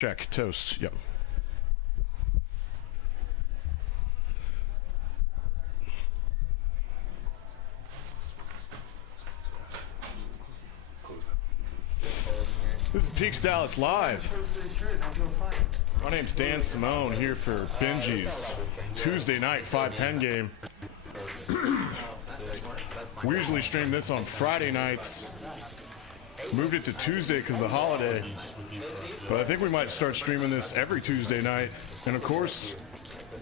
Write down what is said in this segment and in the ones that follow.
Check. Toast. Yep. This is Peaks Dallas Live. My name's Dan Simone here for Benji'S Tuesday night 5-10 game. We usually stream this on Friday nights. Moved it to Tuesday because of the holiday. But I think we might start streaming this every Tuesday night. And of course,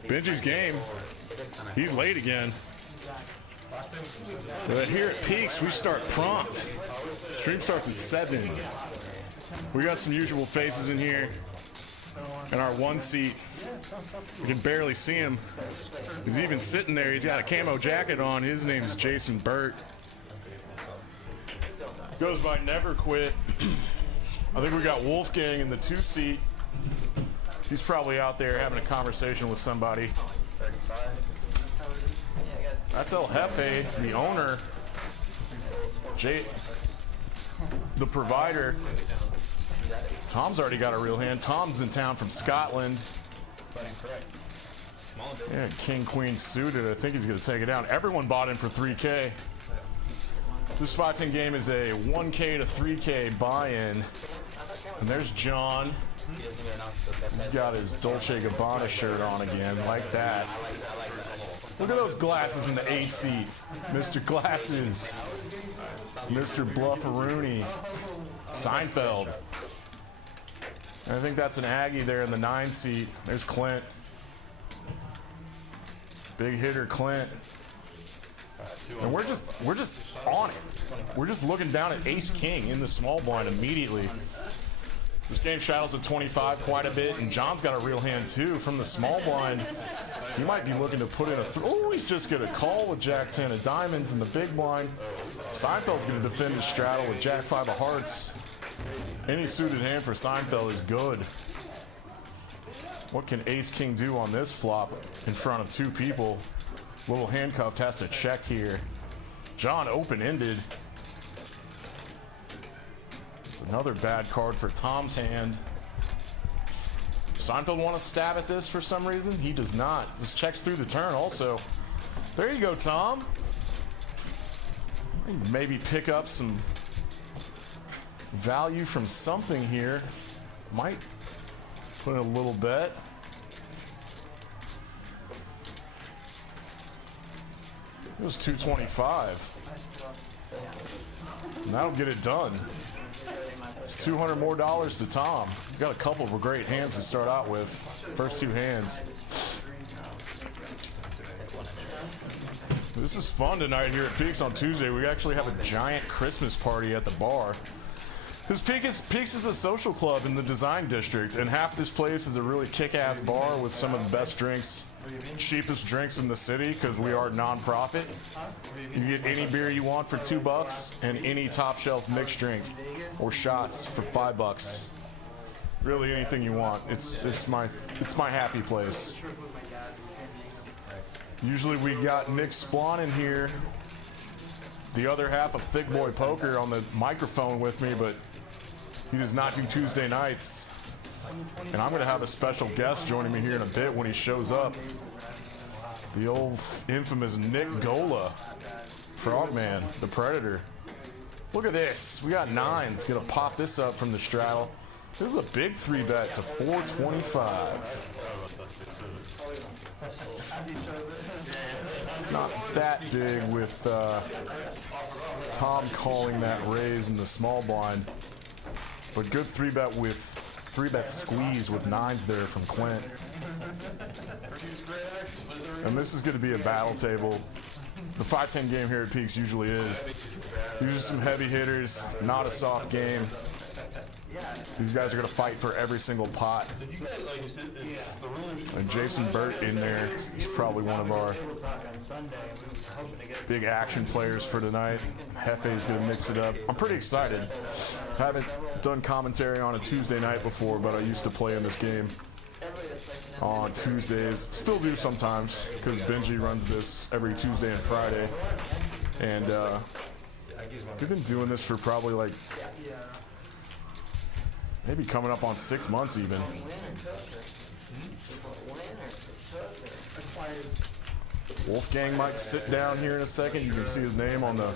Benji'S game, he's late again. But here at Peaks, we start prompt. Stream starts at 7. We got some usual faces in here. In our one seat, you can barely see him. He's even sitting there. He's got a camo jacket on. His name's Jason Burt. Goes by Never Quit. I think we got Wolfgang in the 2 seat. He's probably out there having a conversation with somebody. That's El Jefe, the owner. The provider. Tom's already got a real hand. Tom's in town from Scotland. Yeah, King Queen suited. I think he's going to take it down. Everyone bought in for 3K. This 5-10 game is a 1K to 3K buy-in. And there's John. He's got his Dolce & Gabbana shirt on again, like that. Look at those glasses in the 8 seat. Mr. Glasses. Mr. Bluffaroony. Seinfeld. And I think that's an Aggie there in the 9 seat. There's Clint. Big hitter Clint. And we're just on it. We're just looking down at Ace King in the small blind immediately. This game shadows at 25 quite a bit, and John's got a real hand too from the small blind. He might be looking to put in a oh, he's just gonna call with Jack 10 of diamonds in the big blind. Seinfeld's gonna defend his straddle with Jack 5 of hearts. Any suited hand for Seinfeld is good. What can Ace King do on this flop in front of 2 people? Little handcuffed has to check here. John open-ended. It's another bad card for Tom's hand. Seinfeld want to stab at this for some reason? He does not. This checks through the turn also. There you go, Tom. Maybe pick up some value from something here. Might put in a little bet. It was 225. And that'll get it done. $200 more to Tom. He's got a couple of great hands to start out with. First 2 hands. This is fun tonight here at Peaks on Tuesday. We actually have a giant Christmas party at the bar. Because Peaks is a social club in the design district, and half this place is a really kick-ass bar with some of the best drinks, cheapest drinks in the city, because we are non-profit. You can get any beer you want for $2 and any top shelf mixed drink or shots for $5. Really anything you want. It's my happy place. Usually we got Nick Splon in here, the other half of Thick Boy Poker on the microphone with me, but he does not do Tuesday nights. And I'm going to have a special guest joining me here in a bit when he shows up. The old infamous Nick Gola, Frogman, the Predator. Look at this. We got 9s. Going to pop this up from the straddle. This is a big 3-bet to 425. It's not that big with Tom calling that raise in the small blind. But good 3-bet with 3-bet squeeze with 9s there from Clint. And this is going to be a battle table. The 5-10 game here at Peaks usually is. These are some heavy hitters, not a soft game. These guys are going to fight for every single pot. And Jason Burt in there is probably one of our big action players for tonight. Hefe's going to mix it up. I'm pretty excited. Haven't done commentary on a Tuesday night before, but I used to play in this game on Tuesdays. Still do sometimes, because Benji runs this every Tuesday and Friday. And we've been doing this for probably like Maybe coming up on 6 months even. Wolfgang might sit down here in a second. You can see his name on the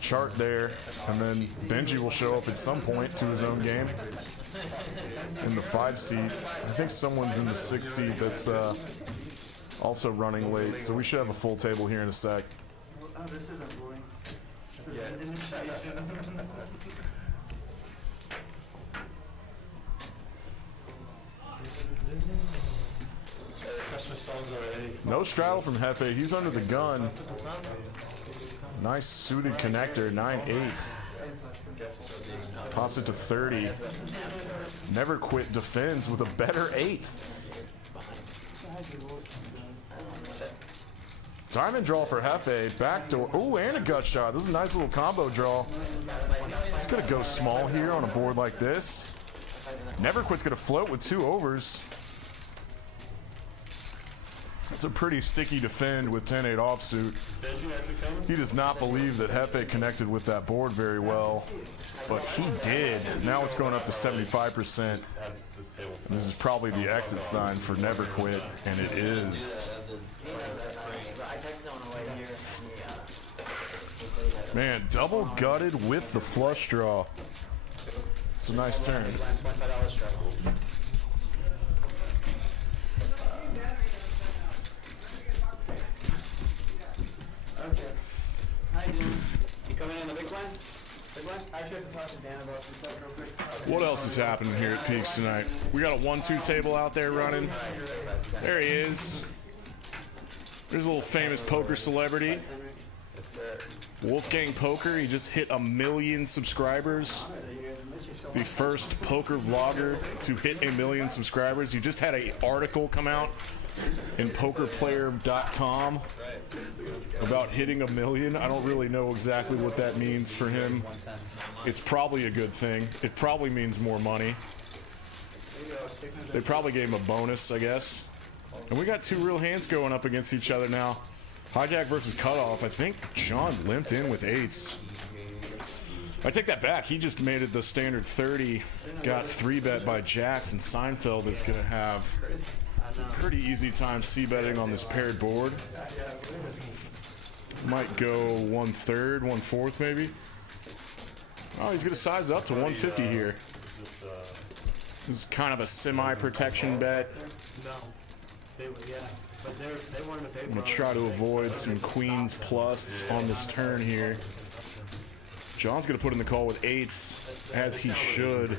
chart there. And then Benji will show up at some point to his own game in the 5 seat. I think someone's in the 6 seat that's also running late. So we should have a full table here in a sec. Oh, this isn't bowling. This is an initiation. No straddle from Hefe. He's under the gun. Nice suited connector, 9-8. Pops it to 30. Never quit defends with a better 8. Diamond draw for Hefe. Backdoor. Ooh, and a gut shot. This is a nice little combo draw. He's going to go small here on a board like this. Never quit's going to float with 2 overs. It's a pretty sticky defend with 10-8 offsuit. He does not believe that Hefe connected with that board very well, but he did. Now it's going up to 75%. And this is probably the exit sign for never quit, and it is. Man, double gutted with the flush draw. It's a nice turn. Okay. How you doing? You coming in the big one? Big one? I actually have to talk to Dan about some stuff real quick. What else is happening here at Peaks tonight? We got a 1-2 table out there running. There he is. There's a little famous poker celebrity. Wolfgang Poker. He just hit 1 million subscribers. The first poker vlogger to hit 1 million subscribers. He just had an article come out in pokerplayer.com about hitting 1 million. I don't really know exactly what that means for him. It's probably a good thing. It probably means more money. They probably gave him a bonus, I guess. And we got 2 real hands going up against each other now. Hijack versus Cutoff. I think John limped in with 8s. I take that back. He just made it the standard 30. Got 3-bet by Jax, and Seinfeld is going to have a pretty easy time c-betting on this paired board. Might go 1/3, 1/4 maybe. Oh, he's going to size up to 150 here. This is kind of a semi-protection bet. I'm going to try to avoid some queens plus on this turn here. John's going to put in the call with 8s, as he should.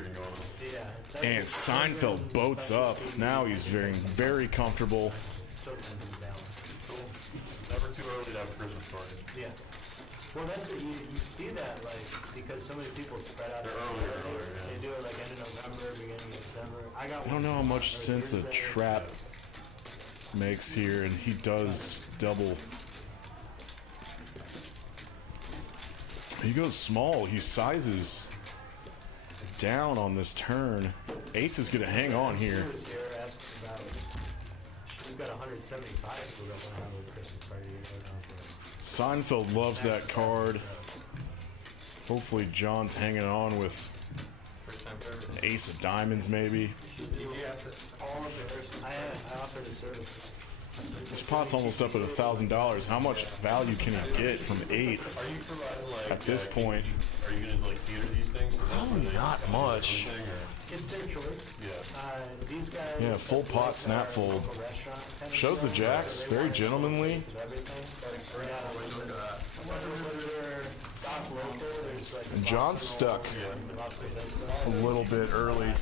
And Seinfeld boats up. Now he's very, very comfortable. Never too early to have a Christmas party. Yeah. Well, that's it. You see that, like, because so many people spread out. They do it like end of November, beginning of December. I don't know how much sense a trap makes here, and he does double. He goes small. He sizes down on this turn. 8s is going to hang on here. Seinfeld loves that card. Hopefully John's hanging on with an ace of diamonds maybe. This pot's almost up at $1,000. How much value can he get from 8s at this point? Are you going to like theater these things? Probably not much. It's their choice. These guys, yeah, full pot snap fold. Shows the jacks, very gentlemanly. And John's stuck a little bit early.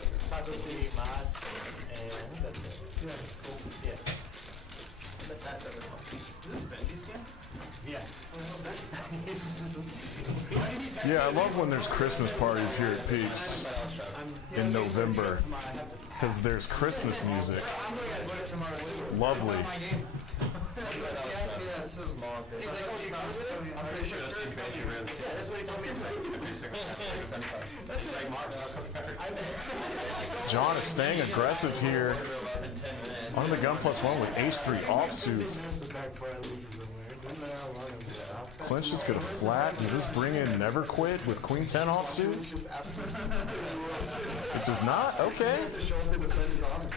Yeah, I love when there's Christmas parties here at Peaks in November, because there's Christmas music. Lovely. John is staying aggressive here on the gun +1 with ace-3 offsuit. Clint's just gonna flat. Does this bring in Never Quit with Queen 10 offsuit? It does not? Okay.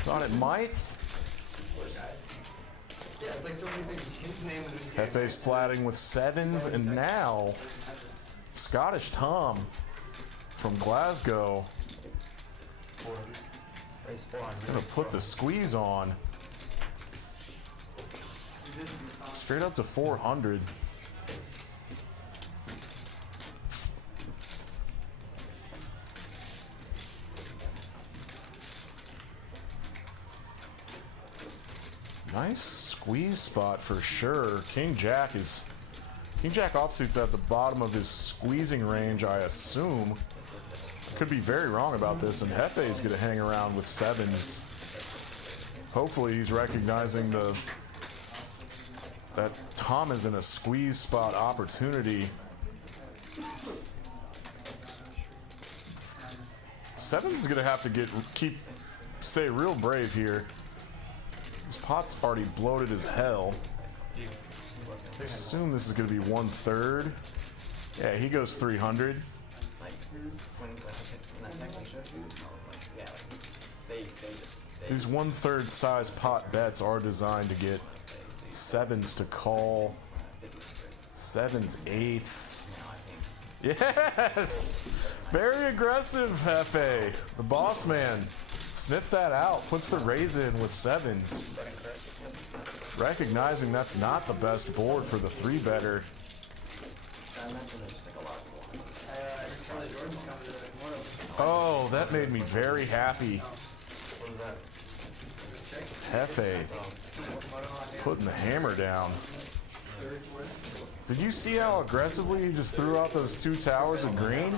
Thought it might. Hefe's flatting with 7s, and now Scottish Tom from Glasgow gonna put the squeeze on. Straight up to 400. Nice squeeze spot for sure. King Jack offsuit's at the bottom of his squeezing range, I assume. Could be very wrong about this, and Hefe is going to hang around with 7s. Hopefully he's recognizing that Tom is in a squeeze spot opportunity. 7s is going to have to stay real brave here. This pot's already bloated as hell. I assume this is going to be 1/3. Yeah, he goes 300. These 1/3 size pot bets are designed to get 7s to call. 7s, 8s. Yes! Very aggressive, Hefe. The boss man. Sniff that out. Puts the raise in with 7s. Recognizing that's not the best board for the 3-better. Oh, that made me very happy. Hefe putting the hammer down. Did you see how aggressively he just threw out those 2 towers of green?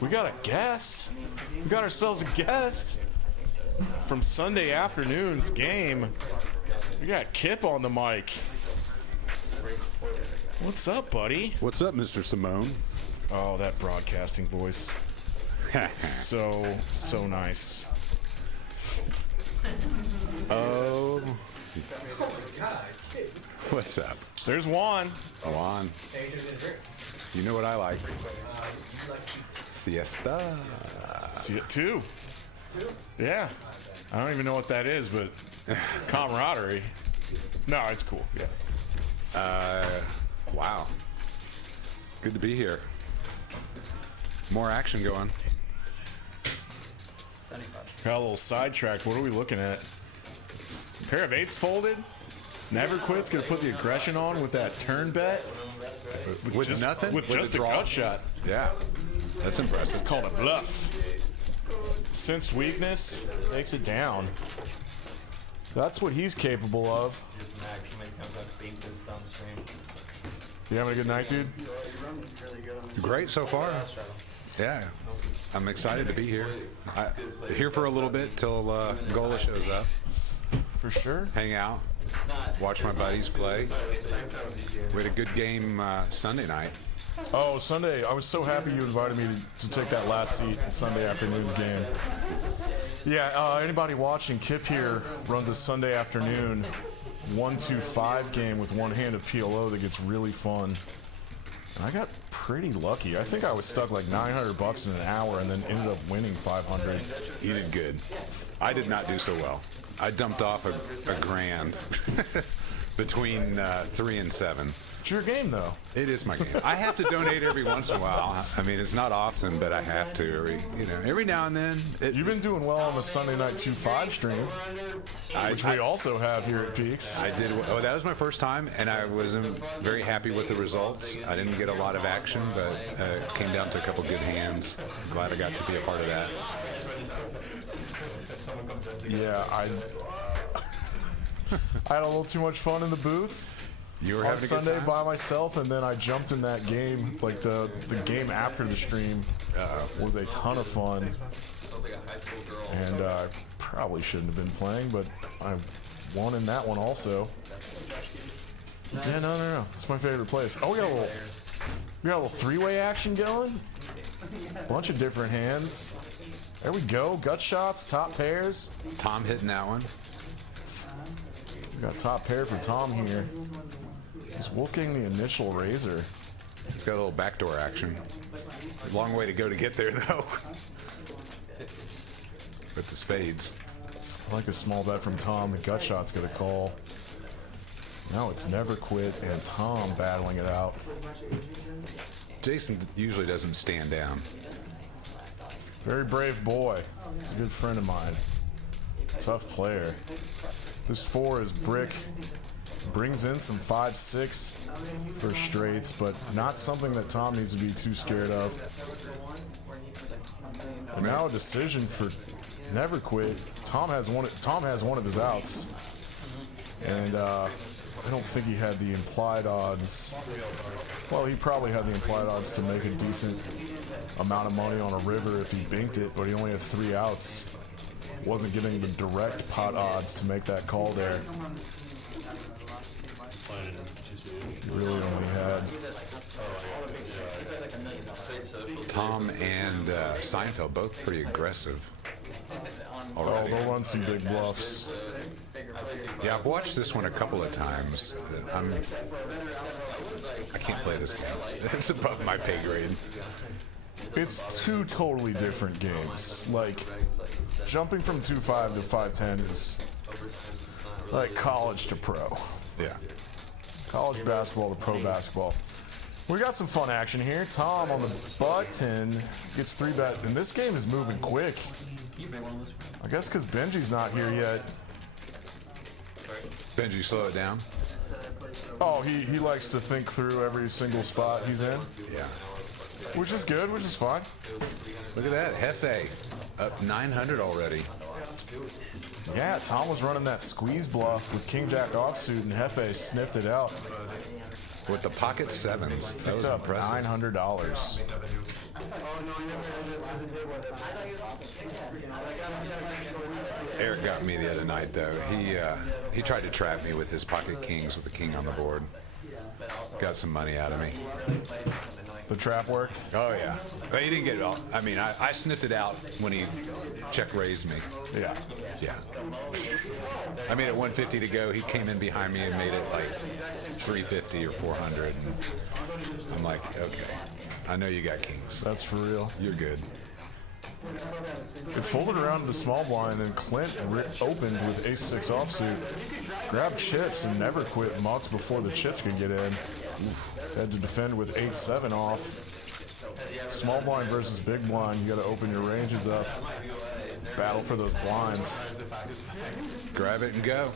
We got a guest. We got ourselves a guest from Sunday afternoon's game. We got Kip on the mic. What's up, buddy? What's up, Mr. Simone? Oh, that broadcasting voice. So nice. Oh. What's up? There's Juan. Oh, on. You know what I like? Siesta. See it too. Yeah. I don't even know what that is, but camaraderie. No, it's cool. Yeah. Wow. Good to be here. More action going. Got a little sidetracked. What are we looking at? Pair of 8s folded. Never Quit's gonna put the aggression on with that turn bet. With nothing? With With just a a draw? gut shot. Yeah. That's impressive. It's called a bluff. Sensed weakness, takes it down. That's what he's capable of. You having a good night, dude? Great so far. Yeah. I'm excited to be here. Here for a little bit till Gola shows up. For sure. Hang out. Watch my buddies play. We had a good game Sunday night. Oh, Sunday. I was so happy you invited me to take that last seat in Sunday afternoon's game. Yeah, anybody watching, Kip here runs a Sunday afternoon 1-2-5 game with one hand of PLO that gets really fun. And I got pretty lucky. I think I was stuck like $900 in an hour and then ended up winning 500. You did good. I did not do so well. I dumped off a grand between 3 and 7. It's your game, though. It is my game. I have to donate every once in a while. I mean, it's not often, but I have to. Every now and then. You've been doing well on the Sunday night 2-5 stream, which we also have here at Peaks. I did. Oh, that was my first time, and I wasn't very happy with the results. I didn't get a lot of action, but it came down to a couple good hands. Glad I got to be a part of that. Yeah, I had a little too much fun in the booth. You were on having a good Sunday time? by myself, and then I jumped in that game. Like the game after the stream was a ton of fun, and I probably shouldn't have been playing, but I won in that one also. Yeah, no. It's my favorite place. Oh, we got a little 3-way action going. Bunch of different hands. There we go. Gut shots, top pairs. Tom hitting that one. We got top pair for Tom here. He's wolfing the initial razor. He's got a little backdoor action. Long way to go to get there, though. With the spades. I like a small bet from Tom. The gut shot's gonna call. Now it's never quit, and Tom battling it out. Jason usually doesn't stand down. Very brave boy. He's a good friend of mine. Tough player. This 4 is brick. Brings in some 5-6 for straights, but not something that Tom needs to be too scared of. And now a decision for never quit. Tom has one of his outs, and I don't think he had the implied odds. Well, he probably had the implied odds to make a decent amount of money on a river if he binked it, but he only had 3 outs. Wasn't getting the direct pot odds to make that call there. He really only had. Tom and Seinfeld both pretty aggressive. Oh, they'll run some big bluffs. Yeah, I've watched this one a couple of times. I can't play this game. It's above my pay grade. It's 2 totally different games. Like, jumping from 2.5 to 5.10 is like college to pro. Yeah. College basketball to pro basketball. We got some fun action here. Tom on the button gets 3-bet, and this game is moving quick. I guess because Benji's not here yet. Benji, slow it down. Oh, he likes to think through every single spot he's in. Yeah. Which is good, which is fine. Look at that, Hefe, up 900 already. Yeah, Tom was running that squeeze bluff with King Jack offsuit, and Hefe sniffed it out. With the pocket 7s. That was Picked up impressive. $900. Eric got me the other night, though. He tried to trap me with his pocket kings with the king on the board. Got some money out of me. The trap worked? Oh, yeah. But he didn't get it all. I mean, I sniffed it out when he check raised me. Yeah. Yeah. I mean, at 150 to go, he came in behind me and made it like 350 or 400. And I'm like, okay, I know you got kings. That's for real. You're good. It folded around to the small blind, and Clint opened with ace-6 offsuit. Grabbed chips and never quit mucked before the chips could get in. Oof. Had to defend with 8-7 off. Small blind versus big blind. You got to open your ranges up. Battle for those blinds. Grab it and go.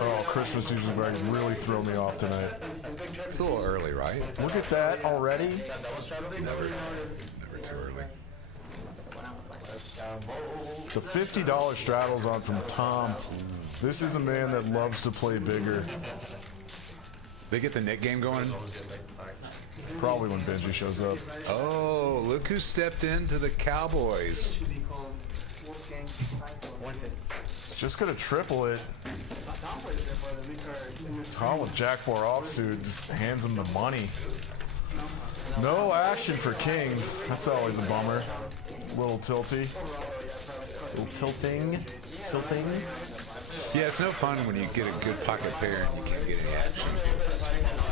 Oh, Christmas music bags really throw me off tonight. It's a little early, right? Look at that already. Never too early. The $50 straddle's on from Tom. This is a man that loves to play bigger. They get the Nick game going? Probably when Benji shows up. Oh, look who stepped into the Cowboys. Just gonna triple it. Tom with Jack 4 offsuit just hands him the money. No action for King. That's always a bummer. Little tilty. Little tilting. Yeah, it's no fun when you get a good pocket pair and you can't get any action.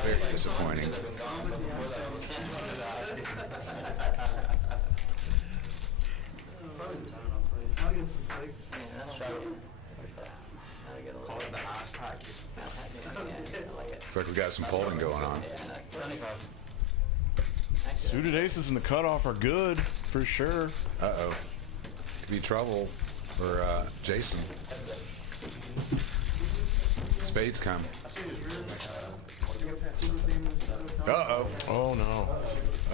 Very disappointing. Looks like we got some polling going on. Suited aces in the cutoff are good, for sure. Uh-oh. Could be trouble for Jason. Spades come. Uh-oh. Oh, no.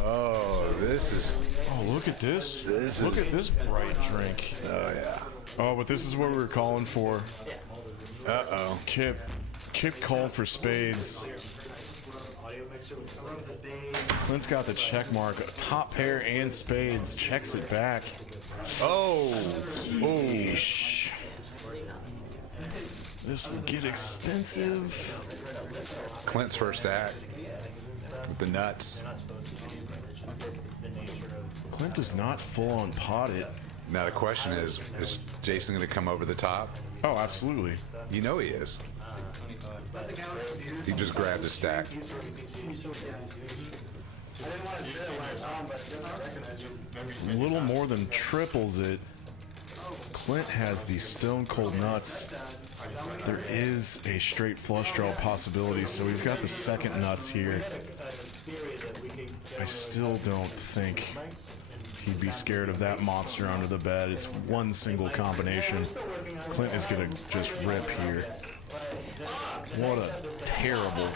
Oh, this is... Oh, look at this. Look at this bright drink. Oh, yeah. Oh, but this is what we were calling for. Uh-oh. Kip called for spades. Clint's got the check mark. Top pair and spades. Checks it back. Oh. Oh. This would get expensive. Clint's first act. With the nuts. They're not supposed to be, but it's just the nature of. Clint does not full-on pot it. Now the question is Jason going to come over the top? Oh, absolutely. You know he is. He just grabbed a stack. A little more than triples it. Clint has the stone cold nuts. There is a straight flush draw possibility, so he's got the second nuts here. I still don't think he'd be scared of that monster under the bed. It's one single combination. Clint is gonna just rip here. What a terrible,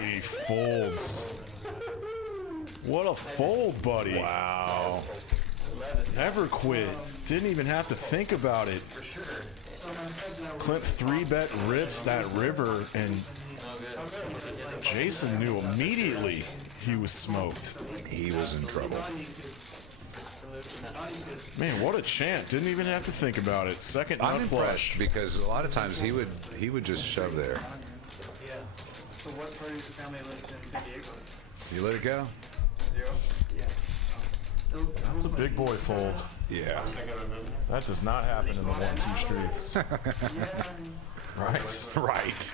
he folds. What a fold, buddy. Wow. Never quit. Didn't even have to think about it. Clint 3-bet rips that river, and Jason knew immediately he was smoked. He was in trouble. Man, what a chant. Didn't even have to think about it. Second nut I'm flush. impressed because a lot of times he would just shove there. Yeah. So what part of your family lives in San Diego? You let it go? That's a big boy fold. Yeah. That does not happen in the 1-2 streets. Right? Right.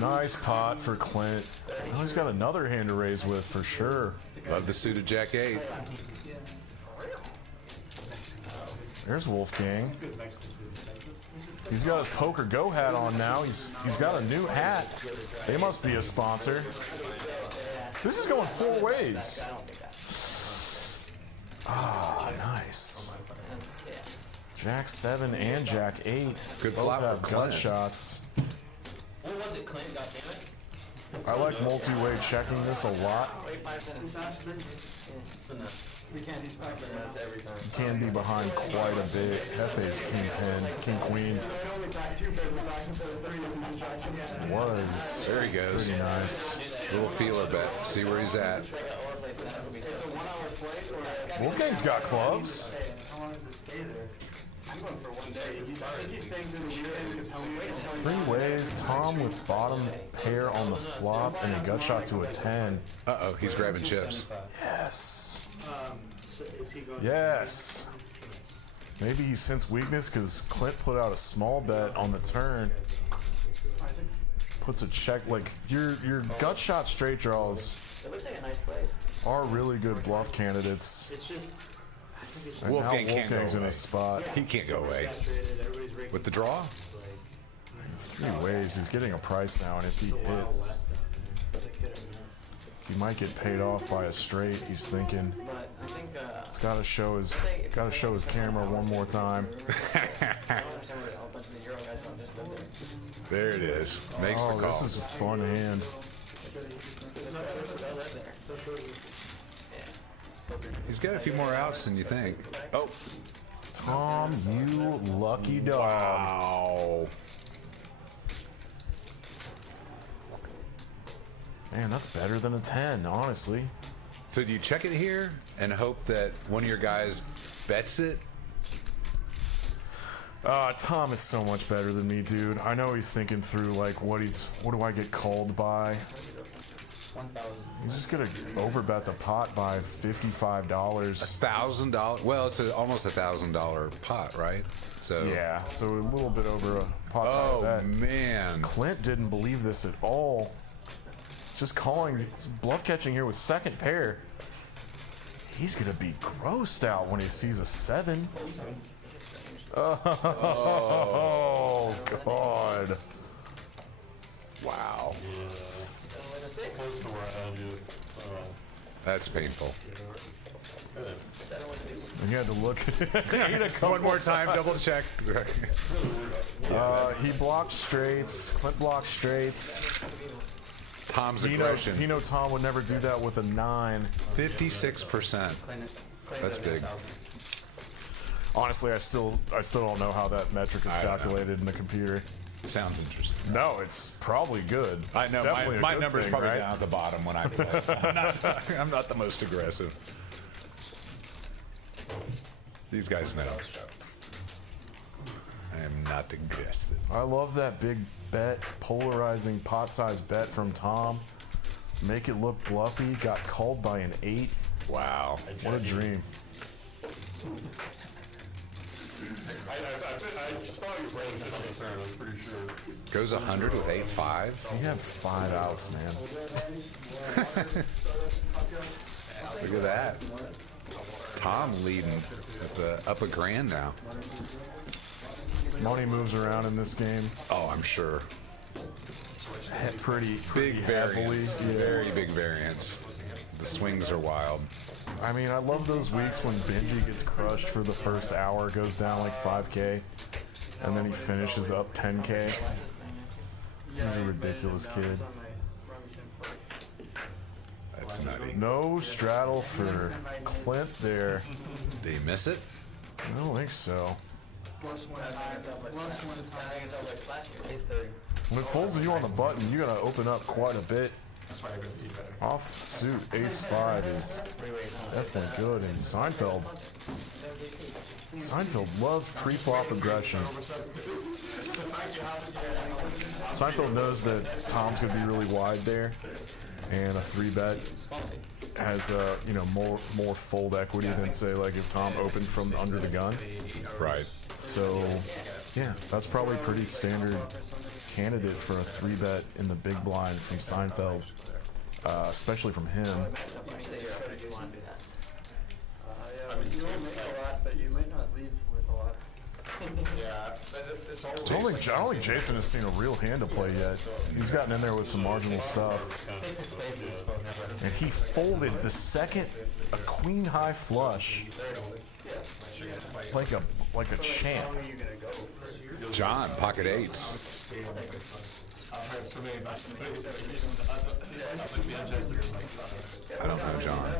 Nice pot for Clint. Oh, he's got another hand to raise with for sure. Love the suited Jack 8. There's Wolfgang. He's got his poker go hat on now. He's got a new hat. They must be a sponsor. This is going 4 ways. Ah, nice. Jack 7 and Jack 8. Good Both flop have for gut Clint. shots. What was it, Clint? Goddammit. I like multi-way checking this a lot. That's every time. Can be behind quite a bit. Hefe's King 10, King Queen. Was There he goes. pretty nice. Little feeler bet. See where he's at. Wolfgang's got clubs. How long does it stay there? I'm going for 1 day. I think he's staying through the weekend because how many 3 ways. Tom with bottom pair on the flop and a gut shot to a 10. Uh-oh, he's grabbing chips. Yes. So is he going? Yes. Maybe he sensed weakness because Clint put out a small bet on the turn. Puts a check, like your gut shot straight draws It looks like a nice place. are really good bluff candidates. It's just. I think it's And now Wolfgang can't go Wolfgang's in away. a spot. He can't go away. saturated. Everybody's raking With the draw? 3 ways. He's getting a price now, and if he hits, It's like hit or miss. he might get paid off by a straight. He's thinking. But I think, He's got to show his camera one more time. I don't understand where a bunch of the Euro guys don't just live there. There it is. Makes Oh, the call. this is a fun hand. He's got a few more outs than you think. Oh. Tom, you lucky dog. Wow. Man, that's better than a 10, honestly. So do you check it here and hope that one of your guys bets it? Tom is so much better than me, dude. I know he's thinking through, like, what do I get called by? 1,000. He's just gonna overbet the pot by $55. $1,000. Well, it's almost $1,000 pot, right? So. Yeah, so a little bit over a pot Oh bet. man. Clint didn't believe this at all. It's just calling, bluff catching here with second pair. He's gonna be grossed out when he sees a 7. Oh, God. Wow. Close to where I had you. That's painful. And he had to look. One more time, double check. He blocked straights. Clint blocked straights. Tom's He aggression. know Tom would never do that with a 9. 56%. That's big. Honestly, I still don't know how that metric is I don't know. calculated in the computer. Sounds interesting. No, it's probably good. I It's know definitely a my good number's thing, probably right? down at the bottom when I play. I'm not the most aggressive. These guys know. I am not to guess it. I love that big bet, polarizing pot-sized bet from Tom. Make it look bluffy. Got called by an 8. Wow. What a dream. I just thought you raised it on the turn, I'm pretty sure. Goes 100 with 8-5. He had 5 outs, man. Look at that. Tom leading at the up a grand now. Money moves around in this game. Oh, I'm sure. Pretty Big heavily. variance. Very big variance. The swings are wild. I mean, I love those weeks when Benji gets crushed for the first hour, goes down like 5K, and then he finishes up 10K. He's a ridiculous kid. That's nutty. No straddle for Clint there. Did he miss it? I don't think so. When it folds you on the button, you gotta open up quite a bit. Off suit, ace-5 is definitely good. And Seinfeld loves pre-flop aggression. Seinfeld knows that Tom's gonna be really wide there, and a 3-bet has more fold equity than say like if Tom opened from under the gun. Right. So yeah, that's probably a pretty standard candidate for a 3-bet in the big blind from Seinfeld, especially from him. But you might not leave with a lot. I don't think Jason has seen a real hand to play yet. He's gotten in there with some marginal stuff. And he folded the second a queen high flush like a champ. John, pocket 8s. I don't know, John.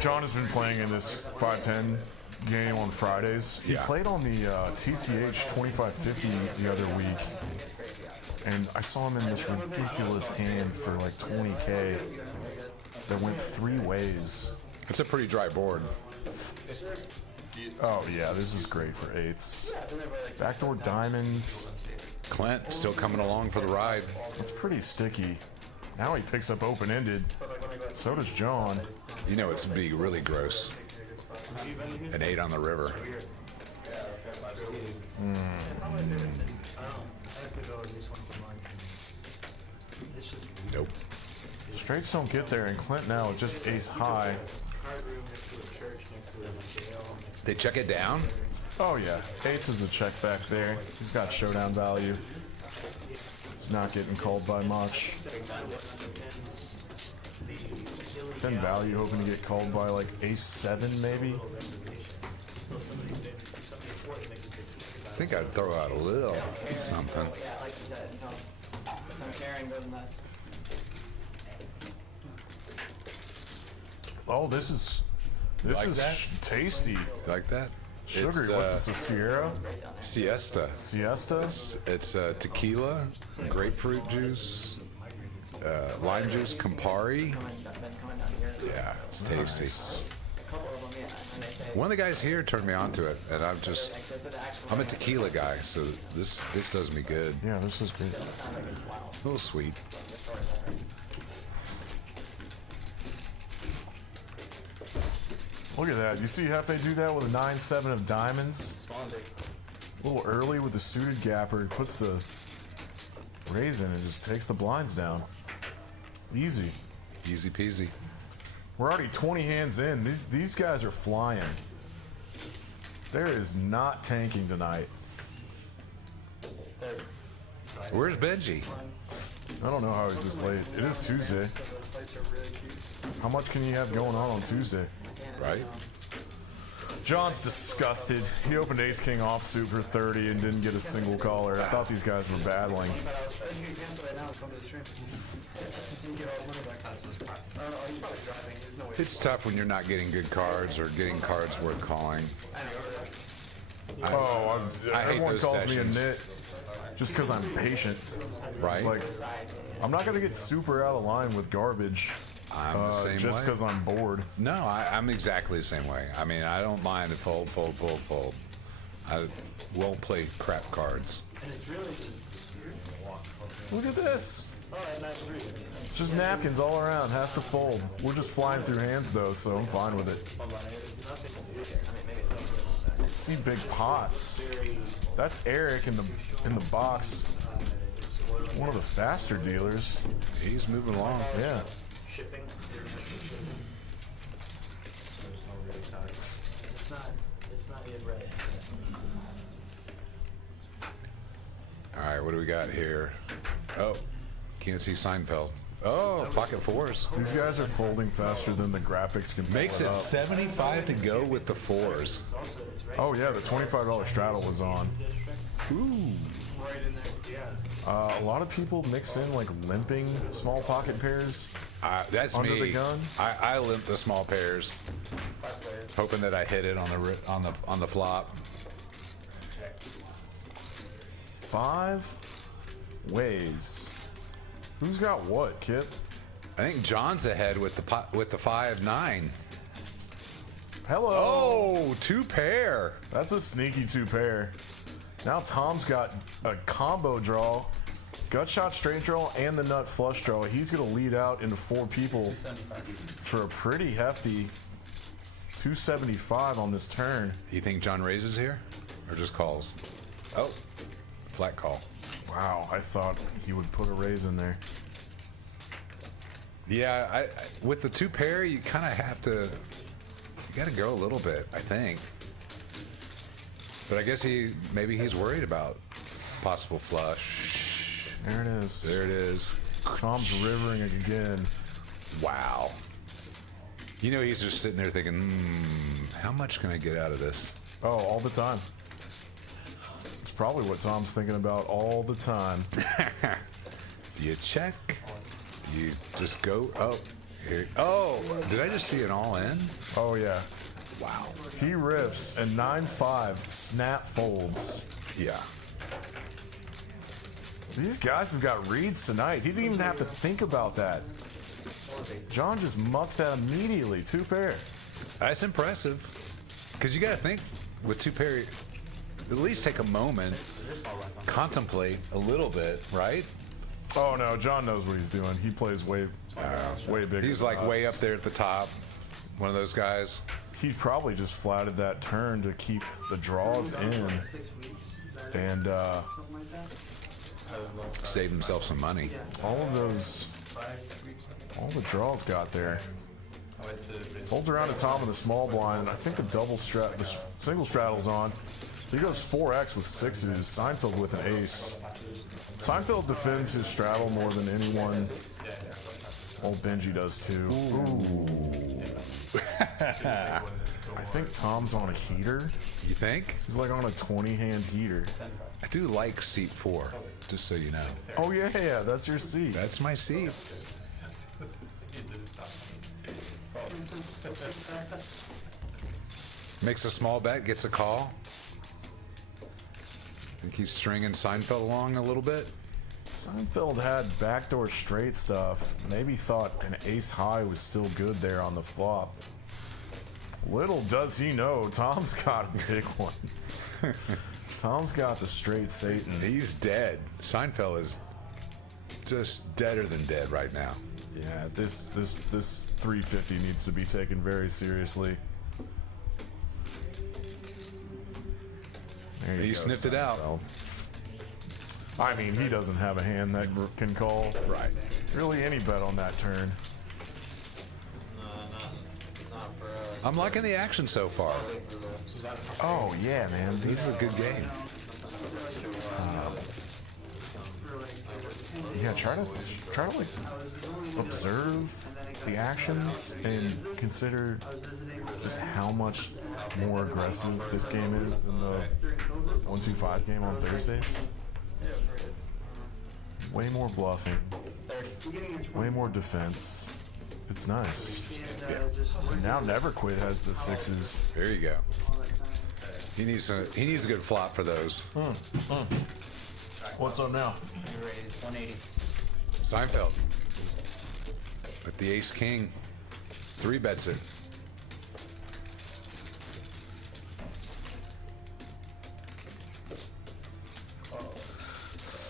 John has been playing in this 5-10 game on Fridays. He played on the TCH 2550 the other week, and I saw him in this ridiculous hand for like 20K that went 3 ways. It's a pretty dry board. Oh yeah, this is great for 8s. Backdoor diamonds. Clint still coming along for the ride. It's pretty sticky. Now he picks up open-ended. So does John. You know it's be really gross. An 8 on the river. Nope. Straights don't get there, and Clint now is just ace high. They check it down? Oh yeah, 8s is a check back there. He's got showdown value. He's not getting called by much. Then value hoping to get called by like ace-7 maybe. I think I'd throw out a little something. Oh, this is Like that? tasty. Like that? Sugary. It's, What's this? A Sierra? Siesta. Siesta? It's tequila, grapefruit juice, lime juice, Campari. Yeah, it's tasty. One of the guys here turned me on to it, and I'm a tequila guy, so this does me good. Yeah, this is great. A little sweet. Look at that. You see how they do that with a 9-7 of diamonds? A little early with the suited gapper. He puts the raise in and just takes the blinds down. Easy. Easy peasy. We're already 20 hands in. These guys are flying. There is not tanking tonight. Where's Benji? I don't know how he's this late. It is Tuesday. How much can you have going on Tuesday? Right? John's disgusted. He opened ace-king offsuit for 30 and didn't get a single caller. I thought these guys were battling. It's tough when you're not getting good cards or getting cards worth calling. I hate Everyone those calls me a sessions. nit just because I'm patient. Right? It's like, I'm not going to get super out of line with garbage I'm the same just way. because I'm bored. No, I'm exactly the same way. I mean, I don't mind to fold. I won't play crap cards. And it's really just. Look at this. Oh, at 9-3. It's just napkins all around. Has to fold. We're just flying through hands though, so I'm fine with it. Let's see big pots. That's Eric in the box. One of the faster dealers. He's moving along. Yeah. Shipping. It's not yet ready. All right, what do we got here? Oh, can't see Seinfeld. Oh, pocket fours. These guys are folding faster than the graphics can Makes pull it up. 75 to go with the fours. Oh yeah, the $25 straddle was on. Ooh. A lot of people mix in like limping small pocket pairs. That's Under me. the gun? I limp the small pairs, hoping that I hit it on the flop. 5 ways. Who's got what, Kip? I think John's ahead with the 5-9. Hello. Oh, 2 pair. That's a sneaky 2 pair. Now Tom's got a combo draw, gut shot straight draw, and the nut flush draw. He's gonna lead out into 4 people for a pretty hefty 275 on this turn. You think John raises here, or just calls? Oh, flat call. Wow, I thought he would put a raise in there. Yeah, I with the 2 pair, you kind of have to. You got to go a little bit, I think. But I guess maybe he's worried about possible flush. There it is. There it is. Tom's rivering again. Wow. You know, he's just sitting there thinking, how much can I get out of this? Oh, all the time. It's probably what Tom's thinking about all the time. You check. You just go. Oh, here. Oh, did I just see an all in? Oh yeah. Wow. He rips and 9-5 snap folds. Yeah. These guys have got reads tonight. He didn't even have to think about that. John just mucked that immediately. 2 pair. That's impressive. Because you got to think with 2 pair, at least take a moment, contemplate a little bit, right? Oh no, John knows what he's doing. He plays way bigger. He's than like us. way up there at the top. One of those guys. He probably just flatted that turn to keep the draws in and Save himself some money. all the draws got there. Holds around the top of the small blind, and I think the single straddle's on. He goes 4x with 6s. Seinfeld with an ace. Seinfeld defends his straddle more than anyone. Old Benji does too. Ooh. I think Tom's on a heater. You think? He's like on a 20-hand heater. I do like seat 4, just so you know. Oh yeah, that's your seat. That's my seat. Makes a small bet, gets a call. Think he's stringing Seinfeld along a little bit. Seinfeld had backdoor straight stuff. Maybe thought an ace high was still good there on the flop. Little does he know, Tom's got a big one. Tom's got the straight Satan. He's dead. Seinfeld is just deader than dead right now. Yeah, this 350 needs to be taken very seriously. There you He go, sniffed it out. Seinfeld. I mean, he doesn't have a hand that can call. Right. Really any bet on that turn. Not for us. I'm liking the action so far. Oh yeah, man. This is a good game. Yeah, try to like observe the actions and consider just how much more aggressive this game is than the 1-2-5 game on Thursdays. Way more bluffing, way more defense. It's nice. Now Never Quit has the 6s. There you go. He needs a good flop for those. What's up now? Raise 180. Seinfeld with the ace king, 3 bets it.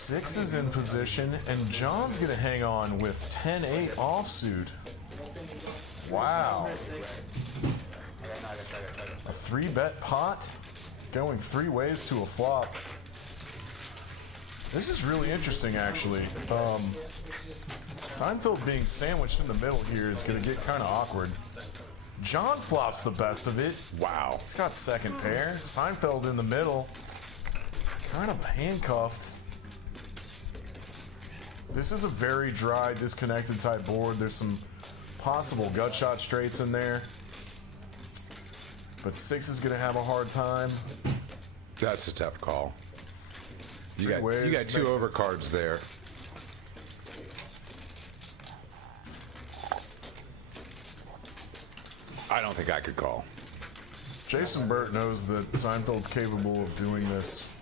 6 is in position, and John's going to hang on with 10-8 offsuit. Wow. A 3-bet pot going 3 ways to a flop. This is really interesting, actually. Seinfeld being sandwiched in the middle here is going to get kind of awkward. John flops the best of it. Wow. He's got second pair. Seinfeld in the middle. Kind of handcuffed. This is a very dry, disconnected type board. There's some possible gut shot straights in there. But 6 is going to have a hard time. That's a tough call. You got ways, 2 overcards there. I don't think I could call. Jason Burt knows that Seinfeld's capable of doing this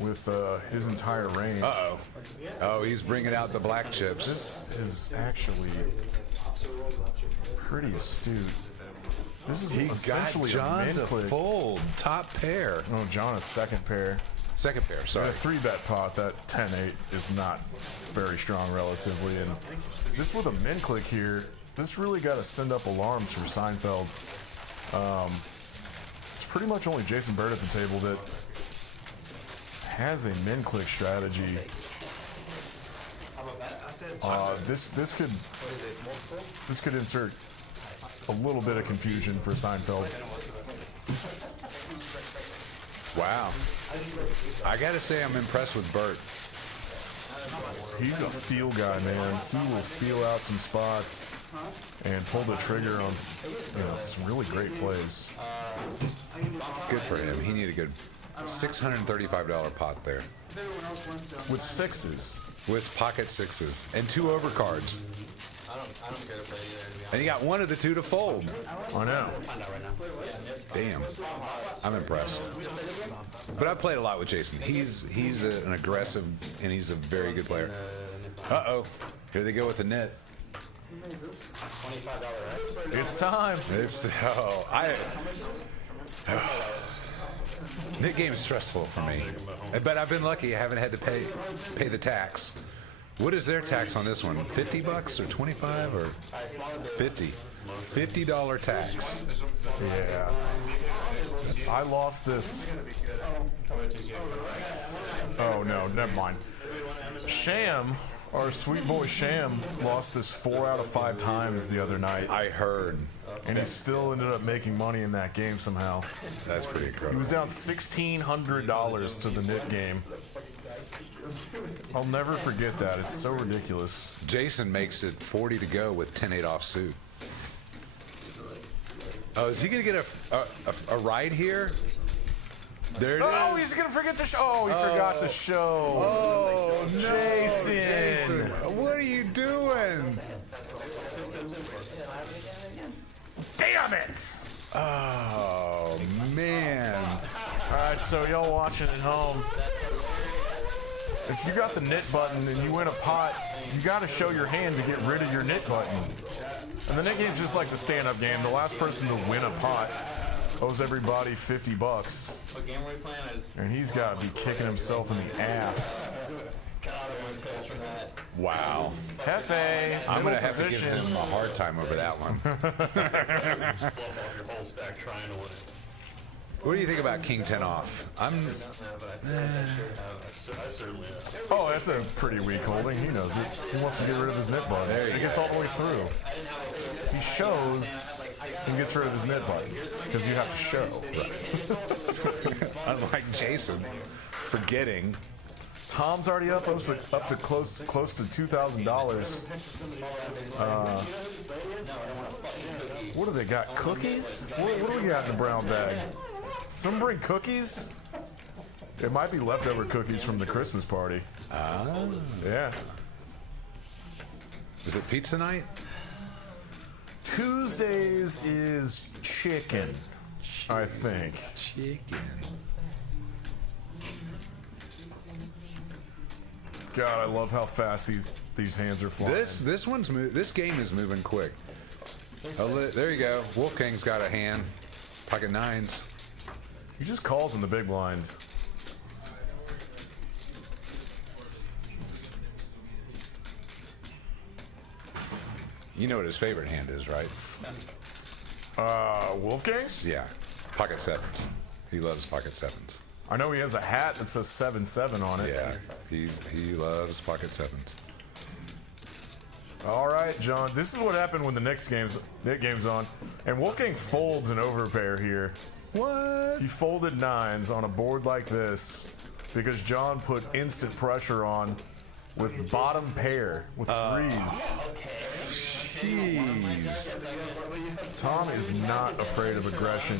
with his entire range. Uh-oh. Oh, he's bringing out the black chips. This is actually pretty astute. This is He got essentially John a min to click. fold. Top pair. Oh, John is second pair. Second pair, sorry. A 3-bet pot, that 10-8 is not very strong relatively. And just with a min click here, this really got to send up alarms for Seinfeld. It's pretty much only Jason Bird at the table that has a min click strategy. This could insert a little bit of confusion for Seinfeld. Wow. I gotta say I'm impressed with Burt. He's a feel guy, man. He will feel out some spots and pull the trigger on some really great plays. Good for him. He needed a good $635 pot there. With 6s. With pocket 6s and 2 overcards. I don't care to play either, to be honest. And he got 1 of the 2 to fold. I know. Damn. I'm impressed. But I've played a lot with Jason. He's an aggressive, and he's a very good player. Uh-oh. Here they go with the Nit. It's time. Nit game is stressful for me. But I've been lucky. I haven't had to pay the tax. What is their tax on this one? $50 or 25 or 50? $50 tax. Yeah. I lost this. Oh, no, never mind. Sham, our sweet boy Sham, lost this 4 out of 5 times the other night. I heard. And he still ended up making money in that game somehow. That's pretty He incredible. was down $1,600 to the Nit game. I'll never forget that. It's so ridiculous. Jason makes it 40 to go with 10-8 offsuit. Oh, is he going to get a ride here? There it is. Oh, he's going to forget to show. Oh, he forgot to show. Oh, Jason. What are you doing? Damn it. Oh, man. All right, so y'all watching at home. If you got the Nit button and you win a pot, you got to show your hand to get rid of your Nit button. And the Nit game's just like the stand-up game. The last person to win a pot owes everybody $50. What game were we playing? And he's got to be kicking himself in the ass. Wow. Hefe, I'm going to middle have to give position. him a hard time over that one. What do you think about King 10 off? Oh, that's a pretty weak holding. He knows it. He wants to get rid of his Nit button. There you It gets all the way through. He shows and gets rid of his Nit button because you have to show. Unlike Jason, forgetting. Tom's already up to close to $2,000. What do they got? Cookies? What do we got in the brown bag? Someone bring cookies? It might be leftover cookies from the Christmas party. Ah. Yeah. Is it pizza night? Tuesdays is chicken, I think. Chicken. God, I love how fast these hands are flying. This game is moving quick. Oh, there you go. Wolfgang's got a hand. Pocket 9s. He just calls in the big blind. You know what his favorite hand is, right? Wolfgang's? Yeah, pocket sevens. He loves pocket sevens. I know he has a hat that says 7-7 on it. Yeah, he loves pocket sevens. All right, John. This is what happened when the Nick game's on, and Wolfgang folds an overpair here. What? He folded 9s on a board like this because John put instant pressure on with bottom pair with 3s. Jeez. Tom is not afraid of aggression.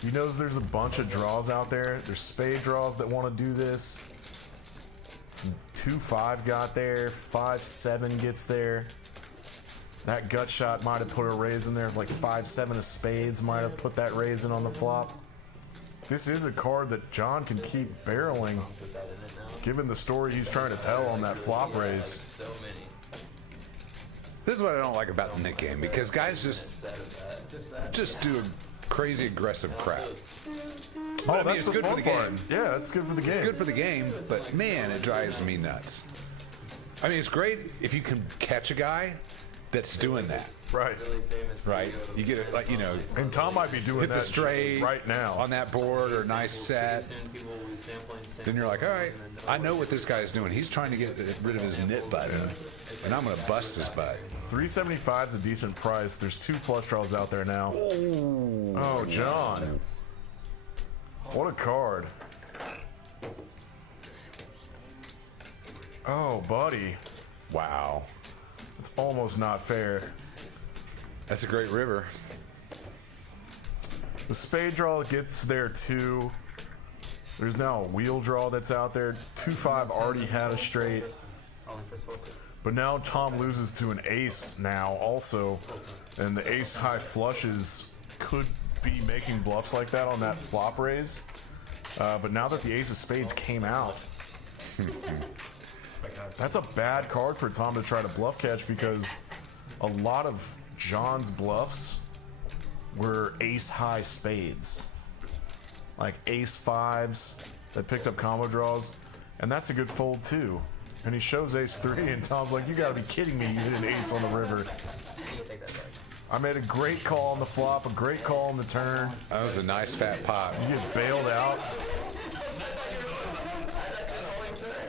He knows there's a bunch of draws out there. There's spade draws that want to do this. Some 2-5 got there. 5-7 gets there. That gut shot might have put a raise in there. Like 5-7 of spades might have put that raise in on the flop. This is a card that John can keep barreling, given the story he's trying to tell on that flop raise. This is what I don't like about the Nick game, because guys just do crazy aggressive crap. Oh, I mean, that's it's the good for fun the part. game. Yeah, that's good for the game. It's good for the game, but man, it drives me nuts. I mean, it's great if you can catch a guy that's doing that. Right. Right? You get it, like, you know, And Tom might be doing hit the that straight right now. on that board or nice set. Then you're like, all right, I know what this guy's doing. He's trying to get rid of his nit button, and I'm going to bust his butt. 375 is a decent price. There's 2 flush draws out there now. Oh, John. What a card. Oh, buddy. Wow. It's almost not fair. That's a great river. The spade draw gets there too. There's now a wheel draw that's out there. 2-5 already had a straight. But now Tom loses to an ace now also. And the ace high flushes could be making bluffs like that on that flop raise. But now that the ace of spades came out, that's a bad card for Tom to try to bluff catch, because a lot of John's bluffs were ace high spades. Like ace 5s that picked up combo draws. And that's a good fold too. And he shows ace 3 and Tom's like, you gotta be kidding me, you hit an ace on the river. I made a great call on the flop, a great call on the turn. That was a nice fat pot. You get bailed out.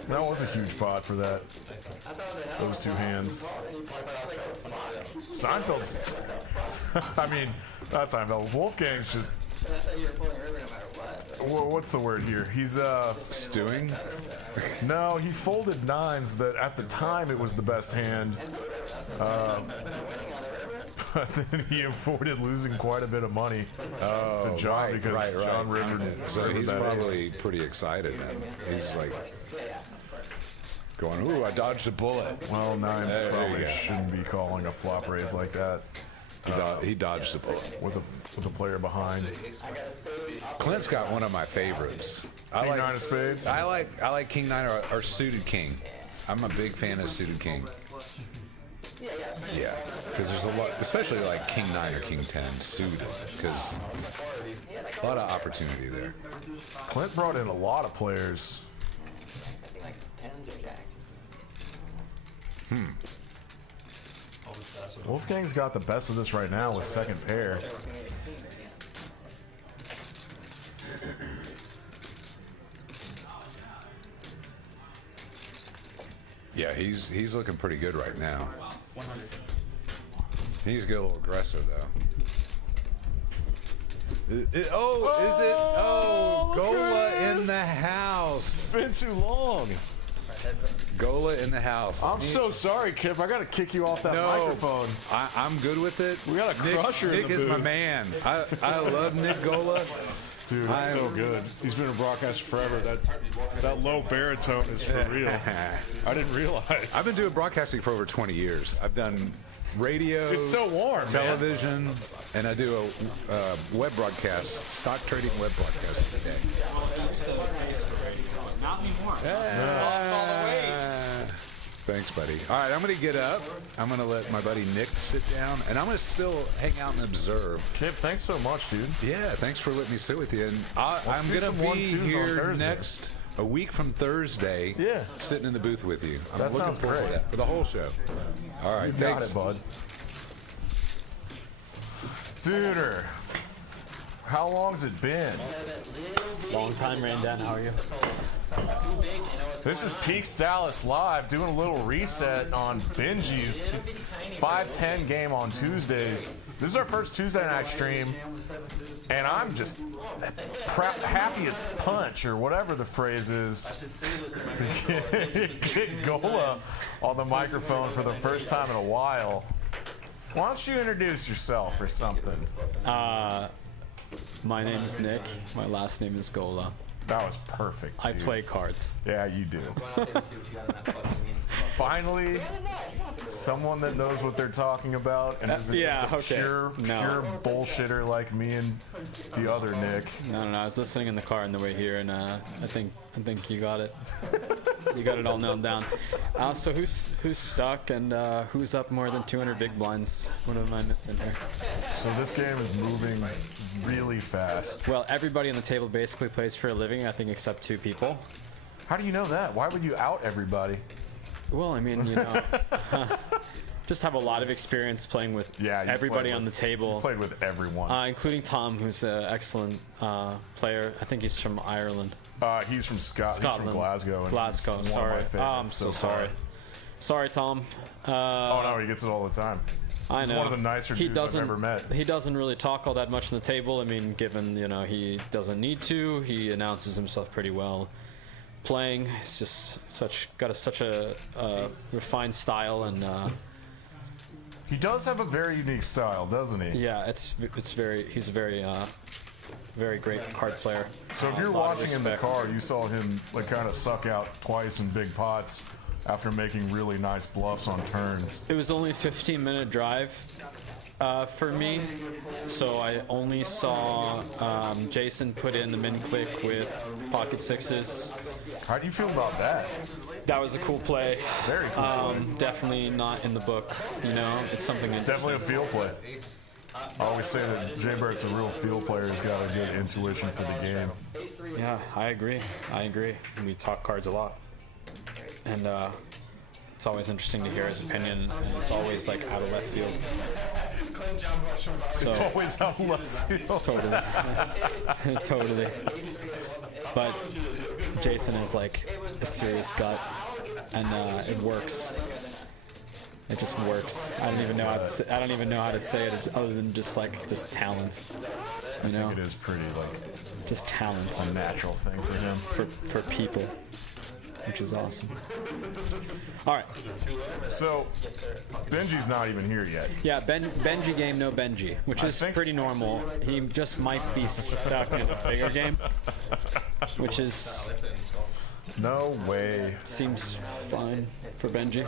That was a huge pot for that. Those 2 hands. Seinfeld's. I mean, not Seinfeld. Wolfgang's just. What's the word here? He's Stewing? No, he folded 9s that at the time it was the best hand. But then he avoided losing quite a bit of money to John because John rivered. So he's that probably pretty excited then. He's like going, ooh, I dodged a bullet. Well, 9s There you probably go. shouldn't be calling a flop raise like that He dodged a bullet. with a player behind. Clint's got one of my favorites. I King 9 of spades. I like King 9 or suited king. I'm a big fan of suited king. Yeah, because there's a lot, especially like King 9 or King 10 suited, because a lot of opportunity there. Clint brought in a lot of players. Like 10s or jacks. Wolfgang's got the best of this right now with second pair. Yeah, he's looking pretty good right now. 100. He needs to get a little aggressive though. Is it? Oh, Gola in the house. It's been too long. Gola in the house. I'm so sorry, Kip. I gotta kick you off that microphone. I'm good with it. We got a crusher in Nick the is my booth. man. I love Nick Gola. Dude, it's so good. He's been a broadcaster forever. That low baritone is for real. I didn't realize. I've been doing broadcasting for over 20 years. I've done radio, It's so warm, man. television, and I do a web broadcast, stock trading web broadcast every day. Not anymore. Thanks, buddy. All right, I'm going to get up. I'm going to let my buddy Nick sit down, and I'm going to still hang out and observe. Kip, thanks so much, dude. Yeah, thanks for letting me sit with you. And I'm do going to some be 1-2s on here Thursday. next a week from Thursday. Yeah. Sitting in the booth with you. I'm That looking sounds forward to great. that for the whole show. All right, Got thanks. it, bud. Duder, how long's it been? Long time, Randan. How are you? This is Peaks Dallas Live, doing a little reset on Benji'S 5-10 game on Tuesdays. This is our first Tuesday night stream, and I'm just happy as punch, or whatever the phrase is, to get Gola on the microphone for the first time in a while. Why don't you introduce yourself or something? My name is Nick. My last name is Gola. That was perfect. I dude. play cards. Yeah, you do. Finally, someone that knows what they're talking about and isn't yeah, just a okay. pure bullshitter like me and the other Nick. No. I was listening in the car on the way here, and I think you got it. You got it all nailed down. So who's stuck and who's up more than 200 big blinds? What am I missing here? So this game is moving really fast. Well, everybody on the table basically plays for a living, I think, except 2 people. How do you know that? Why would you out everybody? Well, I mean, you know, just have a lot of experience playing with everybody on the table. Played with everyone. Including Tom, who's an excellent player. I think he's from Ireland. He's from Scotland. He's from Glasgow. And Glasgow, he's one of sorry. my favorites I'm so sorry. Sorry, Tom. Oh no, he gets it all the time. I He's know. one of the nicer dudes I've ever met. He doesn't really talk all that much on the table. I mean, given, you know, he doesn't need to. He announces himself pretty well. Playing, he's just such a refined style, and he does have a very unique style, doesn't he? yeah, he's a very great card player. So if you're A lot of watching in the respect. car, you saw him like kind of suck out twice in big pots after making really nice bluffs on turns. It was only a 15-minute drive for me, so I only saw Jason put in the min click with pocket sixes. How do you feel about that? That was a cool play. Very cool. Definitely not in the book. You know, it's something Definitely a field play. I always say that Jay Barrett's a real field player. He's got a good intuition for the game. Yeah, I agree. We talk cards a lot, and it's always interesting to hear his opinion, and it's always like out of left field. So It's always out of left field. totally. But Jason is like a serious gut, and it works. It just works. I don't even know how to say it other than just talent. You know, It is pretty like just talent a natural thing for him. for people, which is awesome. All right. So Benji's not even here yet. Yeah, Benji game, no Benji, which is think- pretty normal. He just might be stuck in a bigger game, which is No way. seems fine for Benji.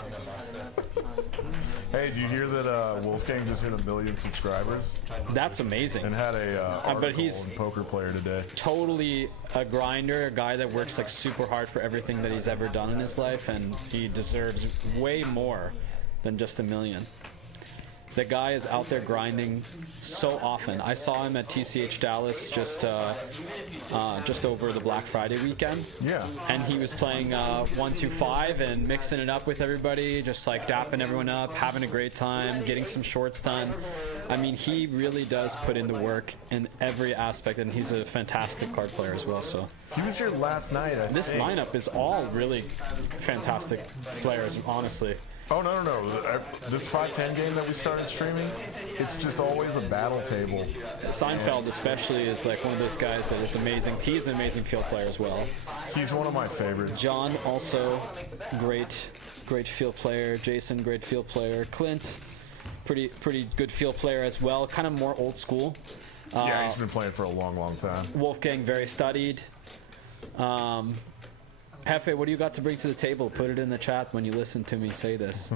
Hey, did you hear that Wolfgang just hit 1 million subscribers That's amazing. and had a article he's- in Poker Player today? Totally a grinder, a guy that works like super hard for everything that he's ever done in his life, and he deserves way more than just 1 million. The guy is out there grinding so often. I saw him at TCH Dallas just over the Black Friday weekend. Yeah. And he was playing 1-2-5 and mixing it up with everybody, just like dapping everyone up, having a great time, getting some shorts done. I mean, he really does put in the work in every aspect, and he's a fantastic card player as well. So He was here last night. this lineup is all really fantastic players, honestly. Oh, no. This 5-10 game that we started streaming, it's just always a battle table. Seinfeld especially is like one of those guys that is amazing. He's an amazing field player as well. He's one of my favorites. John, also great field player. Jason, great field player. Clint, pretty good field player as well. Kind of more old school. Yeah, he's been playing for a long time. Wolfgang, very studied. Hefe, what do you got to bring to the table? Put it in the chat when you listen to me say this.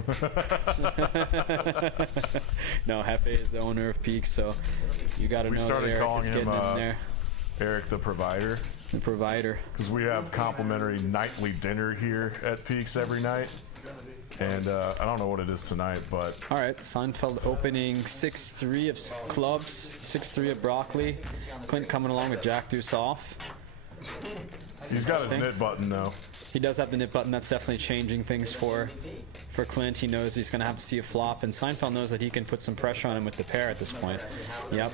No, Hefe is the owner of Peaks, so you got to know that started Eric calling is him, getting in there. Eric the Provider, The provider. because we have complimentary nightly dinner here at Peaks every night. And I don't know what it is tonight, but All right, Seinfeld opening 6-3 of clubs, 6-3 of broccoli. Clint coming along with Jack Deuce off. He's got his knit button though. He does have the nip button. That's definitely changing things for Clint. He knows he's going to have to see a flop, and Seinfeld knows that he can put some pressure on him with the pair at this point. Yep.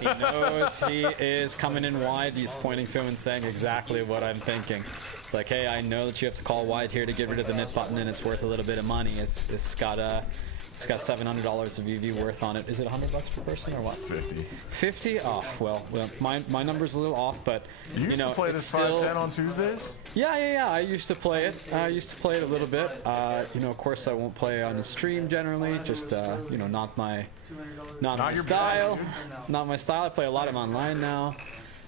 He knows he is coming in wide. He's pointing to him and saying exactly what I'm thinking. It's like, hey, I know that you have to call wide here to get rid of the nip button, and it's worth a little bit of money. It's got $700 of EV worth on it. Is it $100 per person or what? 50. 50? Oh, well, my number's a little off, but You used to play it's this still 510 on Tuesdays? Yeah. I used to play it. I used to play it a little bit. Of course, I won't play on the stream generally. Just, not my style. Not my style. I play a lot of online now.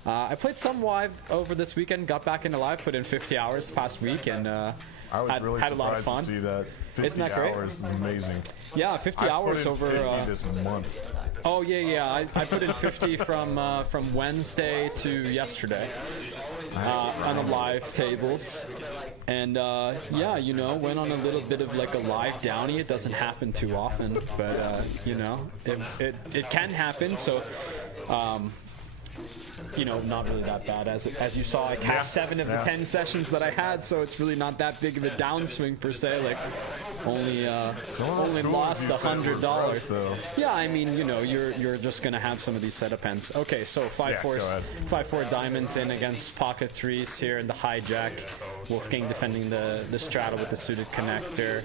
I played some live over this weekend. Got back into live. Put in 50 hours the past week, and I was really had a lot of surprised fun. to see that. 50 Isn't that great? hours is amazing. Yeah, 50 hours I over. put in 50 this month. Oh yeah. I put in 50 from Wednesday to yesterday on the live tables, and went on a little bit of like a live downy. It doesn't happen too often, but it can happen. So. Not really that bad. As you saw, I cashed 7 of the 10 sessions that I had, so it's really not that big of a downswing per se. Like, only lost $100. Yeah, I mean, you're just gonna have some of these setup ends. Okay, so 5-4 diamonds in against pocket threes here in the hijack. Wolfgang defending the straddle with the suited connector.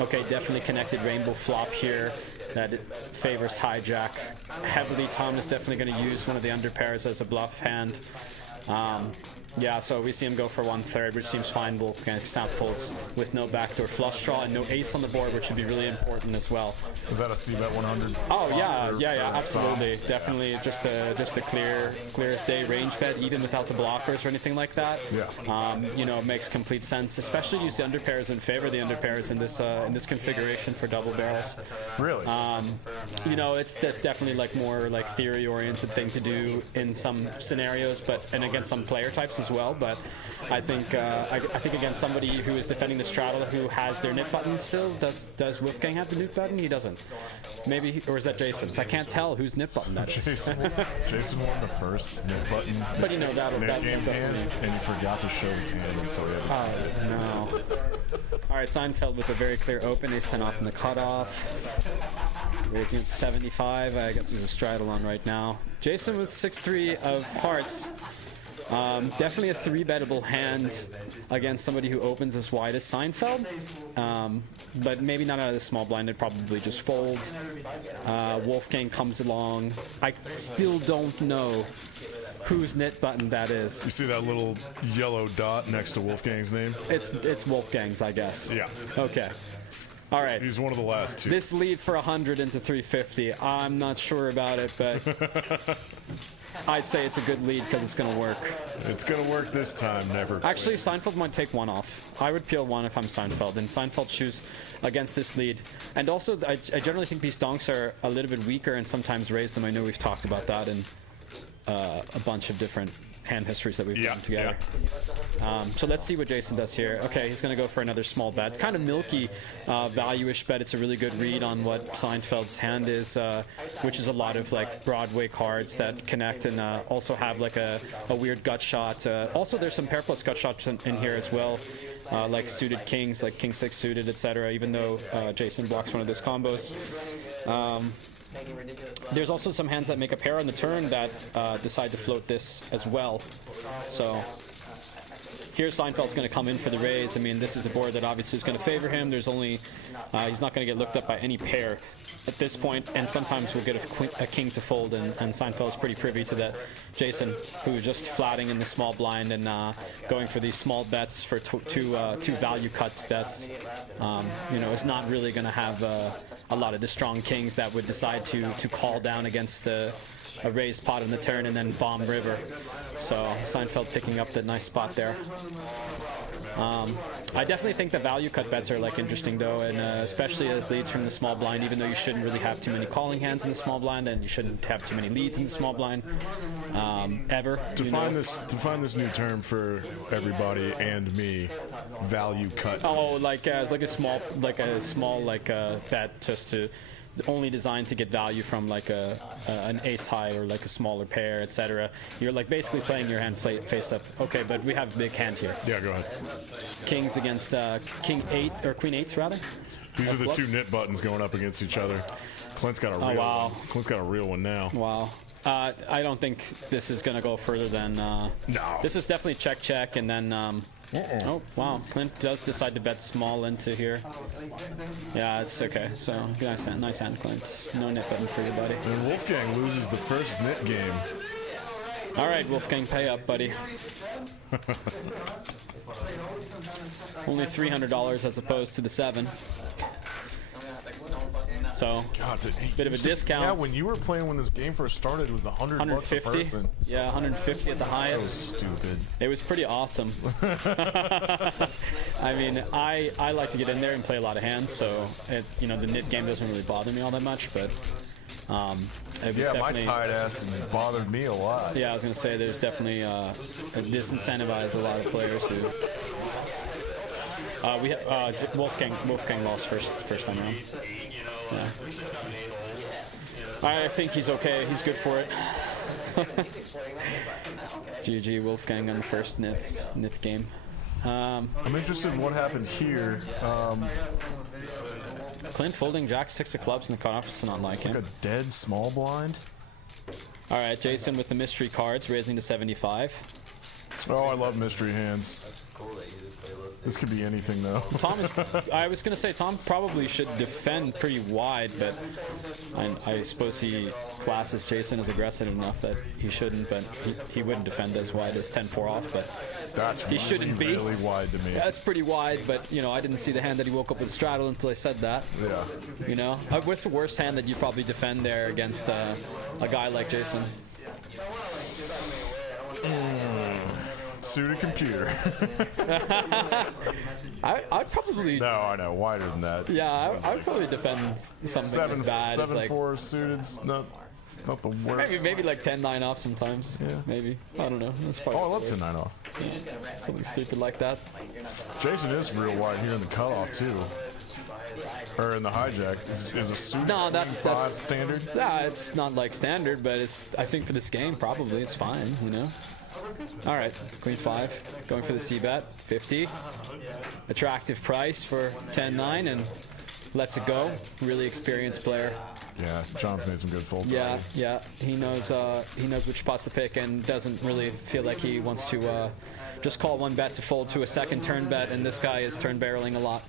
Okay, definitely connected rainbow flop here. That it favors hijack heavily. Tom is definitely going to use one of the underpairs as a bluff hand. So we see him go for 1/3, which seems fine. Wolfgang snap folds with no backdoor flush draw and no ace on the board, which would be really important as well. Is that a C-bet 100? Oh yeah, absolutely, definitely. Just a clear as day range bet, even without the blockers or anything like that. Yeah. It makes complete sense, especially use the underpairs and favor the underpairs in this configuration for double barrels. Really? It's definitely like more like theory-oriented thing to do in some scenarios, and against some player types as well. But I think against somebody who is defending the straddle who has their nip button still, does Wolfgang have the nip button? He doesn't. Maybe, or is that Jason's? I can't tell whose nip button that is. Jason won the first nip button. But that'll game hand, and you forgot to show his hand, and so he had to no. All right, Seinfeld with a very clear open. Ace 10 off in the cutoff. Raising it to 75. I guess there's a straddle on right now. Jason with 6-3 of hearts. Definitely a 3-bettable hand against somebody who opens as wide as Seinfeld, but maybe not out of the small blind. I'd probably just fold. Wolfgang comes along. I still don't know whose knit button that is. You see that little yellow dot next to Wolfgang's name? It's Wolfgang's, I guess. Yeah. Okay. All right. He's one of the last two. This lead for 100 into 350. I'm not sure about it, but I'd say it's a good lead because it's going to work. It's going to work this time, never. Actually, Seinfeld might take one off. I would peel one if I'm Seinfeld, and Seinfeld choose against this lead. And also, I generally think these donks are a little bit weaker and sometimes raise them. I know we've talked about that in a bunch of different hand histories that we've done together. So let's see what Jason does here. Okay, he's going to go for another small bet. Kind of milky value-ish bet. It's a really good read on what Seinfeld's hand is, which is a lot of like Broadway cards that connect and also have like a weird gut shot. Also, there's some pair plus gut shots in here as well, like suited kings, like king 6 suited, etc. Even though Jason blocks one of those combos. There's also some hands that make a pair on the turn that decide to float this as well. So here Seinfeld's going to come in for the raise. I mean, this is a board that obviously is going to favor him. There's only, he's not going to get looked up by any pair at this point, and sometimes we'll get a king to fold, and Seinfeld's pretty privy to that. Jason, who's just flatting in the small blind and going for these small bets for two value cut bets, is not really going to have a lot of the strong kings that would decide to call down against a raised pot on the turn and then bomb river. So Seinfeld picking up that nice spot there. I definitely think the value cut bets are like interesting though, and especially as leads from the small blind, even though you shouldn't really have too many calling hands in the small blind and you shouldn't have too many leads in the small blind ever. Define this new term for everybody and me. Value cut. Oh, like a small bet just to only designed to get value from like an ace high or like a smaller pair, etc. You're like basically playing your hand face up. Okay, but we have a big hand here. Yeah, go ahead. Kings against King 8 or Queen 8s rather. These are the two nit buttons going up against each other. Clint's got a real one. Clint's got a real one now. Wow. I don't think this is gonna go further than. No. This is definitely check, and then. Oh wow, Clint does decide to bet small into here. Yeah, it's okay. So nice hand, Clint. No nit button for you, buddy. And Wolfgang loses the first nit game. All right, Wolfgang, pay up, buddy. Only $300 as opposed to the 7. So, God, bit of a discount. Yeah, when you were playing when this game first started, it was $100 bucks a person. Yeah, 150 at the highest. So stupid. It was pretty awesome. I mean, I like to get in there and play a lot of hands, so the nit game doesn't really bother me all that much, but yeah, my tight ass bothered me a lot. Yeah, I was gonna say there's definitely disincentivized a lot of players who. We Wolfgang lost first time around. Yeah. I think he's okay. He's good for it. GG Wolfgang on the first Nits game. I'm interested in what happened here. Clint folding Jack 6 of clubs in the cutoff. It's not like him. Like a dead small blind. All right, Jason with the mystery cards, raising to 75. Oh, I love mystery hands. This could be anything, though. I was going to say Tom probably should defend pretty wide, but I suppose he classes Jason as aggressive enough that he shouldn't, but he wouldn't defend as wide as 10-4 off, but he shouldn't be. Really wide to me. That's pretty wide, but, I didn't see the hand that he woke up with straddle until I said that. Yeah. What's the worst hand that you'd probably defend there against a guy like Jason? Suited computer. I'd probably. No, I know, wider than that. Yeah, I'd probably defend something as bad as like 7-4 suited. Not the worst. Maybe like 10-9 off sometimes. Yeah. Maybe. I don't know. That's probably. Oh, I love 10-9 off. Yeah. Something stupid like that. Jason is real wide here in the cutoff too. Or in the hijack. Is a suited that's standard? Yeah, it's not like standard, but I think for this game probably it's fine. All right, Queen 5, going for the C-bet, 50. Attractive price for 10-9 and lets it go. Really experienced player. Yeah, John's made some good folds. Yeah, he knows which spots to pick and doesn't really feel like he wants to just call one bet to fold to a second turn bet, and this guy is turn barreling a lot.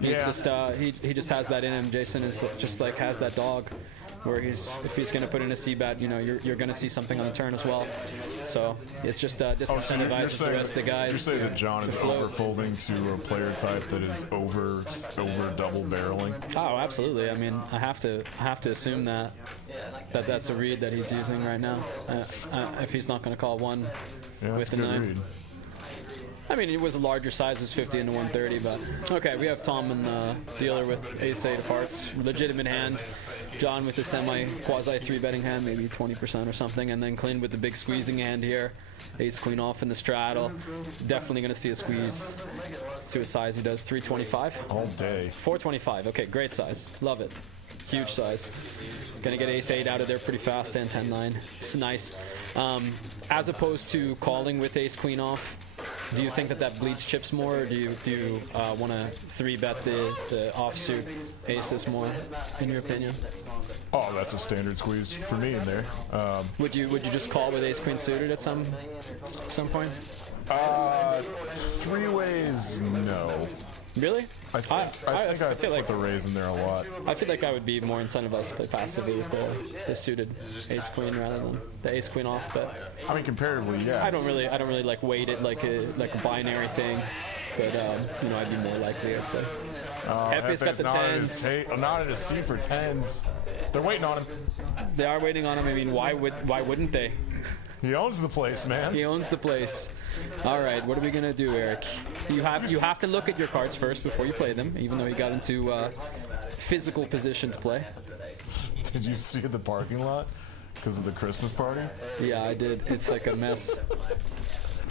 He's just he just has that in him. Jason is just like has that dog, where if he's going to put in a C-bet, you're going to see something on the turn as well. So it's just disincentivizes the rest of the guys. You're saying that John is over folding to a player type that is over double barreling? Oh, absolutely. I mean, I have to assume that's a read that he's using right now. If he's not going to call one with the 9. Read. I mean, it was a larger size, it was 50 into 130, but okay, we have Tom and the dealer with ace-8 of hearts, legitimate hand. John with the semi-quasi 3-betting hand, maybe 20% or something, and then Clint with the big squeezing hand here. Ace-queen off in the straddle. Definitely going to see a squeeze. See what size he does, 325? All day. 425, okay, great size. Love it. Huge size. Gonna get ace-8 out of there pretty fast and 10-9. It's nice. As opposed to calling with ace-queen off, do you think that bleeds chips more, or do you want to 3-bet the offsuit aces more, in your opinion? Oh, that's a standard squeeze for me in there. Would you just call with ace-queen suited at some point? 3 ways, no. Really? I think I feel like put the raise in there a lot. I feel like I would be more incentivized to play passively with the suited ace-queen rather than the ace-queen off. But I mean, comparatively, yeah. I don't really like weight it like a binary thing. But I'd be more likely, I'd say. Hefe's got the 10s. Not at a C for 10s. They're waiting on him. They are waiting on him. I mean, why wouldn't they? He owns the place, man. He owns the place. All right, what are we gonna do, Eric? You have to look at your cards first before you play them, even though you got into physical position to play. Did you see the parking lot because of the Christmas party? Yeah, I did. It's like a mess.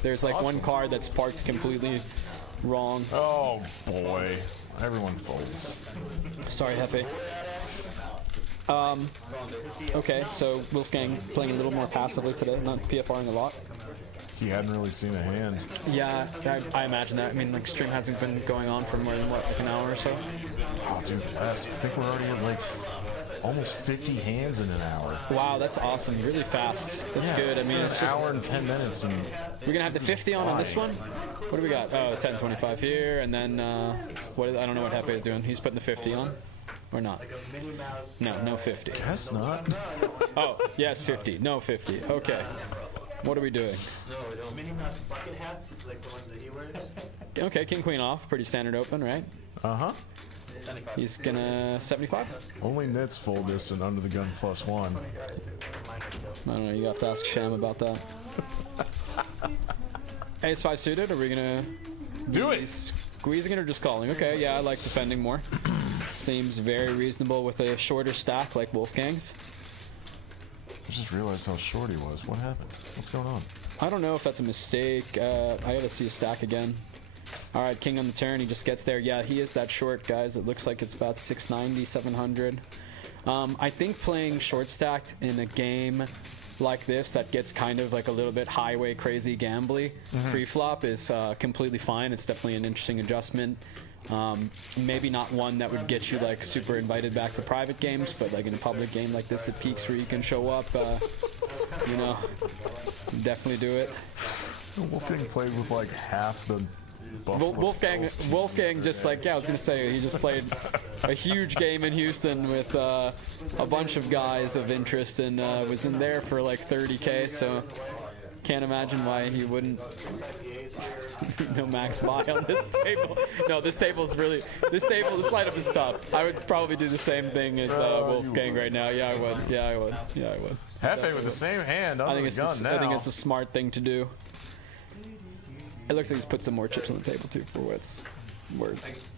There's like one car that's parked completely wrong. Oh boy, everyone folds. Sorry, Hefe. Okay, so Wolfgang playing a little more passively today, not PFRing a lot. He hadn't really seen a hand. Yeah, I imagine that. I mean, like, stream hasn't been going on for more than, what, like an hour or so? Oh, dude, yes. I think we're already at like almost 50 hands in an hour. Wow, that's awesome. Really fast. That's good. I mean, it's an just... hour and 10 minutes. And We're going to have the 50 on this one? What do we got? Oh, 10:25 here, and then, I don't know what Hefe is doing. He's putting the 50 on? Or not? No, no 50. guess not. Oh, yes, 50. No 50. Okay. What are we doing? Minnie Mouse bucket hats, like the ones that he wears. Okay, King Queen off. Pretty standard open, right? Uh-huh. He's gonna 75? Only Nits fold this and under the gun +1. I don't know, you have to ask Sham about that. Ace-5 suited, are we gonna... Do it! Squeezing it or just calling? Okay, yeah, I like defending more. Seems very reasonable with a shorter stack like Wolfgang's. I just realized how short he was. What happened? What's going on? I don't know if that's a mistake. I gotta see a stack again. All right, King on the turn. He just gets there. Yeah, he is that short, guys. It looks like it's about 690, 700. I think playing short stacked in a game like this that gets kind of like a little bit highway crazy gambly pre-flop is completely fine. It's definitely an interesting adjustment. Maybe not one that would get you like super invited back to private games, but like in a public game like this at peaks where you can show up, you know, definitely do it. Wolfgang played with like half the Buffalo. Wolfgang just like, yeah, I was gonna say, he just played a huge game in Houston with a bunch of guys of interest and was in there for like 30K, so can't imagine why he wouldn't. No max buy on this table. No, this table, this lineup is tough. I would probably do the same thing as Wolfgang right now. Yeah, I would. Yeah, I would. Yeah, I would. Hefe with the same hand under the gun now. I think it's a smart thing to do. It looks like he's put some more chips on the table too, for what it's worth.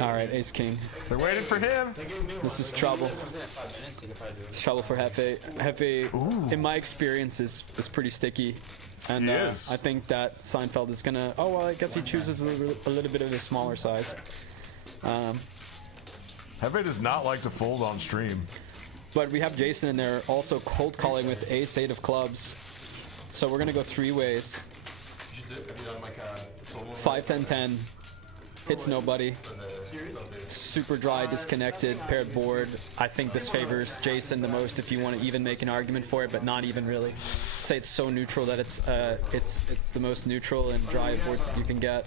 All right, Ace King. They're waiting for him. This is trouble. It's trouble for Hefe. Hefe, in my experience, is pretty sticky. And He is. I think that Seinfeld is gonna. Oh well, I guess he chooses a little bit of a smaller size. Hefe does not like to fold on stream. But we have Jason in there also cold calling with Ace-8 of clubs. So we're gonna go three ways. 5-10-10. Hits nobody. Super dry, disconnected, paired board. I think this favors Jason the most if you want to even make an argument for it, but not even really. Say it's so neutral that it's the most neutral and dry board that you can get.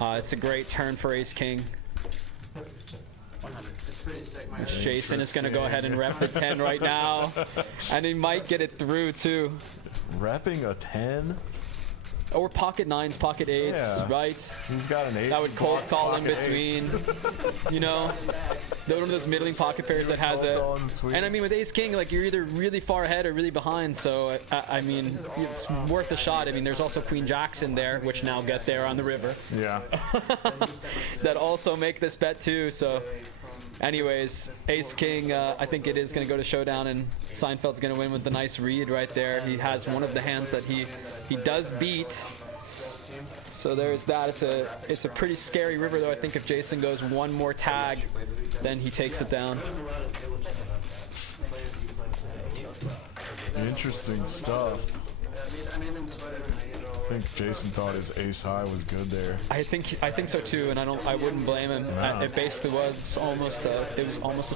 It's a great turn for Ace King. Which Jason is going to go ahead and rep the 10 right now. And he might get it through too. Repping a 10? Or pocket 9s, pocket 8s, Yeah. right? He's got an 8. That would cold call in between. You know? They're one of those middling pocket pairs that has a... And I mean, with Ace King, like, you're either really far ahead or really behind. So, I mean, it's worth a shot. I mean, there's also Queen Jacks in there, which now get there on the river. Yeah. That also make this bet too, so... Anyways, Ace King, I think it is going to go to showdown, and Seinfeld's going to win with the nice read right there. He has one of the hands that he does beat. So there's that. It's a pretty scary river, though. I think if Jason goes one more tag, then he takes it down. Interesting stuff. I think Jason thought his ace high was good there. I think so too, and I wouldn't blame him. Nah. It basically was almost a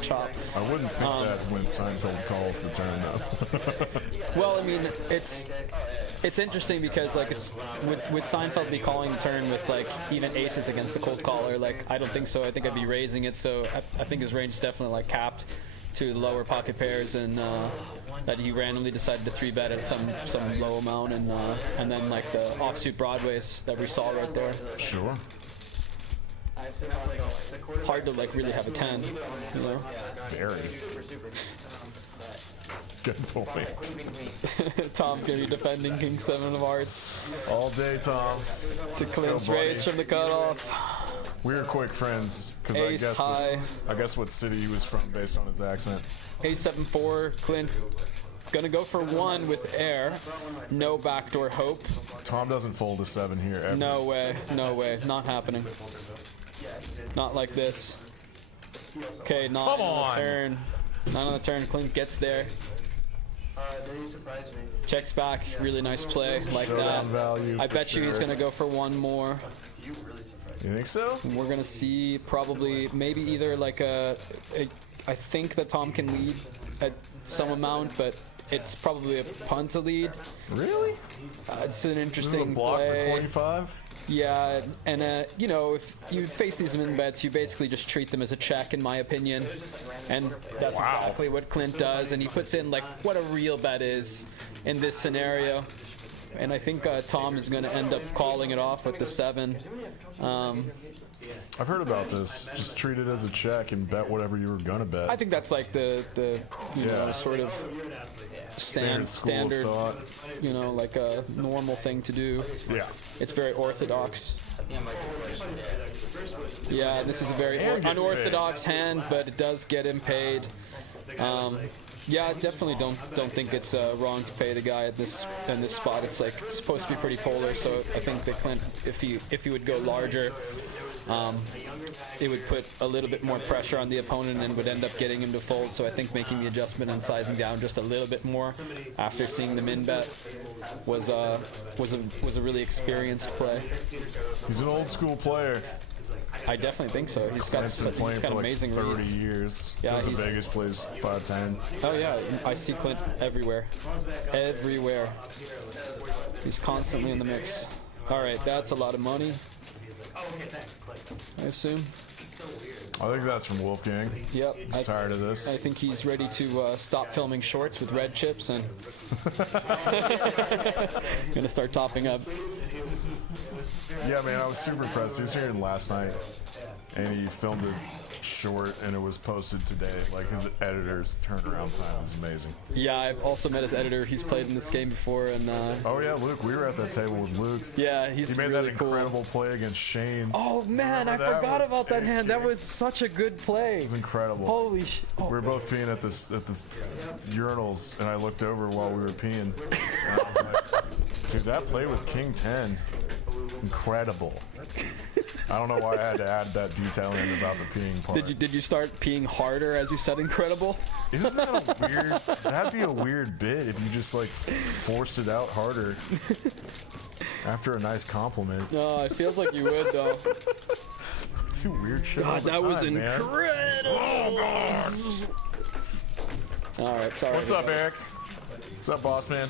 chop. I wouldn't think that when Seinfeld calls the turn, though. Well, I mean, it's interesting because like with Seinfeld be calling the turn with like even aces against the cold caller, like I don't think so. I think I'd be raising it, so I think his range is definitely like capped to lower pocket pairs, and that he randomly decided to 3-bet at some low amount, and then like the offsuit broadways that we saw right there. Sure. Hard to like really have a 10, you know. Very. Good point. Tom gonna be defending King 7 of Hearts. All day, Tom. To Clint's buddy. raise from the cutoff. We were quick friends because Ace high. I guess what city he was from based on his accent. A7-4, Clint gonna go for 1 with air. No backdoor hope. Tom doesn't fold a 7 here ever. No way, not happening. Not like this. Okay, nine Come on on. the turn. 9 on the turn. Clint gets there. Then he surprised me. Checks back. Really nice play. Like that. Showdown value. I for bet you he's sure. going to go for one more. You think so? We're going to see probably maybe either like I think that Tom can lead at some amount, but it's probably a punt to lead. Really? It's an This is a interesting block play. for 25? Yeah, and you know, if you face these min bets, you basically just treat them as a check, in my opinion. And that's exactly what Clint does, and he puts in like what a real bet is in this scenario. And I think Tom is going to end up calling it off with the 7. I've heard about this. Just treat it as a check and bet whatever you were gonna bet. I think that's like the you know, Yeah. sort of Standard school of standard, thought. you know, like a normal thing to do. Yeah. It's very orthodox. Yeah, this is a very Hand gets unorthodox hand, but it does get him paid. Yeah, I definitely don't think it's wrong to pay the guy at this in this spot. It's like supposed to be pretty polar, so I think that Clint, if he would go larger, it would put a little bit more pressure on the opponent and would end up getting him to fold. So I think making the adjustment and sizing down just a little bit more after seeing the min bet was a really experienced play. He's an old school player. I definitely think so. He's got He's been playing for like amazing 30 reads. years. Yeah, Goes to he's- Vegas, plays 5'10". Oh yeah, I see Clint everywhere. Everywhere. He's constantly in the mix. Alright, that's a lot of money. I assume. I think that's from Wolfgang. Yep. He's tired of I this. think he's ready to stop filming shorts with red chips and gonna start topping up. Yeah, man, I was super impressed. He was here last night, and he filmed it short, and it was posted today. Like, his editor's turnaround time is amazing. Yeah, I've also met his editor. He's played in this game before, and Oh, yeah, Luke. We were at that table with Luke. yeah, he's He made really that cool. incredible play against Shane. Oh man, I Remember that forgot one? about that Ace hand. That king. was such a good play. It was incredible. Holy sh! We were both peeing at this urinals, and I looked over while we were peeing. And I was like, dude, that play with King 10, incredible. I don't know why I had to add that detail in about the peeing part. Did you start peeing harder as you said incredible? Isn't that a weird? That'd be a weird bit if you just like forced it out harder after a nice compliment. No, it feels like you would though. Too weird shit. God, all the that was time, man. incredible. Oh God! All right, sorry. What's up, Eric? What's up, boss man?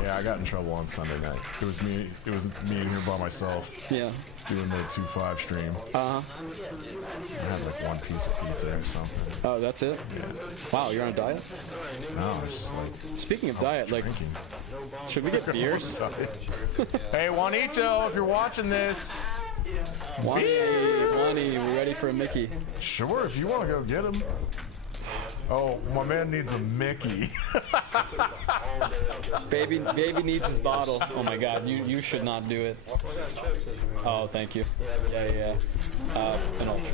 Yeah, I got in trouble on Sunday night. It was me here by myself Yeah. doing the 2-5 stream. I had like one piece of pizza or something. Oh, that's it. Wow, you're on a diet. No, it's just like Speaking of diet, like, drinking. should we get beers? Hey, Juanito, if you're watching this, Wani, we ready for a Mickey? sure, if you want to go get him. Oh, my man needs a Mickey. Baby needs his bottle. Oh my God, you should not do it. Oh, thank you. Yeah. An ultra.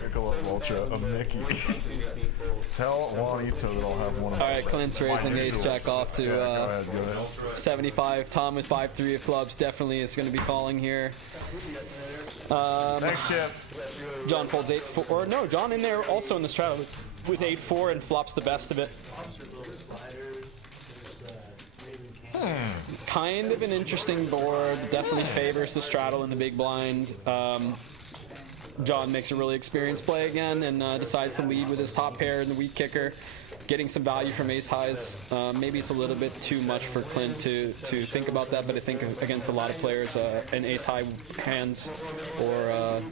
Michelob Ultra, a Mickey. Tell Juanito that I'll have one of All right, Clint's raising my ace noodles. jack off to Go ahead. 75. Tom with 5-3 of clubs definitely is going to be calling here. Thanks, Chip. John folds 8-4, or no, John in there also in the straddle with 8-4 and flops the best of it. Kind of an interesting board. Definitely favors the straddle in the big blind. John makes a really experienced play again and decides to lead with his top pair in the weak kicker, getting some value from ace highs. Maybe it's a little bit too much for Clint to think about that, but I think against a lot of players, an ace high hand or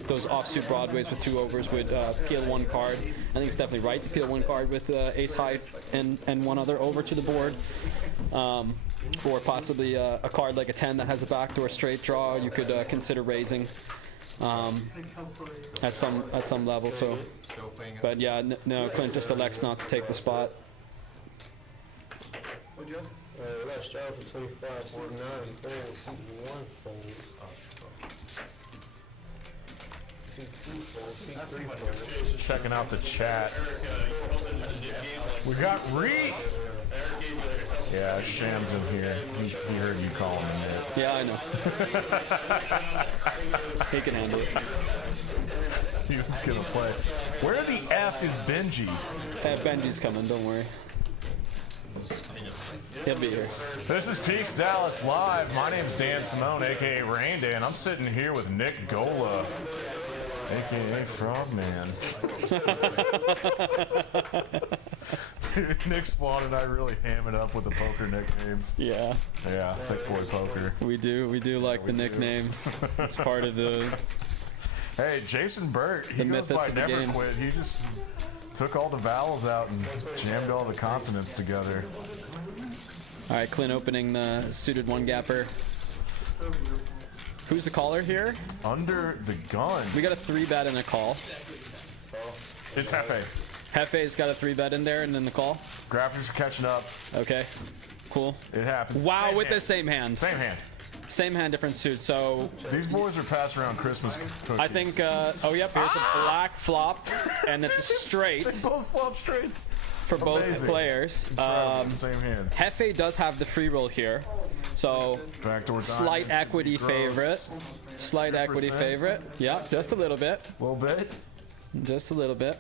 those offsuit broadways with 2 overs would peel 1 card. I think it's definitely right to peel 1 card with ace high and 1 other over to the board. Or possibly a card like a 10 that has a backdoor straight draw. You could consider raising. At some level, so, but yeah, no, Clint just elects not to take the spot. Let's try for 25, 49, 1 fold. Checking out the chat. We got Reed. Yeah, Sham's in here. He heard you call him in there. Yeah, I know. He can handle it. He was gonna play. Where the F is Benji? Benji's coming, don't worry. He'll be here. This is Peaks Dallas Live. My name's Dan Simone, aka Rain Dan. I'm sitting here with Nick Gola, aka Frogman. Dude, Nick Spawn and I really ham it up with the poker nicknames. Yeah, Yeah, Thick Boy Poker. we do like the nicknames. It's part of the. Hey, Jason Burt, he The goes mythos by of the Never game. Quit. He just took all the vowels out and jammed all the consonants together. All right, Clint opening the suited one gapper. Who's the caller here? Under the gun. We got a 3-bet and a call. It's Hefe. Hefe's got a 3-bet in there and then the call. Graphics are catching up. Okay, cool. It happens. Wow, Same with hand. the same hand. Same hand. Same hand, different suit. So These boys are passing around Christmas cookies. I think, oh yep, here's a black flop and it's a straight They both flop straights. for both Amazing. players. Same hands. Hefe does have the free roll here. So Backdoor slight diamonds, equity gross. favorite. Slight equity 2%. favorite. Yeah, just a little bit. A little bit. Just a little bit.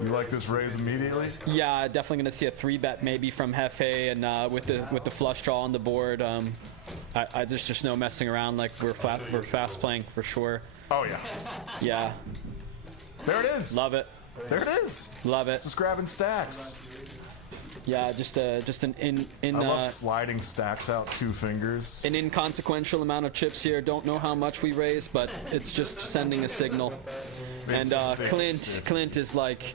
You like this raise immediately? Yeah, definitely gonna see a 3-bet maybe from Hefe, and with the flush draw on the board, there's just no messing around. Like we're fast playing for sure. Oh yeah. Yeah, There it is. love it, There it is. love it. Just grabbing stacks. Yeah, just an I love sliding stacks out 2 fingers. an inconsequential amount of chips here. Don't know how much we raise, but it's just sending a signal. And It's Clint is like,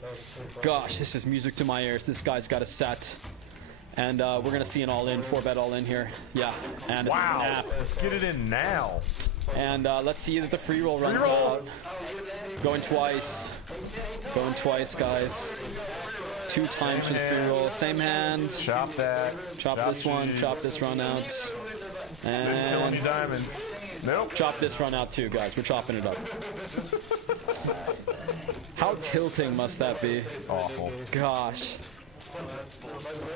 gosh, this is music to my ears. This guy's got a set. And we're gonna see an all-in, 4-bet all-in here. Yeah, and a Wow. snap. Let's get it in now. And let's see that the free roll runs Free roll. out. Going twice. Going twice, guys. 2 times for the free roll. Same hand. Chop that. Chop this one. cheese. Chop this run out. Didn't kill any And diamonds. Nope. chop this run out too, guys. We're chopping it up. How tilting must that be? Awful. Gosh.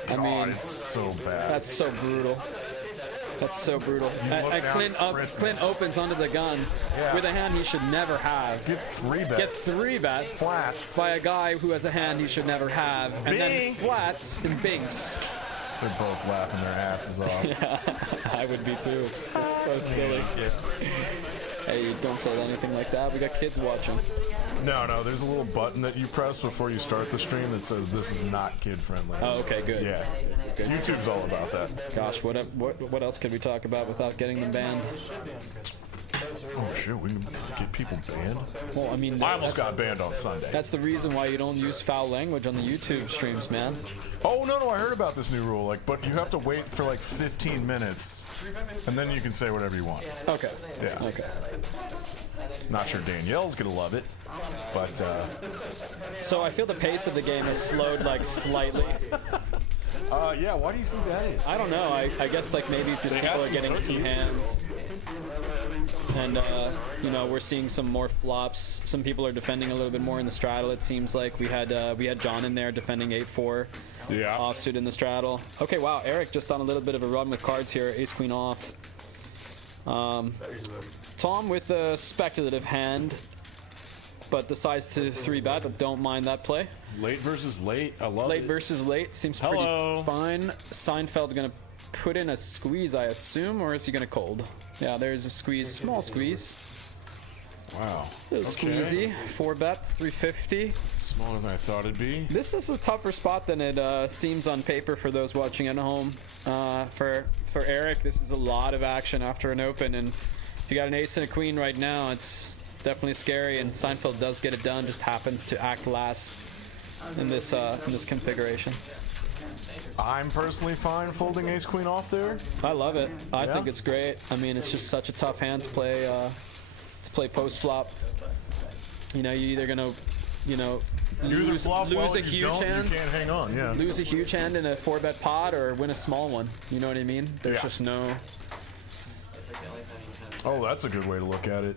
I God, mean, it's so bad. that's so brutal. That's so brutal. look And down at Christmas. Clint opens onto the gun Yeah. with a hand he should never have. Get 3-bet. Get 3-bet flats. by a guy who has a hand he should never have, and then Bing. flats and binks. They're both laughing their asses off. I would be too. It's just so silly. Hey, don't say anything like that. We got kids watching. No, there's a little button that you press before you start the stream that says this is not kid friendly. Oh, okay, good. Yeah. YouTube's all about that. Gosh, what else could we talk about without getting them banned? Oh shit, we can get people banned? Well, I mean, I almost got banned on Sunday. that's the reason why you don't use foul language on the YouTube streams, man. Oh no, I heard about this new rule. Like, but you have to wait for like 15 minutes, and then you can say whatever you want. Okay. Yeah. Okay. Not sure Danielle's gonna love it, but So I feel the pace of the game has slowed like slightly. yeah. Why do you think that is? I don't know. I guess like maybe just people are getting some hands. And you know, we're seeing some more flops. Some people are defending a little bit more in the straddle. It seems like we had John in there defending 8-4 Yeah. offsuit in the straddle. Okay, wow, Eric just on a little bit of a run with cards here. Ace queen off. Tom with a speculative hand, but decides to 3-bet. But don't mind that play. Late versus late. I love Late it. versus late seems Hello. pretty fine. Seinfeld gonna put in a squeeze, I assume, or is he gonna cold? Yeah, there's a squeeze, small squeeze. Wow. Little squeezy, 4-bet, 350. Smaller than I thought it'd be. This is a tougher spot than it seems on paper for those watching at home. For Eric, this is a lot of action after an open, and if you got an ace and a queen right now, it's definitely scary. And Seinfeld does get it done, just happens to act last in this configuration. I'm personally fine folding ace queen off there. I love it. I Yeah? think it's great. I mean, it's just such a tough hand to play post flop. You know, you're either gonna, you know, You either flop well lose a or you huge don't, hand, you can't hang on. Yeah. lose a huge hand in a 4-bet pot, or win a small one. You know what I mean? There's Yeah. just no. Oh, that's a good way to look at it.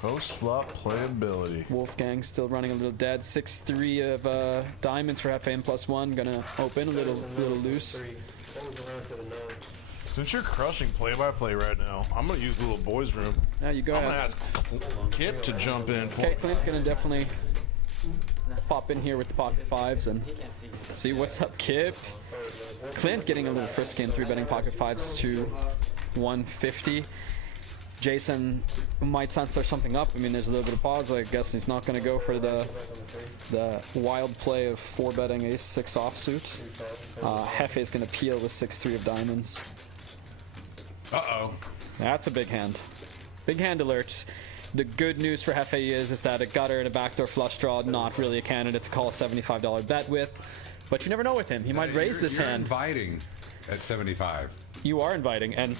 Post-flop playability. Wolfgang still running a little dead. 6-3 of diamonds for Hefe and +1. Gonna open a little loose. Since you're crushing play-by-play right now, I'm gonna use the little boys' room. Now you go I'm ahead. gonna ask Kip to jump in for Okay, Clint gonna definitely pop in here with the pocket fives and see what's up, Kip. Clint getting a little frisky and 3-betting pocket fives to 150. Jason might sense there's something up. I mean, there's a little bit of pause. I guess he's not going to go for the wild play of 4-betting ace-6 offsuit. Hefe is going to peel the 6-3 of diamonds. Uh-oh. That's a big hand. Big hand alert. The good news for Hefe is that a gutter and a backdoor flush draw, not really a candidate to call a $75 bet with. But you never know with him. He might raise this you're hand. Inviting at 75. You are inviting, and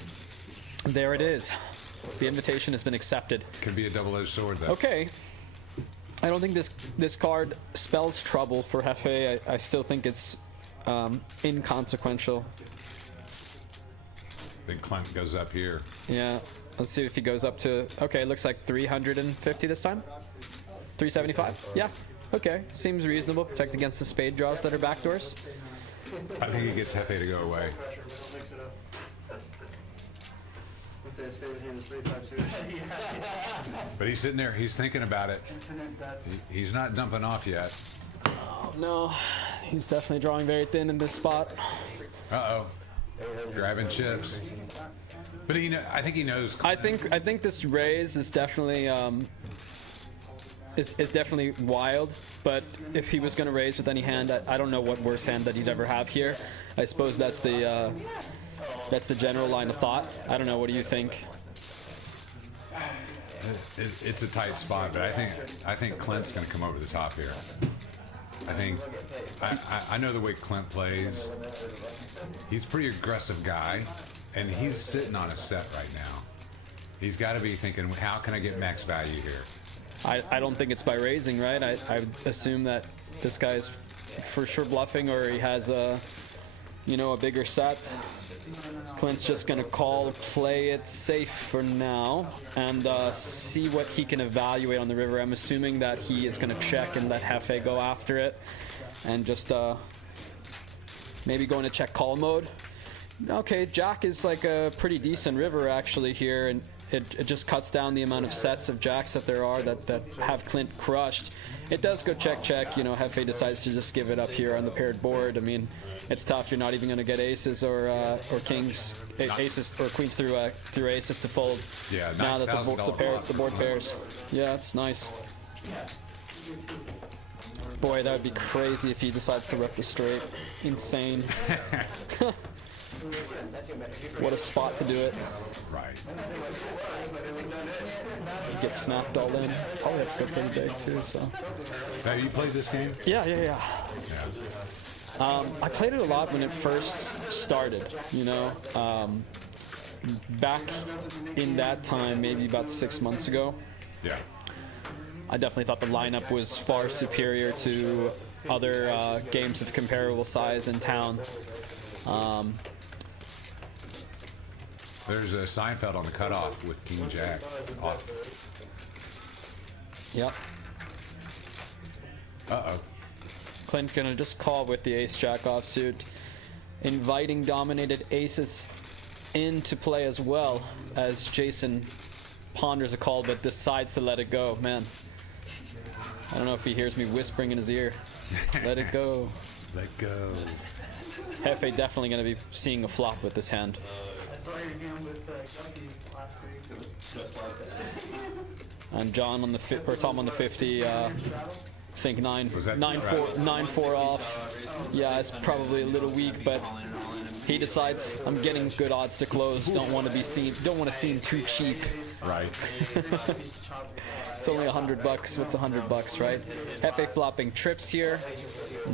there it is. The invitation has been accepted. Could be a double-edged sword, though. Okay. I don't think this card spells trouble for Hefe. I still think it's inconsequential. Big Clint goes up here. Yeah. Let's see if he goes up to... Okay, looks like 350 this time. 375? Yeah. Okay. Seems reasonable. Protect against the spade draws that are backdoors. I think he gets Hefe to go away. His favorite hand is 3-5 suited. But he's sitting there. He's thinking about it. He's not dumping off yet. No. He's definitely drawing very thin in this spot. Uh-oh. Grabbing chips. But I think he knows. I think this raise is definitely is definitely wild. But if he was going to raise with any hand, I don't know what worse hand that he'd ever have here. I suppose that's the general line of thought. I don't know. What do you think? It's a tight spot, but I think Clint's going to come over the top here. I know the way Clint plays. He's a pretty aggressive guy, and he's sitting on a set right now. He's got to be thinking, how can I get max value here? I don't think it's by raising, right? I assume that this guy is for sure bluffing, or he has a bigger set. Clint's just gonna call, play it safe for now, and see what he can evaluate on the river. I'm assuming that he is gonna check and let Hefe go after it, and just maybe go into check call mode. Okay, Jack is like a pretty decent river actually here, and it just cuts down the amount of sets of jacks that there are that have Clint crushed. It does go check. Hefe decides to just give it up here on the paired board. I mean, it's tough. You're not even going to get aces or kings, aces or queens through aces to fold. Yeah, nice now that the board pairs. Yeah, it's nice. Boy, that would be crazy if he decides to rep the straight. Insane. What a spot to do it. Right. You get snapped all in. Probably have to go pretty big too, so. Have you played this game? Yeah. Yeah. I played it a lot when it first started, back in that time, maybe about 6 months ago. Yeah. I definitely thought the lineup was far superior to other games of comparable size in town. There's a Seinfeld on the cutoff with King Jack. Yep. Uh-oh. Clint gonna just call with the ace-jack offsuit, inviting dominated aces into play as well as Jason ponders a call but decides to let it go. Man, I don't know if he hears me whispering in his ear. Let it go. Let go. Hefe definitely gonna be seeing a flop with this hand. I saw your game with Guppy last week. And John on the Tom on the 50. I think 9-4 off. Yeah, it's probably a little weak, but he decides I'm getting good odds to close. Don't want to seem too cheap. Right. It's only $100. What's $100, right? Hefe flopping trips here.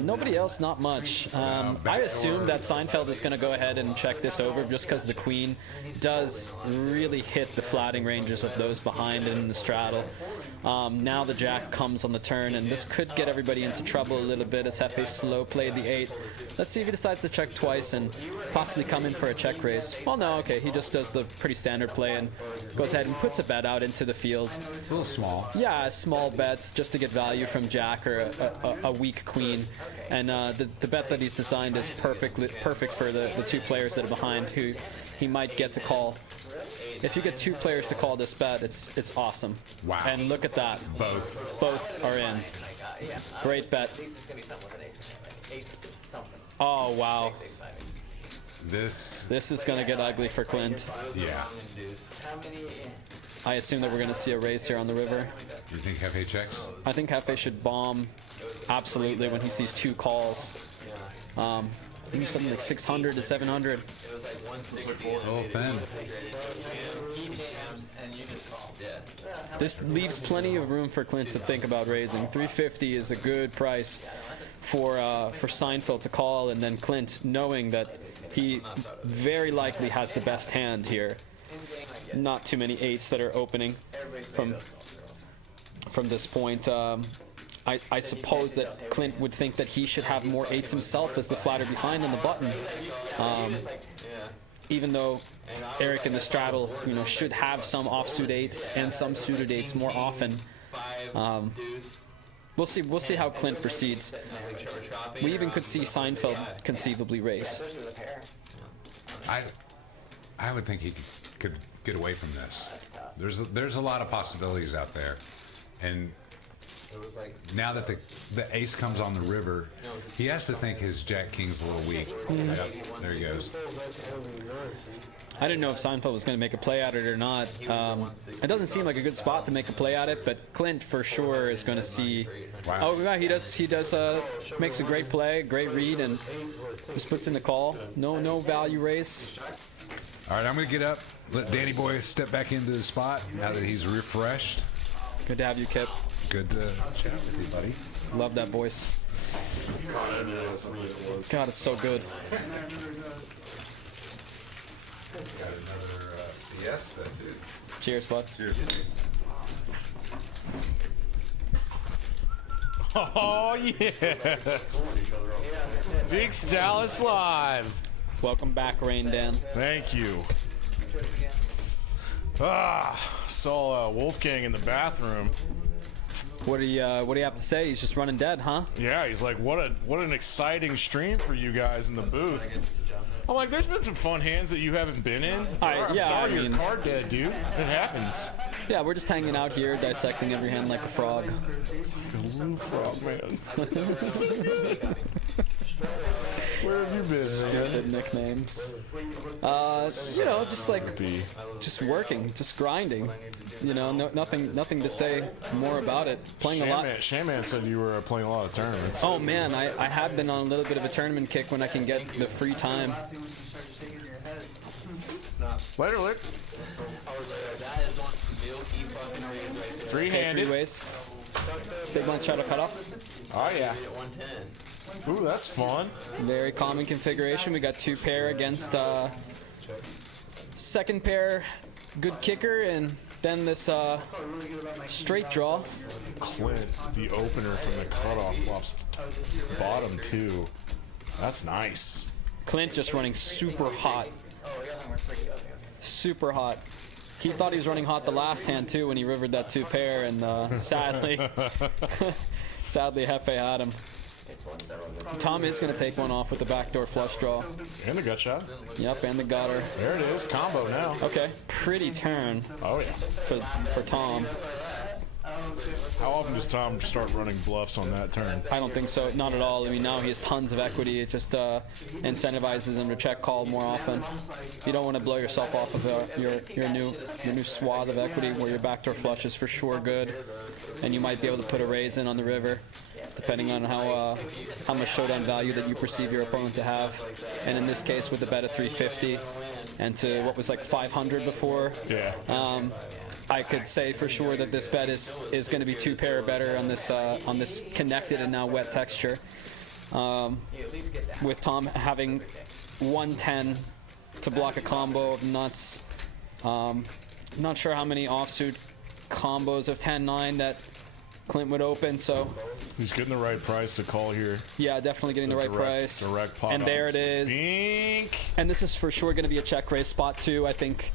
Nobody else, not much. I assume that Seinfeld is going to go ahead and check this over just because the queen does really hit the flatting ranges of those behind in the straddle. Now the jack comes on the turn, and this could get everybody into trouble a little bit as Hefe slow played the 8. Let's see if he decides to check twice and possibly come in for a check raise. Well, no, okay, he just does the pretty standard play and goes ahead and puts a bet out into the field. It's a little small. Yeah, small bets just to get value from jack or a weak queen. And the bet that he's designed is perfect for the 2 players that are behind, who he might get to call. If you get 2 players to call this bet, it's awesome. Wow. And look at that. Both are in. Great bet. Oh, wow. This, This is going to get ugly for Clint. yeah. I assume that we're going to see a raise here on the river. You think Hefe checks? I think Hefe should bomb absolutely when he sees 2 calls. I think something like 600 to 700. A little thin. This leaves plenty of room for Clint to think about raising. 350 is a good price for Seinfeld to call, and then Clint, knowing that he very likely has the best hand here. Not too many 8s that are opening from this point. I suppose that Clint would think that he should have more 8s himself as the flatter behind on the button. Even though Eric in the straddle, should have some offsuit 8s and some suited 8s more often. We'll see how Clint proceeds. We even could see Seinfeld conceivably raise. I would think he could get away from this. There's a lot of possibilities out there, and now that the ace comes on the river, he has to think his jack king's a little weak. Yep, there he goes. I didn't know if Seinfeld was going to make a play at it or not. It doesn't seem like a good spot to make a play at it, but Clint for sure is going to see. Wow. Oh yeah, he does. Makes a great play, great read, and just puts in the call. No value raise. All right, I'm going to get up. Let Danny Boy step back into the spot now that he's refreshed. Good to have you, Kip. Good to chat with you, buddy. Love that voice. God, it's so good. Got another siesta, too. Cheers, bud. Cheers. Oh, yeah. Zeke's Dallas Live. Welcome back, Rain Dan. Thank you. Saw Wolfgang in the bathroom. What do you have to say? He's just running dead, huh? Yeah, he's like, what an exciting stream for you guys in the booth. I'm like, there's been some fun hands that you haven't been in. I'm sorry I mean, you're card dead, dude. It happens. Yeah, we're just hanging out here, dissecting every hand like a frog. Blue frog, man. Where have you been, man? Stupid nicknames. Just working, just grinding. Nothing to say more about it. Playing a lot. Shaman said you were playing a lot of tournaments. Oh man, I have been on a little bit of a tournament kick when I can get the free time. Later, Lick. Three-handed. 3 ways. Big one shot of cut off. Oh, yeah. Ooh, that's fun. Very common configuration. We got 2 pair against second pair, good kicker, and then this straight draw. Clint, the opener from the cutoff, flops bottom 2. That's nice. Clint just running super hot. Super hot. He thought he was running hot the last hand too when he rivered that 2 pair, and sadly Hefe had him. Tom is going to take one off with the backdoor flush draw. And the gut shot. Yep, and the gutter. There it is, combo now. Okay, pretty turn Oh, yeah. for Tom. How often does Tom start running bluffs on that turn? I don't think so, not at all. I mean, now he has tons of equity. It just incentivizes him to check call more often. You don't want to blow yourself off of your new swath of equity where your backdoor flush is for sure good, and you might be able to put a raise in on the river, depending on how much showdown value that you perceive your opponent to have. And in this case, with a bet of 350 and to what was like 500 before. Yeah. I could say for sure that this bet is going to be 2 pair or better on this connected and now wet texture. With Tom having 110 to block a combo of nuts. Not sure how many offsuit combos of 10-9 that Clint would open. So He's getting the right price to call here. yeah, definitely getting the right price. Direct pot And there it is. Bink. And this is for sure going to be a check raise spot too. I think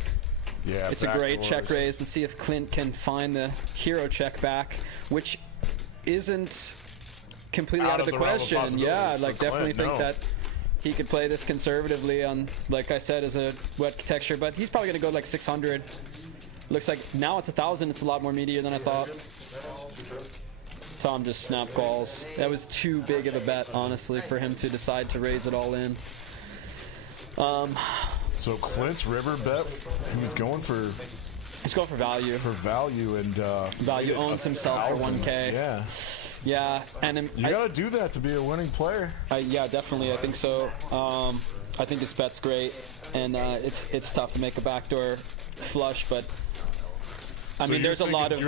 Yeah, it's a great check raise. Let's see if Clint can find the hero check back, which isn't completely out of the realm of question. possibility Yeah, for like definitely Clint, think no. that he could play this conservatively on, like I said, as a wet texture, but he's probably gonna go like 600. Looks like now it's 1,000. It's a lot more meatier than I thought. Tom just snap calls. That was too big of a bet, honestly, for him to decide to raise it all in. So Clint's river bet, he's going for value. value and Value owns himself for 1K. Yeah, Yeah, and you gotta do that to be a winning player. yeah, definitely. I think so. I think this bet's great, and it's tough to make a backdoor flush, but I mean, there's a lot of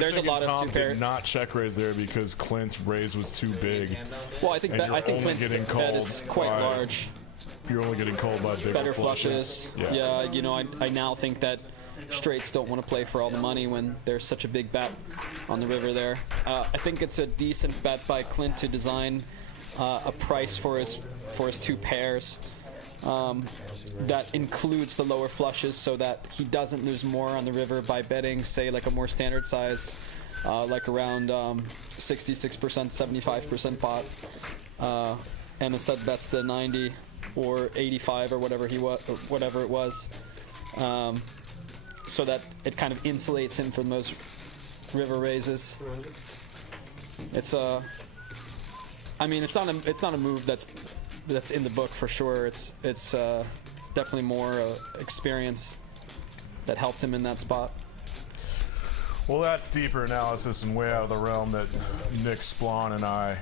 Tom two pair. did not check raise there because Clint's raise was too big. Well, I think and you're only Clint's getting bet called is quite by large. You're only getting called by bigger Better flushes. Yeah, you know, I now think that straights don't want to play for all the money when there's such a big bet on the river there. I think it's a decent bet by Clint to design a price for his two pairs that includes the lower flushes so that he doesn't lose more on the river by betting, say, like a more standard size, like around 66%, 75% pot, and instead bets the 90 or 85 or whatever it was. So that it kind of insulates him from those river raises. It's I mean, it's not a move that's in the book for sure. It's definitely more experience that helped him in that spot. Well, that's deeper analysis and way out of the realm that Nick Splon and I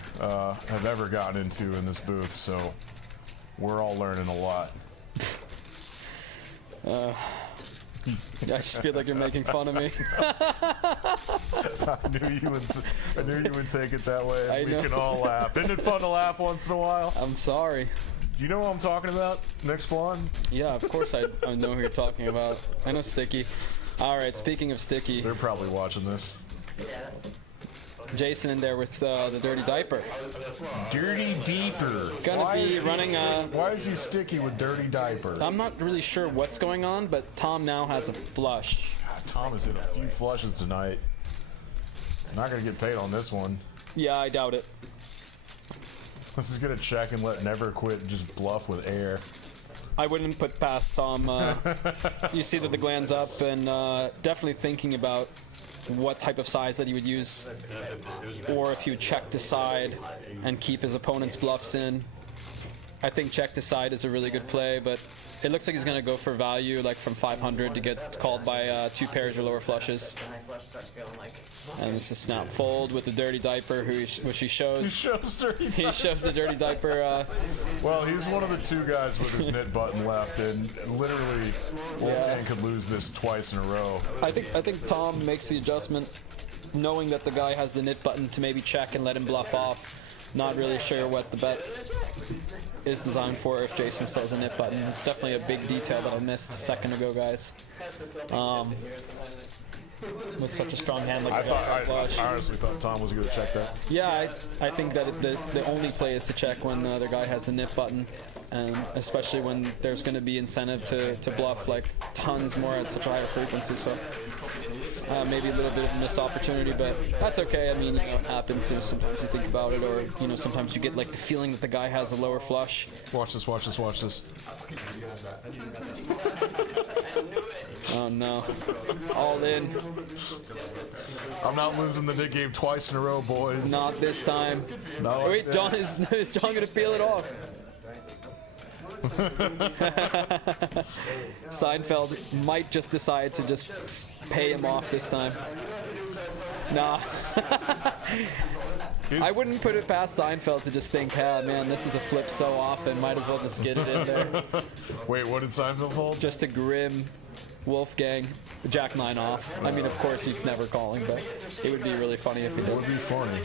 have ever gotten into in this booth. So we're all learning a lot. I just feel like you're making fun of me. I knew you would take it that way. I We know. can all laugh. Isn't it fun to laugh once in a while? I'm sorry. Do you know what I'm talking about, Nick Splon? Yeah, of course I know who you're talking about. I know Sticky. All right, speaking of Sticky, They're probably watching this. Jason in there with the dirty diaper. Dirty Deeper. Gonna be running Why is he sticky with Dirty Diaper? I'm not really sure what's going on, but Tom now has a flush. Tom has hit a few flushes tonight. Not gonna get paid on this one. Yeah, I doubt it. This is gonna check and let Never Quit just bluff with air. I wouldn't put past Tom. You see that the gland's up, and definitely thinking about what type of size that he would use, or if he would check to side and keep his opponent's bluffs in. I think check to side is a really good play, but it looks like he's gonna go for value, like from 500 to get called by two pairs or lower flushes. High flush starts feeling like. And this is snap fold with the dirty diaper, which he shows. He shows Dirty Diaper. He shows the dirty diaper. Well, he's one of the two guys with his knit button left, and literally, Wolfgang could lose this twice in a row. I think Tom makes the adjustment, knowing that the guy has the knit button to maybe check and let him bluff off. Not really sure what the bet is designed for if Jason still has a knit button. It's definitely a big detail that I missed a second ago, guys. With such a strong hand like I flush. honestly thought Tom was going to check that. Yeah, I think that the only play is to check when the other guy has a knit button, and especially when there's going to be incentive to bluff like tons more at such a higher frequency. So maybe a little bit of a missed opportunity, but that's okay. I mean, you know, it happens. You know, sometimes you think about it, or you know, sometimes you get like the feeling that the guy has a lower flush. Watch this, watch this, watch this. Oh no! All in. I'm not losing the knit game twice in a row, boys. Not this time. Not like Wait, this. John is John gonna peel it off? Seinfeld might just decide to just pay him off this time. Nah. I wouldn't put it past Seinfeld to just think, ah, man, this is a flip so often, might as well just get it in there. Wait, what did Seinfeld fold? Just a grim Wolfgang, Jack 9 off. I mean, of course, he'd never call him, but it would be really funny if he It did. would be funny.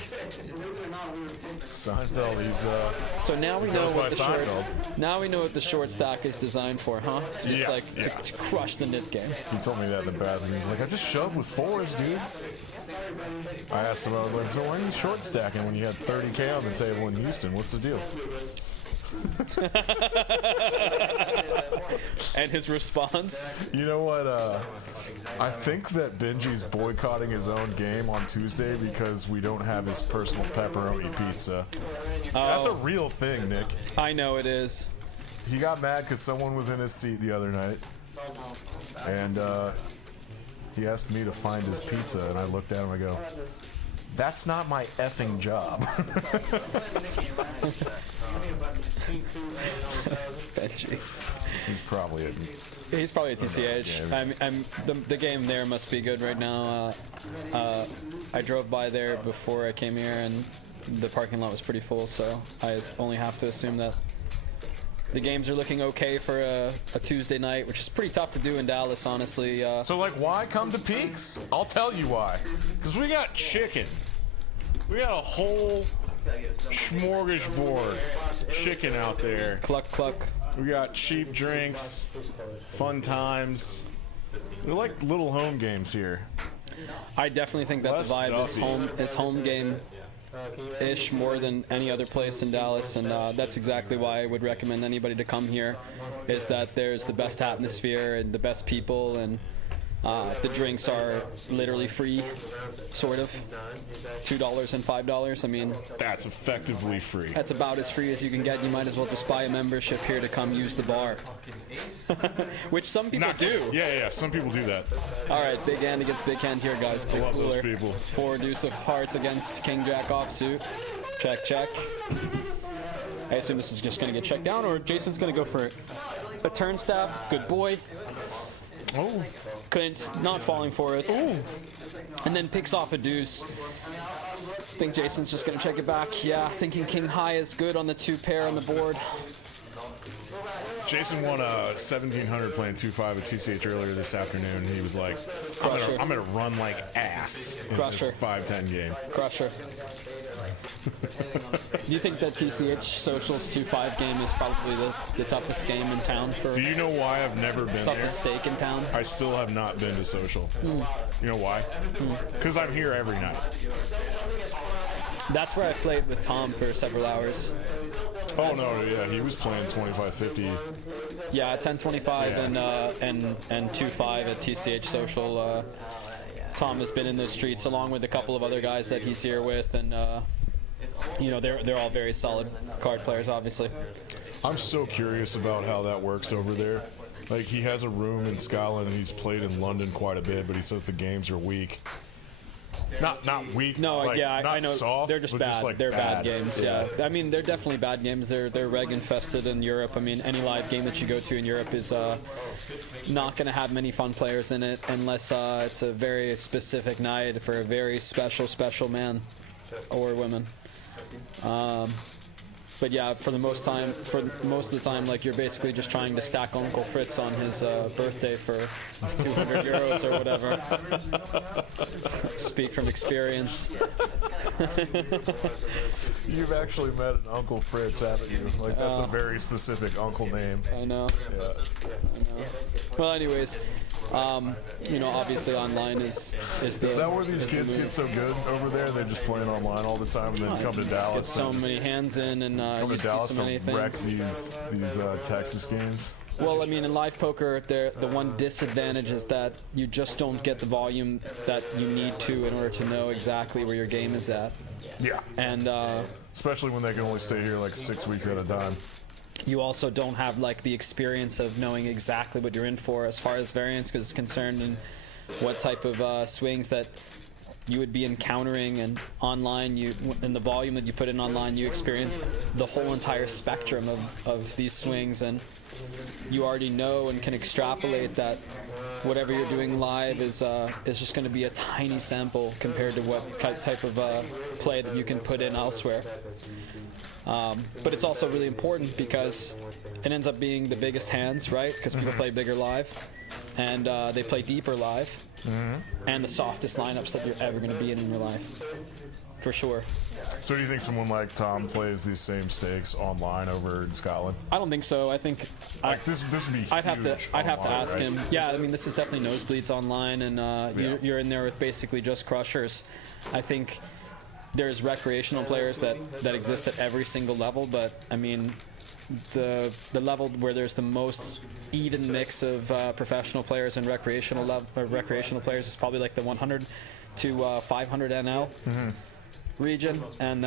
Seinfeld, he's So now we know goes what by the short. Seinfeld. Now we know what the short stack is designed for, huh? To just Yeah, like yeah. to crush the Nit game. He told me that in the bathroom. He's like, I just shoved with 4s, dude. I asked him, I was like, so why are you short stacking when you had 30K on the table in Houston? What's the deal? And his response? You know what? I think that Benji'S boycotting his own game on Tuesday because we don't have his personal pepperoni pizza. That's a real thing, Nick. I know it is. He got mad because someone was in his seat the other night, and he asked me to find his pizza, and I looked at him and I go, that's not my effing job. Benji. He's probably it. He's probably a TCH. The game there must be good right now. I drove by there before I came here, and the parking lot was pretty full, so I only have to assume that the games are looking okay for a Tuesday night, which is pretty tough to do in Dallas, honestly. So, like, why come to Peaks? I'll tell you why. Because we got chicken. We got a whole smorgasbord chicken out there. Cluck, cluck. We got cheap drinks, fun times. They're like little home games here. I definitely think that Less the vibe stuffy. is home game-ish more than any other place in Dallas, and that's exactly why I would recommend anybody to come here, is that there's the best atmosphere and the best people, and the drinks are literally free, sort of. $2 and $5. I mean, That's effectively free. that's about as free as you can get. You might as well just buy a membership here to come use the bar. Which some people do. Yeah, some people do that. All right, big hand against big hand here, guys. Big Love those cooler. people. 4 deuce of hearts against King Jack offsuit. Check, check. I assume this is just going to get checked down, or Jason's going to go for a turn stab. Good boy. Oh, Clint not falling for it. Ooh. And then picks off a deuce. I think Jason's just going to check it back. Yeah, thinking King High is good on the 2 pair on the board. Jason won 1,700 playing 2-5 at TCH earlier this afternoon. He was like, Crusher. I'm gonna run like ass in Crusher. this 5-10 game. Crusher. Do you think that TCH Socials 2-5 game is probably the toughest game in town for Do you know why I've never been there? toughest stake in town? I still have not been to social. You know why? Because I'm here every night. That's where I played with Tom for several hours. Oh no, yeah, he was playing 25-50. Yeah, 10-25 Yeah. and 2-5 at TCH Social. Tom has been in the streets along with a couple of other guys that he's here with, and you know, they're all very solid card players, obviously. I'm so curious about how that works over there. Like, he has a room in Scotland and he's played in London quite a bit, but he says the games are weak. Not weak. No, like, yeah, not I know. soft, They're just but bad. like they're bad games. Yeah. I mean, they're definitely bad games. They're reg infested in Europe. I mean, any live game that you go to in Europe is not going to have many fun players in it unless it's a very specific night for a very special man or woman. But yeah, for most of the time, like, you're basically just trying to stack Uncle Fritz on his birthday for 200 euros or whatever. Speak from experience. You've actually met an Uncle Fritz, haven't you? Like, that's a very specific uncle name. I know. Yeah. I know. Well, anyways, you know, obviously online is the. Is that where these is the kids move. get so good over there? They're just playing online all the time and then come to Get Dallas. so and many hands in, and come you to see Dallas so many to wreck things. these Texas games. Well, I mean, in live poker, the one disadvantage is that you just don't get the volume that you need to in order to know exactly where your game is at. Yeah. And Especially when they can only stay here like 6 weeks at a time. you also don't have like the experience of knowing exactly what you're in for as far as variance is concerned, and what type of swings that you would be encountering. And online, in the volume that you put in online, you experience the whole entire spectrum of these swings, and you already know and can extrapolate that whatever you're doing live is just going to be a tiny sample compared to what type of play that you can put in elsewhere. But it's also really important because it ends up being the biggest hands, right? Because people play bigger live. and they play deeper live, and the softest lineups that you're ever going to be in your life, for sure. So do you think someone like Tom plays these same stakes online over in Scotland? I don't think so. I think Like this would be I'd have huge to online, ask right? him. Yeah, I mean, this is definitely nosebleeds online, and you're in there with basically just crushers. I think there's recreational players that exist at every single level, but I mean, the level where there's the most even mix of professional players and recreational players is probably like the 100 to 500 NL. Region, and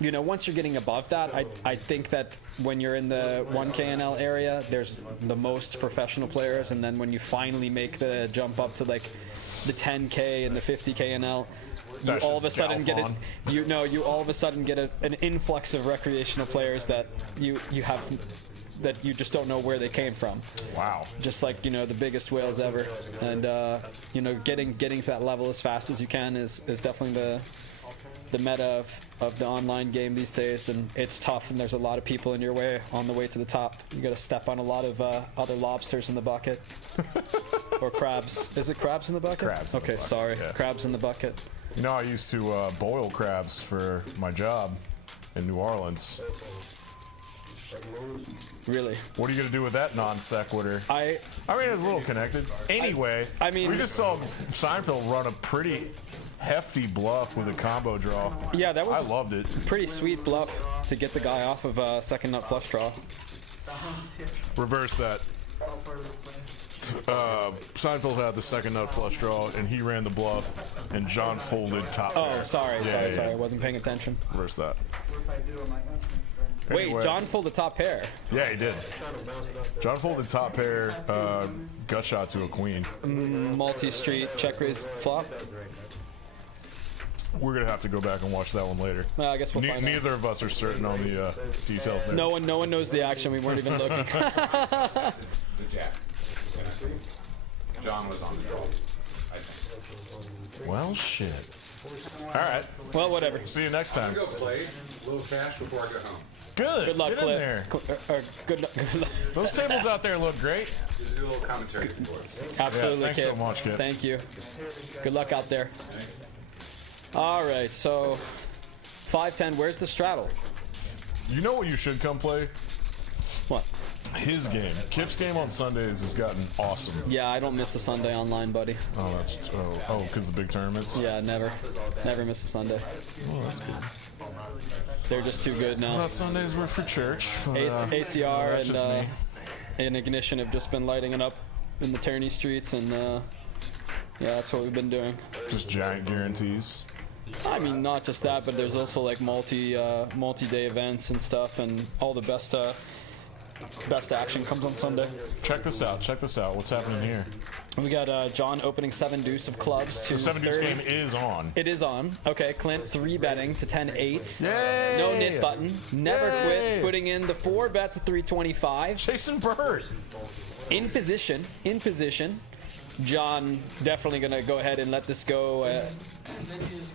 you know, once you're getting above that, I think that when you're in the 1K NL area, there's the most professional players, and then when you finally make the jump up to like the 10K and the 50K NL, you That's all of a just sudden get it. Galfon. You all of a sudden get an influx of recreational players that you have that you just don't know where they came from. Wow. Just like, you know, the biggest whales ever, and you know, getting to that level as fast as you can is definitely the meta of the online game these days, and it's tough, and there's a lot of people in your way on the way to the top. You got to step on a lot of other lobsters in the bucket. Or crabs. Is it crabs in the bucket? Crabs in the Okay, bucket, sorry. yeah. Crabs in the bucket. You know, I used to boil crabs for my job in New Orleans. Really? What are you gonna do with that non sequitur? I mean, it's a little connected. Anyway, I mean, we just saw Seinfeld run a pretty hefty bluff with a combo draw. Yeah, that was I loved it. pretty sweet bluff to get the guy off of a second nut flush draw. Reverse that. Seinfeld had the second nut flush draw, and he ran the bluff, and John folded top Oh, pair. sorry. Yeah. I wasn't paying attention. Reverse that. Wait, Anyway. John folded top pair. Yeah, he did. John folded top pair, gut shot to a queen. Multi-street check raise flop. We're gonna have to go back and watch that one later. Well, I guess we'll find out. Neither of us are certain on the details there. No one knows the action. We weren't even looking. The jack. John was on the draw, I think. Well, shit. All right. Well, whatever. See you next time. Go play a little cash before I go home. Good. Good luck, Get in Clint. there. Good luck. Good luck. Those tables out there look great. Just do a little commentary for us. Absolutely, Yeah, thanks Kit. so much, Kit. Thank you. Good luck out there. All right, so 5-10. Where's the straddle? You know what you should come play? What? His game. Kip's game on Sundays has gotten awesome. Yeah, I don't miss a Sunday online, buddy. Oh, that's because the big tournaments. Yeah, never miss a Sunday. Oh, that's good. They're just too good I now. thought Sundays were for church. But, ACR that's just me. and Ignition have just been lighting it up in the tourney streets, and yeah, that's what we've been doing. Just giant guarantees. I mean, not just that, but there's also like multi-day events and stuff, and all the best action comes on Sunday. Check this out. Check this out. What's happening here? We got John opening 7 deuce of clubs to The 7 deuce 30. game is on. It is on. Okay, Clint 3 betting to 10-8. Yay! No nit button. Never Yay! quit. Putting in the 4 bet to 325. Jason Bird. In position. John definitely gonna go ahead and let this go.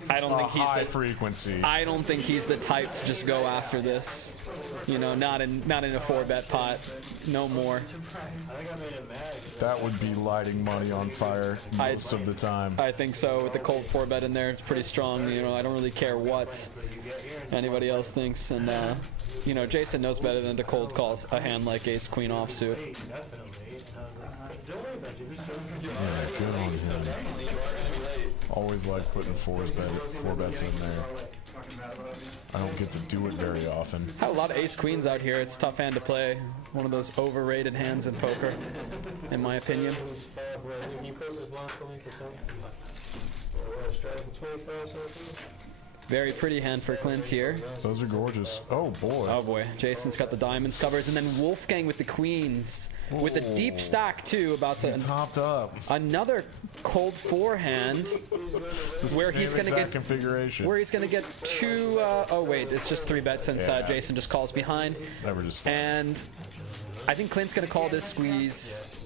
I don't think he's High the, frequency. I don't think he's the type to just go after this. You know, not in a 4-bet pot. No more. That would be lighting money on fire most of the time. I think so. With the cold 4-bet in there, it's pretty strong. You know, I don't really care what anybody else thinks, and you know, Jason knows better than to cold call a hand like Ace Queen offsuit. Yeah, good on him. Always like putting 4 bets in there. I don't get to do it very often. Had a lot of Ace Queens out here. It's a tough hand to play. One of those overrated hands in poker, in my opinion. Very pretty hand for Clint here. Those are gorgeous. Oh boy. Oh boy, Jason's got the diamonds covered, and then Wolfgang with the queens, with a deep stack too, about to Topped up. another cold 4 hand, where Same he's gonna exact get configuration. where he's gonna get 2. Oh wait, it's just 3 bets since Yeah. Jason just calls behind, Never just. and I think Clint's gonna call this squeeze,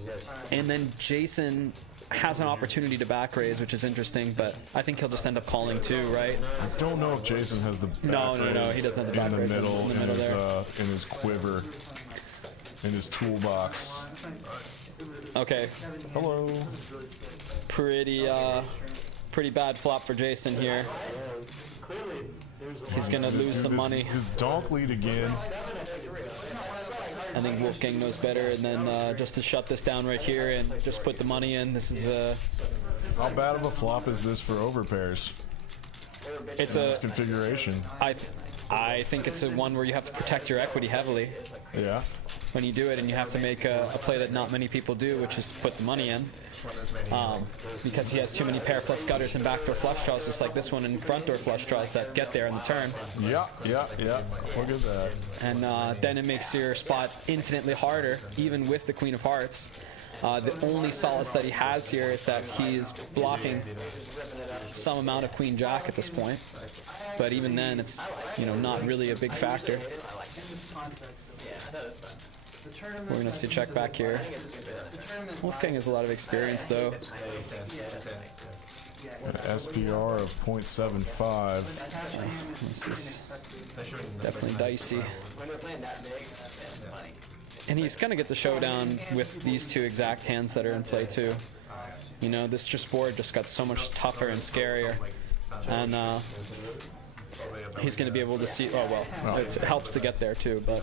and then Jason has an opportunity to back raise, which is interesting, but I think he'll just end up calling too, right? I don't know if Jason has the No, back no, raise he doesn't have the back in the raise in middle, the middle there. in his quiver. in his toolbox. Okay, Hello. pretty bad flop for Jason here. He's gonna lose some money. His donk lead again. I think Wolfgang knows better, and then just to shut this down right here and just put the money in. This is How bad of a flop is this for overpairs? it's This configuration. I think it's a one where you have to protect your equity heavily Yeah. when you do it, and you have to make a play that not many people do, which is to put the money in. Because he has too many pair plus gutters and backdoor flush draws, just like this one, and front door flush draws that get there in the turn. Yeah. Look at that. And then it makes your spot infinitely harder, even with the Queen of Hearts. The only solace that he has here is that he's blocking some amount of Queen Jack at this point. But even then, it's not really a big factor. We're gonna see check back here. Wolfgang has a lot of experience though. An SPR of 0.75. This is definitely dicey. And he's gonna get the showdown with these two exact hands that are in play too. This just board just got so much tougher and scarier. And he's going to be able to see. Oh well, it helps to get there too. But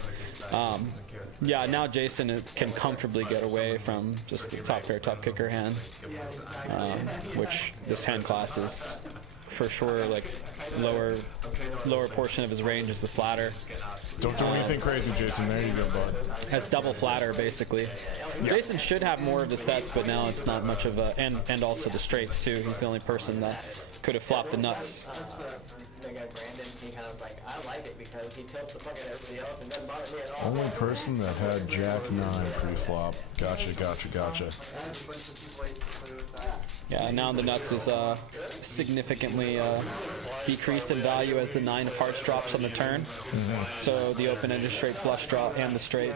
yeah, now Jason can comfortably get away from just the top pair, top kicker hand, which this hand class is for sure like lower portion of his range is the flatter. Don't do anything crazy, Jason. There you go, bud. Has double flatter basically. Jason should have more of the sets, but now it's not much of a and also the straights too. He's the only person that could have flopped the nuts. Brandon, he kind of like, I like it because he tilts the fuck at everybody else and doesn't bother me at all. Only person that had Jack 9 pre-flop. Gotcha. Yeah, now the nuts is significantly decreased in value as the 9 of hearts drops on the turn. So the open-ended straight flush draw and the straight,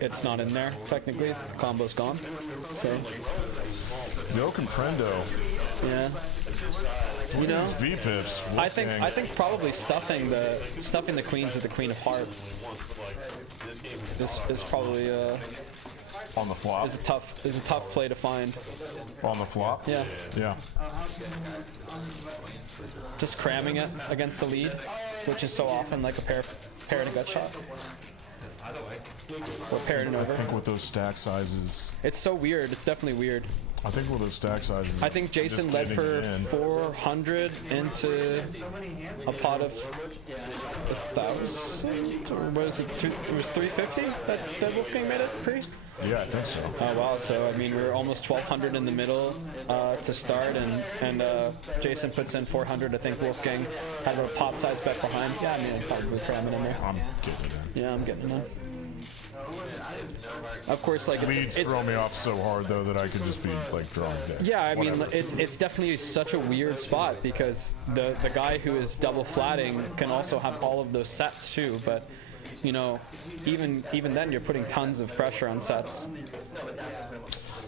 it's not in there technically. The combo's gone. So Yo comprendo. yeah. These V-pips. I think probably stuffing the queens with the Queen of Hearts is probably On the flop. is a tough play to find. On the flop? Yeah. Yeah. Just cramming it against the lead, which is so often like a pair and a gut shot. Or pair and I over. think with those stack sizes. It's so weird. It's definitely weird. I think with those stack sizes. I think Jason just led getting for it in. 400 into a pot of 1,000, or was it? It was 350 that Wolfgang made it pre. Yeah, I think so. Oh wow! So I mean, we were almost 1,200 in the middle to start, and Jason puts in 400. I think Wolfgang had a pot size bet behind. Yeah, I mean, I'm probably cramming in there. I'm getting it in. Yeah, I'm getting there. Of course, like Leads it's throw me off so hard though that I could just be like drawing dead. yeah, I mean, it's definitely such a weird spot because the guy who is double flatting can also have all of those sets too, but even then you're putting tons of pressure on sets.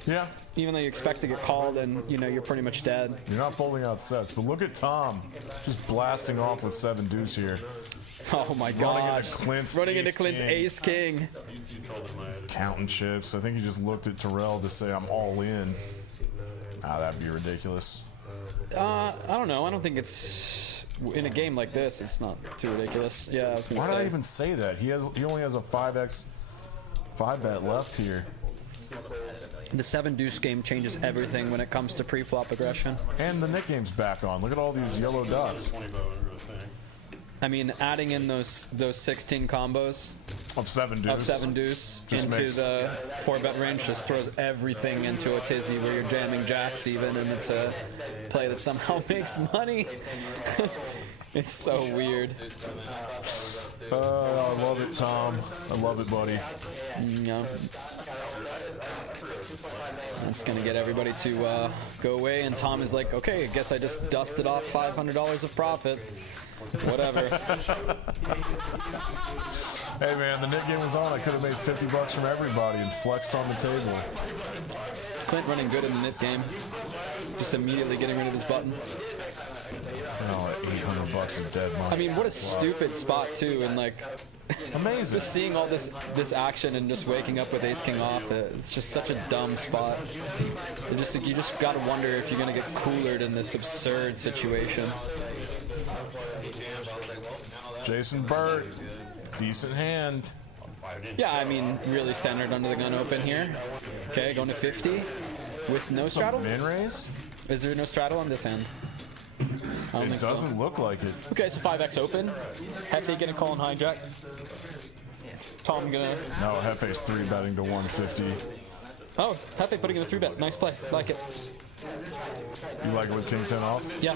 Yeah. Even though you expect to get called and you're pretty much dead. You're not folding out sets, but look at Tom just blasting off with 7 deuce here. Oh my gosh! Running into Clint's ace king. Counting chips. I think he just looked at Terrell to say I'm all in. That'd be ridiculous. I don't know. I don't think it's in a game like this. It's not too ridiculous. Yeah, I was gonna Why say. did I even say that? He only has a 5x 5-bet left here. The 7 deuce game changes everything when it comes to pre-flop aggression. And the Nick game's back on. Look at all these yellow dots. I mean, adding in those 16 combos Of 7 deuce. of 7 deuce Just into makes- the 4-bet range just throws everything into a tizzy where you're jamming jacks even, and it's a play that somehow makes money. It's so weird. I love it, Tom. I love it, buddy. Yeah. That's gonna get everybody to go away, and Tom is like, okay, I guess I just dusted off $500 of profit. Whatever. Hey man, the Nick game was on. I could have made $50 from everybody and flexed on the table. Clint running good in the Nit game. Just immediately getting rid of his button. Oh, 800 bucks of dead money. I mean, what a stupid spot too, and like Amazing. just seeing all this action and just waking up with ace king off. It's just such a dumb spot. You just gotta wonder if you're gonna get coolered in this absurd situation. Jason Burt, decent hand. Yeah, I mean, really standard under the gun open here. Okay, going to 50 with no straddle. Min raise? Is there no straddle on this hand? I don't It think so. doesn't look like it. Okay, so 5x open. Hefe gonna call and hijack. Tom gonna. No, Hefe's 3-betting to 150. Oh, Hefe putting in a 3-bet. Nice play. Like it. You like it with King 10 off? Yeah.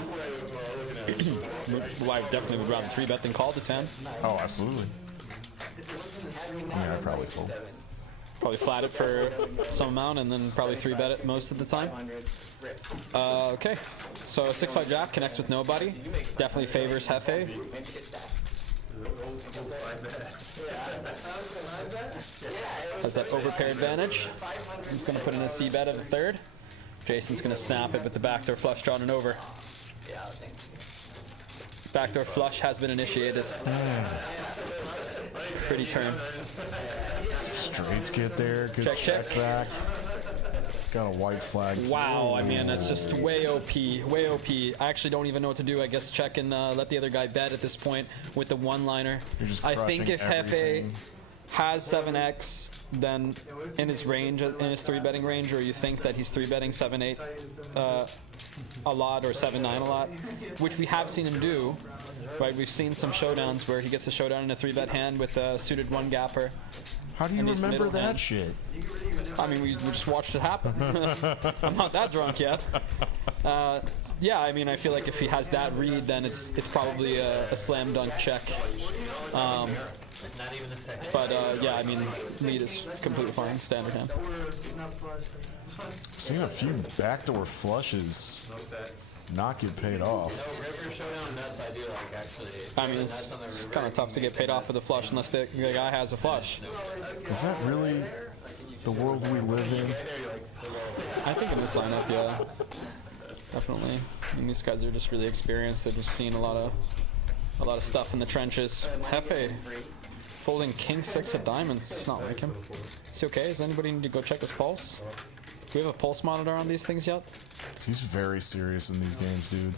Well, I definitely would rather 3-bet than call this hand. Oh, absolutely. Yeah, I'd probably fold. Probably flat it for some amount and then probably 3-bet it most of the time. Okay, so 6-5 jack connects with nobody. Definitely favors Hefe. Has that overpair advantage. He's going to put in a C-bet at the third. Jason's going to snap it with the backdoor flush drawn and over. Backdoor flush has been initiated. Pretty turn. Some straights get there. Good Check, check, check. back. Got a white flag. Wow, I mean, that's just way OP, way OP. I actually don't even know what to do. I guess check and let the other guy bet at this point with the one-liner. just I think crushing if everything. Hefe has 7x, then in his range, in his 3-betting range, or you think that he's 3-betting 7-8 a lot or 7-9 a lot, which we have seen him do. Right, we've seen some showdowns where he gets a showdown in a 3-bet hand with a suited 1-gapper. How do you And he's remember middle that hand. shit? I mean, we just watched it happen. I'm not that drunk yet. Yeah, I mean, I feel like if he has that read, then it's probably a slam dunk check. But yeah, I mean, lead is completely fine, standard hand. I've seen a few backdoor flushes not get paid off. I mean, it's kind of tough to get paid off with a flush unless the guy has a flush. Is that really the world we live in? I think in this lineup, yeah, definitely. I mean, these guys are just really experienced. They've just seen a lot of stuff in the trenches. Hefe folding king 6 of diamonds. It's not like him. Is he okay? Does anybody need to go check his pulse? Do we have a pulse monitor on these things yet? He's very serious in these games, dude.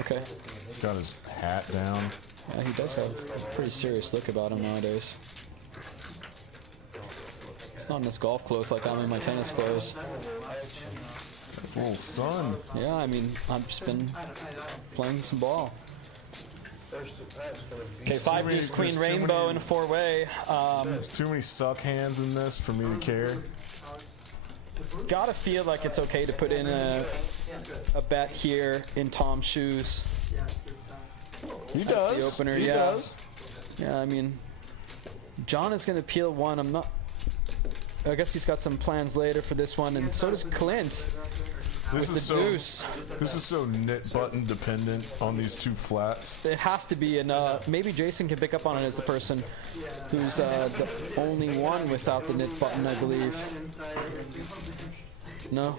Okay. He's got his hat down. Yeah, he does have a pretty serious look about him nowadays. He's not in his golf clothes like I'm in my tennis clothes. His little son. Yeah, I mean, I've just been playing some ball. Okay, 5 many- deuce queen there's too rainbow many- in a 4-way. There's too many suck hands in this for me to care. Gotta feel like it's okay to put in a bet here in Tom's shoes. He The does. opener, he yeah. does. Yeah, I mean, John is gonna peel one. I guess he's got some plans later for this one, and so does Clint. This With is the so. deuce. This is so knit button dependent on these two flats. It has to be, and maybe Jason can pick up on it as the person who's the only one without the knit button, I believe. No?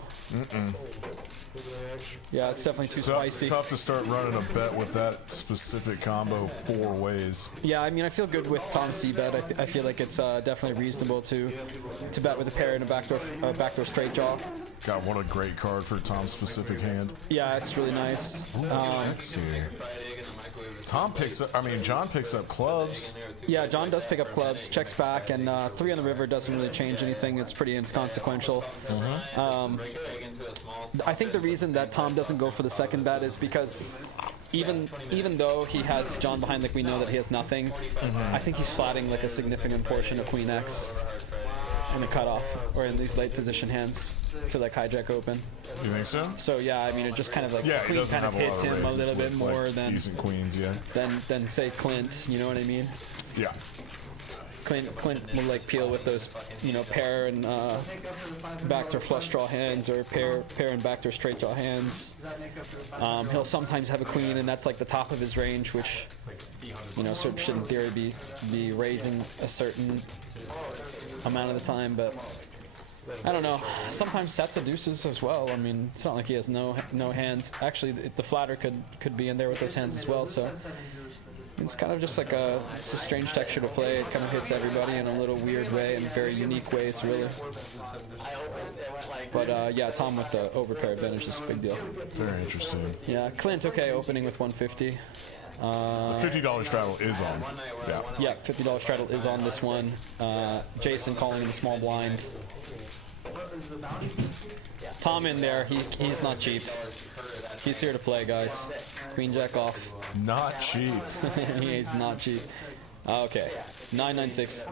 Yeah, it's definitely too spicy. Tough to start running a bet with that specific combo 4 ways. Yeah, I mean, I feel good with Tom's C-bet. I feel like it's definitely reasonable to bet with a pair and a backdoor straight jaw. God, what a great card for Tom's specific hand. Yeah, it's really nice. Checks here. John picks up clubs. Yeah, John does pick up clubs, checks back, and 3 on the river doesn't really change anything. It's pretty inconsequential. I think the reason that Tom doesn't go for the second bet is because even though he has John behind, like we know that he has nothing, I think he's flatting like a significant portion of Queen X in the cutoff or in these late position hands to like hijack open. You think so? So yeah, I mean it just kind of like Yeah, he Queen doesn't kind of have a lot hits of him a raises little bit with, more like, than decent queens, yeah. than say Clint. You know what I mean? Yeah. Clint will like peel with those, you know, pair and backdoor flush draw hands or pair and backdoor straight draw hands. He'll sometimes have a queen, and that's like the top of his range, which, you know, should in theory be raising a certain amount of the time. But I don't know. Sometimes sets of deuces as well. I mean, it's not like he has no hands. Actually, the flatter could be in there with those hands as well. So it's kind of just like it's a strange texture to play. It kind of hits everybody in a little weird way, in very unique ways, really. But yeah, Tom with the overpair advantage is a big deal. Very interesting. Yeah, Clint, okay, opening with 150. The $50 straddle is on. Yeah. Yeah, $50 straddle is on this one. Jason calling in the small blind. Tom in there, he's not cheap. He's here to play, guys. Queen jack off. Not cheap. He's not cheap. Okay, 996.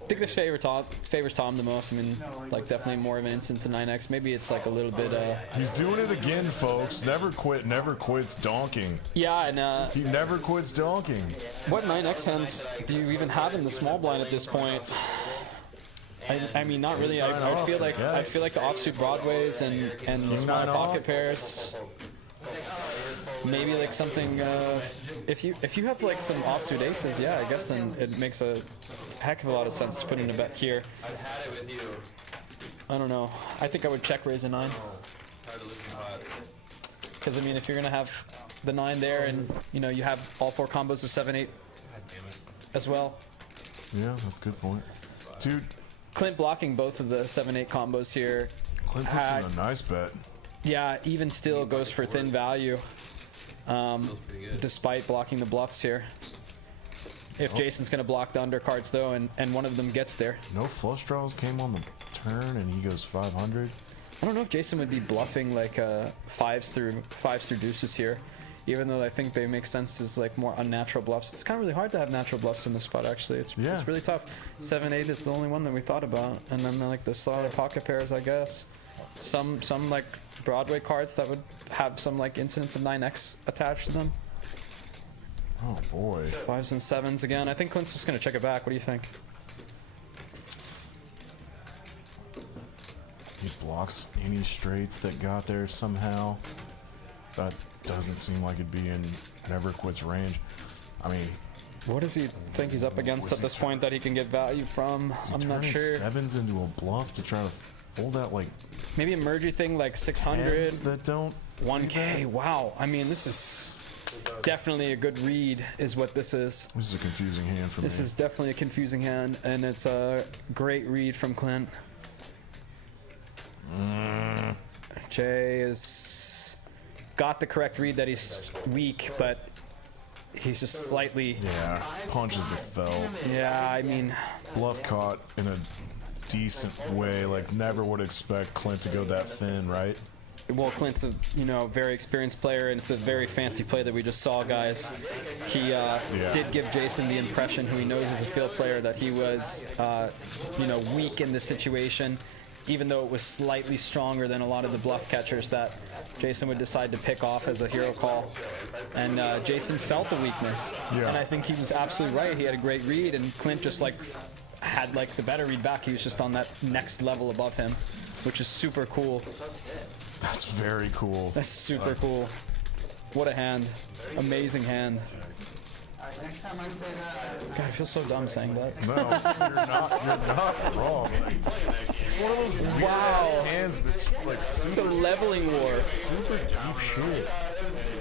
I think this favors Tom the most. I mean, like definitely more of an instance of 9x. Maybe it's like a little bit. He's doing it again, folks. Never quit, never quits donking. Yeah, and He never quits donking. what 9x hands do you even have in the small blind at this point? I mean, not really. I feel like the offsuit broadways and the smaller pocket pairs. Maybe like something. If you have like some offsuit aces, yeah, I guess then it makes a heck of a lot of sense to put in a bet here. I don't know. I think I would check raise a 9. Because I mean, if you're gonna have the 9 there, and you know you have all 4 combos of 7-8 as well. Yeah, that's a good point, dude. Clint blocking both of the 7-8 combos here. Clint puts in a nice bet. Yeah, even still goes for thin value, despite blocking the bluffs here. If Jason's going to block the undercards, though, and one of them gets there. No flush draws came on the turn, and he goes 500. I don't know if Jason would be bluffing like fives through deuces here, even though I think they make sense as like more unnatural bluffs. It's kind of really hard to have natural bluffs in this spot, actually. It's really tough. 7-8 is the only one that we thought about, and then like the solid pocket pairs, I guess. Some like Broadway cards that would have some like incidence of 9x attached to them. Oh boy. 5s and 7s again. I think Clint's just gonna check it back. What do you think? He blocks any straights that got there somehow. That doesn't seem like it'd be in never quits range. I mean, what does he think he's up against at this point that he can get value from? I'm not sure. 7s into a bluff to try to fold out like maybe a mergey thing like 600 that don't 1k. Wow, I mean, this is definitely a good read is what this is. This is a confusing hand for me. This is definitely a confusing hand, and it's a great read from Clint. Jay has got the correct read that he's weak, but he's just slightly punches the felt. Yeah, I mean, bluff caught in a decent way. Like never would expect Clint to go that thin, right? Well, Clint's a very experienced player, and it's a very fancy play that we just saw, guys. He did give Jason the impression, who he knows is a field player, that he was weak in this situation, even though it was slightly stronger than a lot of the bluff catchers that Jason would decide to pick off as a hero call. And Jason felt the weakness, and I think he was absolutely right. He had a great read, and Clint just had the better read back. He was just on that next level above him, which is super cool. That's very cool. That's super cool. What a hand. Amazing hand. God, I feel so dumb saying that. No, you're not wrong. It's one of those hands that's just like super, it's a leveling war. Super deep shit.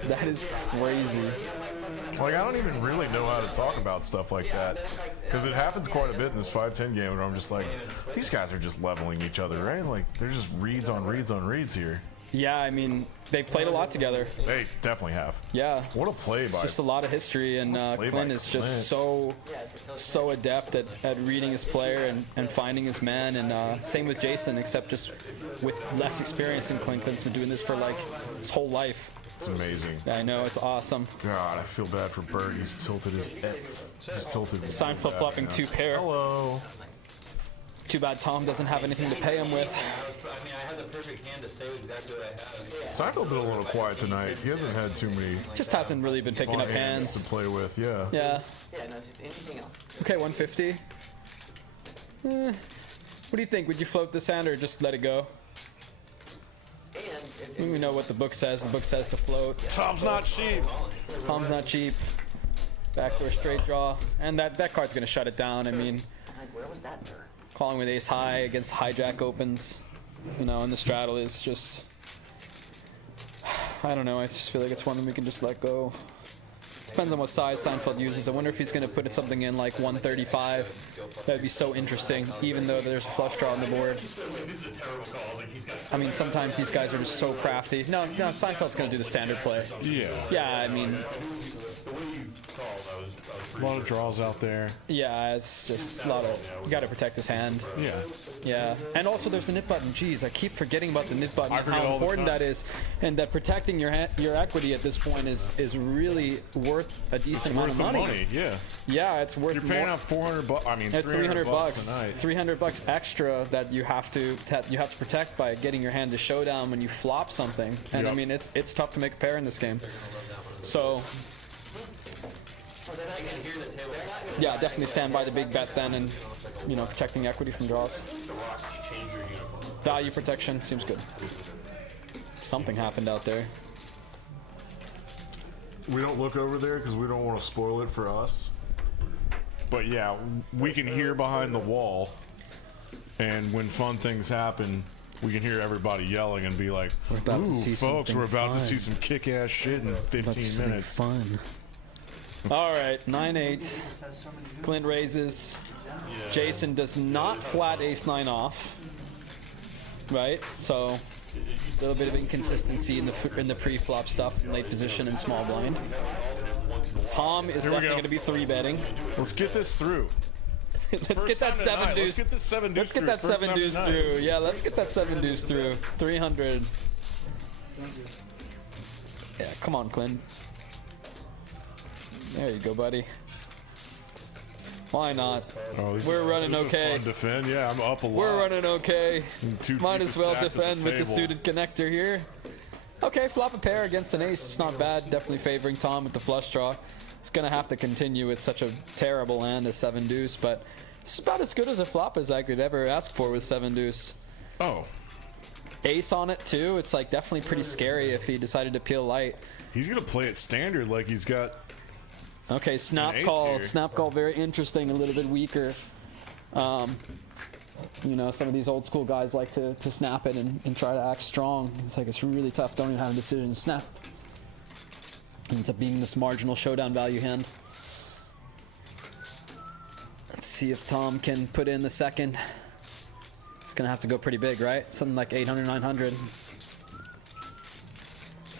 That is crazy. Like, I don't even really know how to talk about stuff like that, because it happens quite a bit in this 5-10 game where I'm just like, these guys are just leveling each other, right? Like, there's just reads on reads on reads here. Yeah, I mean, they've played a lot together. They definitely have. Yeah. What a play by. Just a lot of history, and Clint is just so adept at reading his player and finding his man, and same with Jason, except just with less experience than Clint. Clint's been doing this for like his whole life. It's amazing. I know, it's awesome. God, I feel bad for Bert. He's tilted his Sign flip-flopping 2 pair. Hello. Too bad Tom doesn't have anything to pay him with. I had the perfect hand to say exactly what I have. Seinfeld's been a little quiet tonight. He hasn't had too many. Just hasn't really been picking up hands to play with. Yeah. Yeah. Yeah, no, it's anything else. Okay, 150. What do you think? Would you float this hand or just let it go? We know what the book says. The book says to float. Tom's not cheap. Tom's not cheap. Backdoor straight draw, and that card's gonna shut it down. I mean, Like, where was that turn? Calling with ace high against hijack opens, you know, and the straddle is just, I don't know, I just feel like it's one that we can just let go. Depends on what size Seinfeld uses. I wonder if he's going to put something in like 135. That'd be so interesting, even though there's a flush draw on the board. I mean, sometimes these guys are just so crafty. No, Seinfeld's going to do the standard play. Yeah. Yeah, I mean, A lot of draws out there. yeah, it's just a lot of, you got to protect his hand. Yeah. Yeah, and also there's the nit button. Jeez, I keep forgetting about the nit button, I and forget how all the important time. that is, and that protecting your equity at this point is really worth a decent amount of Worth the money. money, yeah. Yeah, it's worth You're paying more. out 400 bucks. I mean, At 300 bucks $300, tonight. 300 bucks extra that you have to protect by getting your hand to showdown when you flop something. And I Yep. mean, it's tough to make a pair in this game. So yeah, definitely stand by the big bet then, and you know, protecting equity from draws. Value protection seems good. Something happened out there. We don't look over there because we don't want to spoil it for us. But yeah, we can hear behind the wall, and when fun things happen, we can hear everybody yelling and be like, We're about to "Ooh, see folks, something we're about to fun. see some kick-ass shit in 15 minutes." Fun. All right, 9-8. Clint raises. Jason does not flat ace-9 off. Right, so a little bit of inconsistency in the pre-flop stuff, in late position and small blind. Tom is Here we definitely go. going to be 3-betting. Let's get this through. Let's get that 7 Let's deuce. get this 7 deuce Let's get through. that First 7 time deuce tonight. through. Yeah, let's get that 7 deuce through. 300. Yeah, come on, Clint. There you go, buddy. Why not? Oh, this We're is- running this is okay. Fun defend. Yeah, I'm up a lot. We're running okay. Two Might people as well stacked at the defend with the table. suited connector here. Okay, flop a pair against an ace. It's not bad. Definitely favoring Tom with the flush draw. It's gonna have to continue with such a terrible hand as 7 deuce, but it's about as good as a flop as I could ever ask for with 7 deuce. Oh, Ace on it too. It's like definitely pretty scary if he decided to peel light. he's gonna play it standard like he's got. Okay, snap ace call. here. Snap call, very interesting. A little bit weaker. You know, some of these old school guys like to snap it and try to act strong. It's like it's really tough. Don't even have a decision. Snap. Ends up being this marginal showdown value hand. Let's see if Tom can put in the second. It's gonna have to go pretty big, right? Something like 800, 900.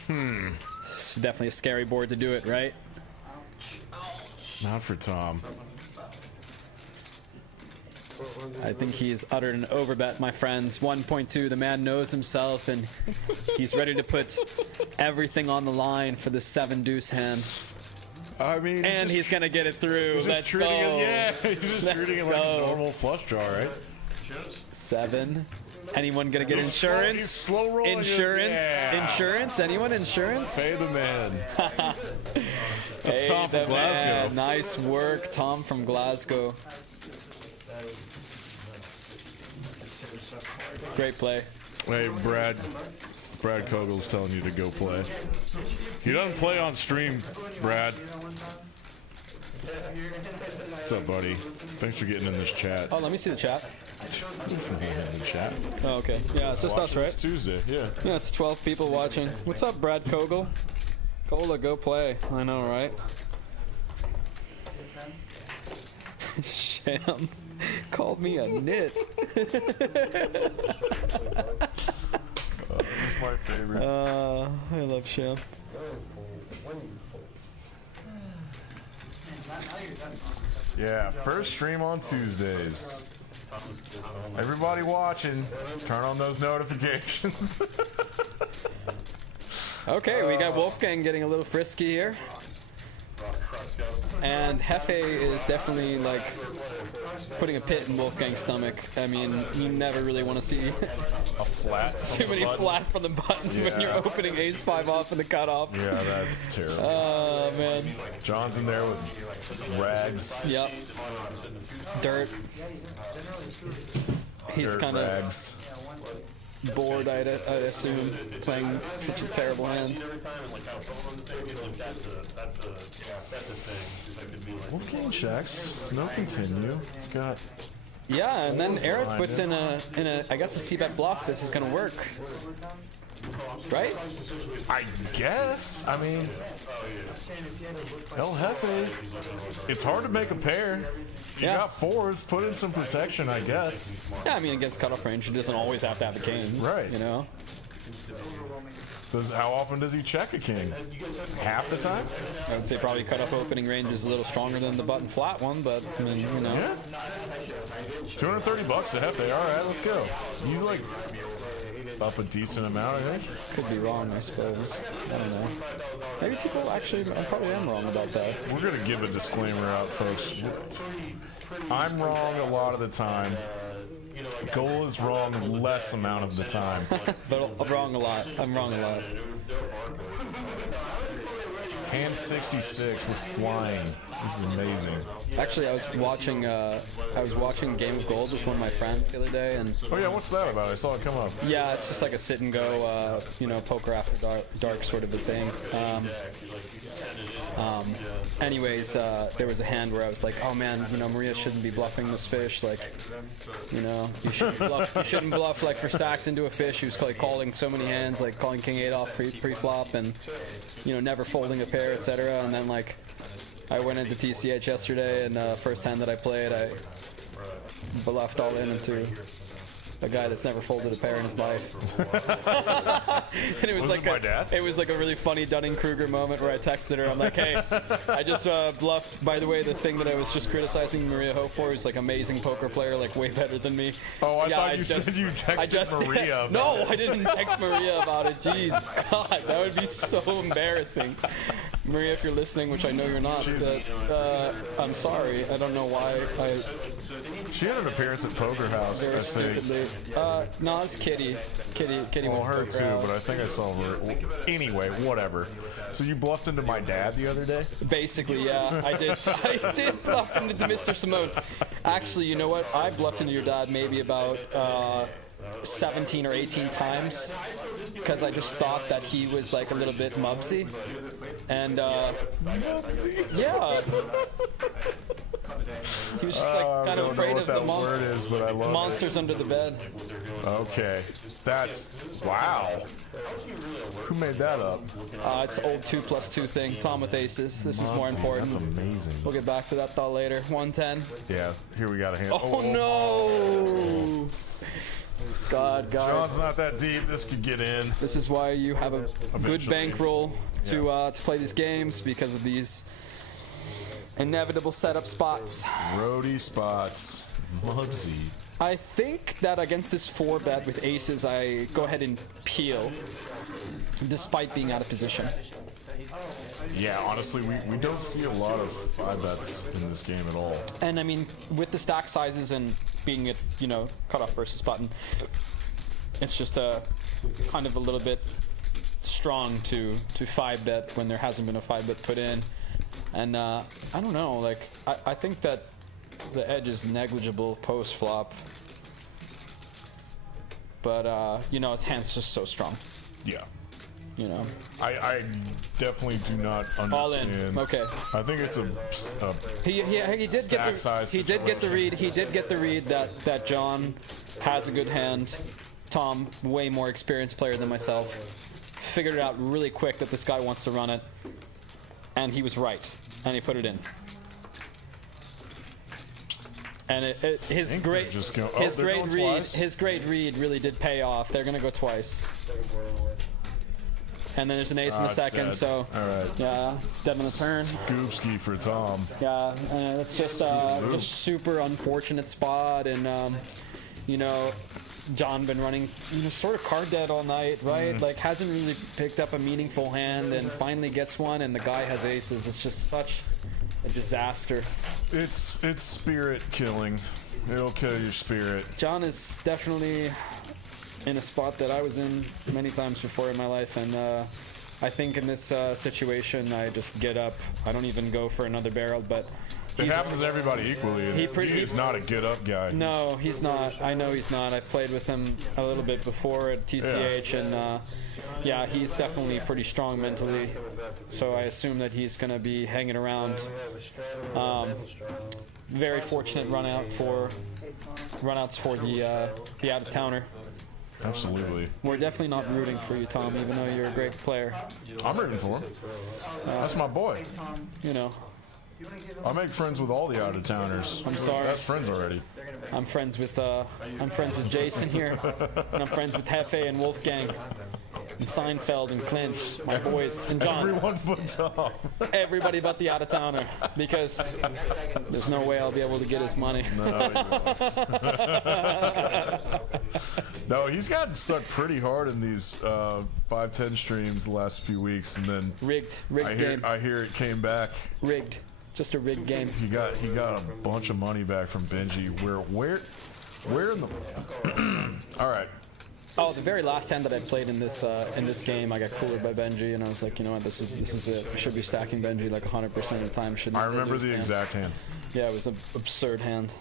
It's definitely a scary board to do it, right? Not for Tom. I think he's uttered an overbet, my friends. 1.2, the man knows himself, and he's ready to put everything on the line for the 7 deuce hand. I mean, And he's gonna get it through. he's just Let's go. treating it. Yeah, he's just Let's treating it like go. a normal flush draw, right? 7. Anyone gonna get insurance? He's slow rolling. Insurance? Yeah. Insurance? Anyone insurance? Pay the man. Hey, Tom from the Glasgow. man. Nice work, Tom from Glasgow. Great play. Hey, Brad Kogel's telling you to go play. He doesn't play on stream, Brad. What's up, buddy? Thanks for getting in this chat. Oh, let me see the chat. In the chat. Oh, okay. Yeah, it's just us, right? It's Tuesday, yeah. Yeah, it's 12 people watching. What's up, Brad Kogel? Cola, go play. I know, right? Sham called me a nit. That's my favorite. I love Sham. Yeah, first stream on Tuesdays. Everybody watching, turn on those notifications. Okay, we got Wolfgang getting a little frisky here. And Hefe is definitely like putting a pit in Wolfgang's stomach. I mean, you never really want to see A flat. too many flat from the button when you're opening ace-5 off in the cutoff. Yeah, that's terrible. Oh, man. John's in there with rags. Yep. Dirt. He's Dirt kind of rags. bored, I'd assume, playing such a terrible hand. Wolfgang checks. No continue. He's got Yeah, and then Eric puts in a I guess a c-bet bluff. This is gonna work, right? I guess. I mean, El Jefe. It's hard to make a pair. You got fours. Put in some protection, I guess. Yeah, I mean against cutoff range, he doesn't always have to have a king, Right. You know. How often does he check a king? Half the time? I would say probably cutoff opening range is a little stronger than the button flat one, but I mean, you know. Yeah. $230 a Jefe. All right, let's go. He's like up a decent amount, I think. Could be wrong, I suppose. I don't know. Maybe people actually, I probably am wrong about that. We're going to give a disclaimer out, folks. I'm wrong a lot of the time. Goal is wrong less amount of the time. But I'm wrong a lot. I'm wrong a lot. Hand 66 with flying. This is amazing. Actually, I was watching Game of Gold with one of my friends the other day, and Oh yeah, what's that about? I saw it come up. yeah, it's just like a sit and go, poker after dark sort of a thing. Anyways, there was a hand where I was like, oh man, Maria shouldn't be bluffing this fish. Like, you shouldn't bluff like for stacks into a fish who's like calling so many hands, like calling king 8 off pre-flop and never folding a pair, etc. And then like I went into TCH yesterday, and first hand that I played, I bluffed all in into a guy that's never folded a pair in his life. And it was like my dad? It was like a really funny Dunning-Kruger moment where I texted her. I'm like, hey, I just bluffed. By the way, the thing that I was just criticizing Maria Ho for is like amazing poker player, like way better than me. Oh, I thought you said you texted Maria about No, it. I didn't text Maria about it. Jeez, God, that would be so embarrassing. Maria, if you're listening, which I know you're not, I'm sorry. I don't know why She had an appearance at Poker House, very I think. stupidly. No, it's Kitty. Kitty Well, went to her Poker too, House. but I think I saw her. Anyway, whatever. So you bluffed into my dad the other day? Basically, yeah, I did. I did bluff into Mr. Simone. Actually, you know what? I bluffed into your dad maybe about 17 or 18 times because I just thought that he was like a little bit mubsy. And yeah, he was just like kind of afraid of the word is, but I love monsters under the bed. Okay, that's wow. Who made that up? It's old 2+2 thing. Tom with aces. This is more important. That's amazing. We'll get back to that thought later. 110. Yeah, here we got a hand. Oh no! God, guys. John's not that deep. This could get in. This is why you have a good Eventually. bankroll to play these games, because of these inevitable setup spots. Roadie spots. Mubsy. I think that against this 4-bet with aces, I go ahead and peel, despite being out of position. Yeah, honestly, we don't see a lot of 5-bets in this game at all. And I mean, with the stack sizes and being it, cutoff versus button, it's just a kind of a little bit strong to 5-bet when there hasn't been a 5-bet put in. And I don't know, like I think that the edge is negligible post flop, but its hand's just so strong. Yeah. I I definitely do not understand. all in. Okay. I think it's a He did get Stack size the read. He did get the read that John has a good hand. Tom, way more experienced player than myself, figured it out really quick that this guy wants to run it, and he was right, and he put it in. And his great read really did pay off. They're gonna go twice. And then there's an ace in the it's second, dead. so all right. yeah, dead on the turn. Goopski for Tom. Yeah, it's just super unfortunate spot, and John been running sort of card dead all night, right? Like hasn't really picked up a meaningful hand, and finally gets one, and the guy has aces. It's just such a disaster. It's spirit killing. It'll kill your spirit. John is definitely in a spot that I was in many times before in my life, and I think in this situation, I just get up. I don't even go for another barrel, but It happens to everybody equally. And he's not a get up guy. no, he's not. I know he's not. I've played with him a little bit before at TCH, and yeah, he's definitely pretty strong mentally. So I assume that he's going to be hanging around. Very fortunate runouts for the out of towner. Absolutely. We're definitely not rooting for you, Tom, even though you're a great player. I'm rooting for him. That's my boy. You know, I make friends with all the out of towners. I'm sorry. That's friends already. I'm friends with Jason here, and I'm friends with Hefe and Wolfgang, and Seinfeld and Clint, my boys, and John. Everyone but Tom. Everybody but the out of towner, because there's no way I'll be able to get his money. No, he's gotten stuck pretty hard in these 5-10 streams the last few weeks, and then Rigged game. I hear it came back. Rigged. Just a rigged game. He got a bunch of money back from Benji. Where in the? All right. Oh, the very last hand that I played in this game, I got coolered by Benji, and I was like, you know what, this is it. I should be stacking Benji like 100% of the time. I remember the exact hand. Yeah, it was an absurd hand.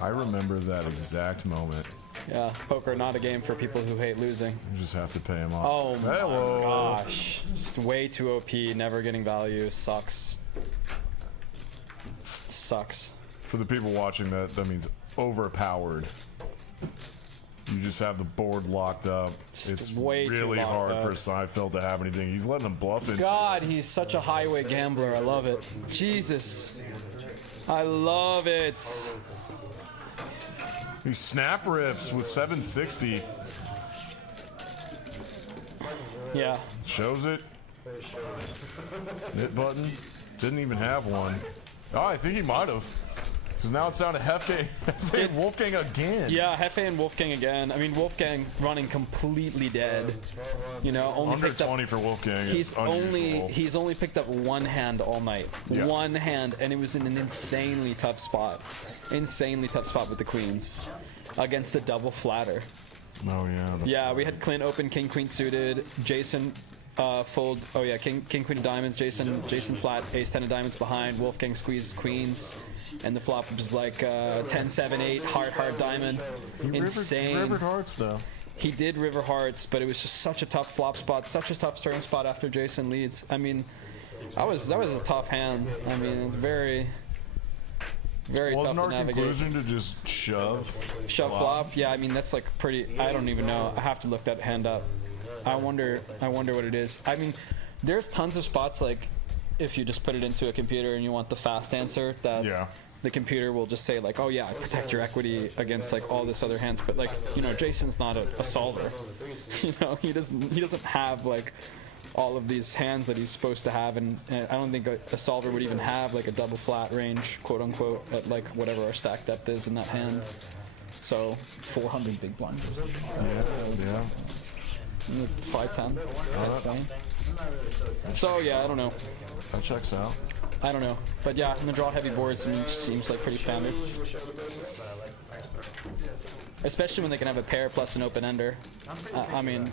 I remember that exact moment. Yeah, poker not a game for people who hate losing. You just have to pay him off. Oh my Hello. gosh, just way too OP, never getting value, sucks. Sucks. For the people watching, that means overpowered. You just have the board locked up. It's way too really locked hard up. for Seinfeld to have anything. He's letting him bluff it. God, he's such a highway gambler. I love it. Jesus. I love it. He snap rips with 760. Yeah. Shows it. Hit button. Didn't even have one. Oh, I think he might have. Because now it's down to Hefe and Wolfgang again. Yeah, Hefe and Wolfgang again. I mean, Wolfgang running completely dead. You know, only Under picked up 20 for Wolfgang. He's It's unusual. only picked up one hand all night. Yeah. One hand, and it was in an insanely tough spot. Insanely tough spot with the queens against the double flatter. Oh yeah. Yeah, we had Clint open king queen suited, Jason fold. Oh yeah, king queen of diamonds, Jason flat, ace 10 of diamonds behind, Wolfgang squeezes queens, and the flop was like 10 7 8 heart diamond. Insane. Rivered hearts though. He did river hearts, but it was just such a tough flop spot, such a tough turn spot after Jason leads. I mean, that was a tough hand. I mean, it's very Wasn't tough our to navigate. conclusion to just shove? Flop? Yeah, I mean that's like pretty. I don't even know. I have to look that hand up. I wonder what it is. I mean, there's tons of spots like if you just put it into a computer and you want the fast answer that the computer will just say like, oh yeah, protect your equity against like all this other hands. But like, you know, Jason's not a solver. You know, he doesn't have like all of these hands that he's supposed to have, and I don't think a solver would even have like a double flat range, quote unquote, at like whatever our stack depth is in that hand. So 400 big blind. Yeah. 510. So yeah, I don't know. That checks out. I don't know, but yeah, in the draw heavy boards seems like pretty standard. Especially when they can have a pair plus an open ender. I mean,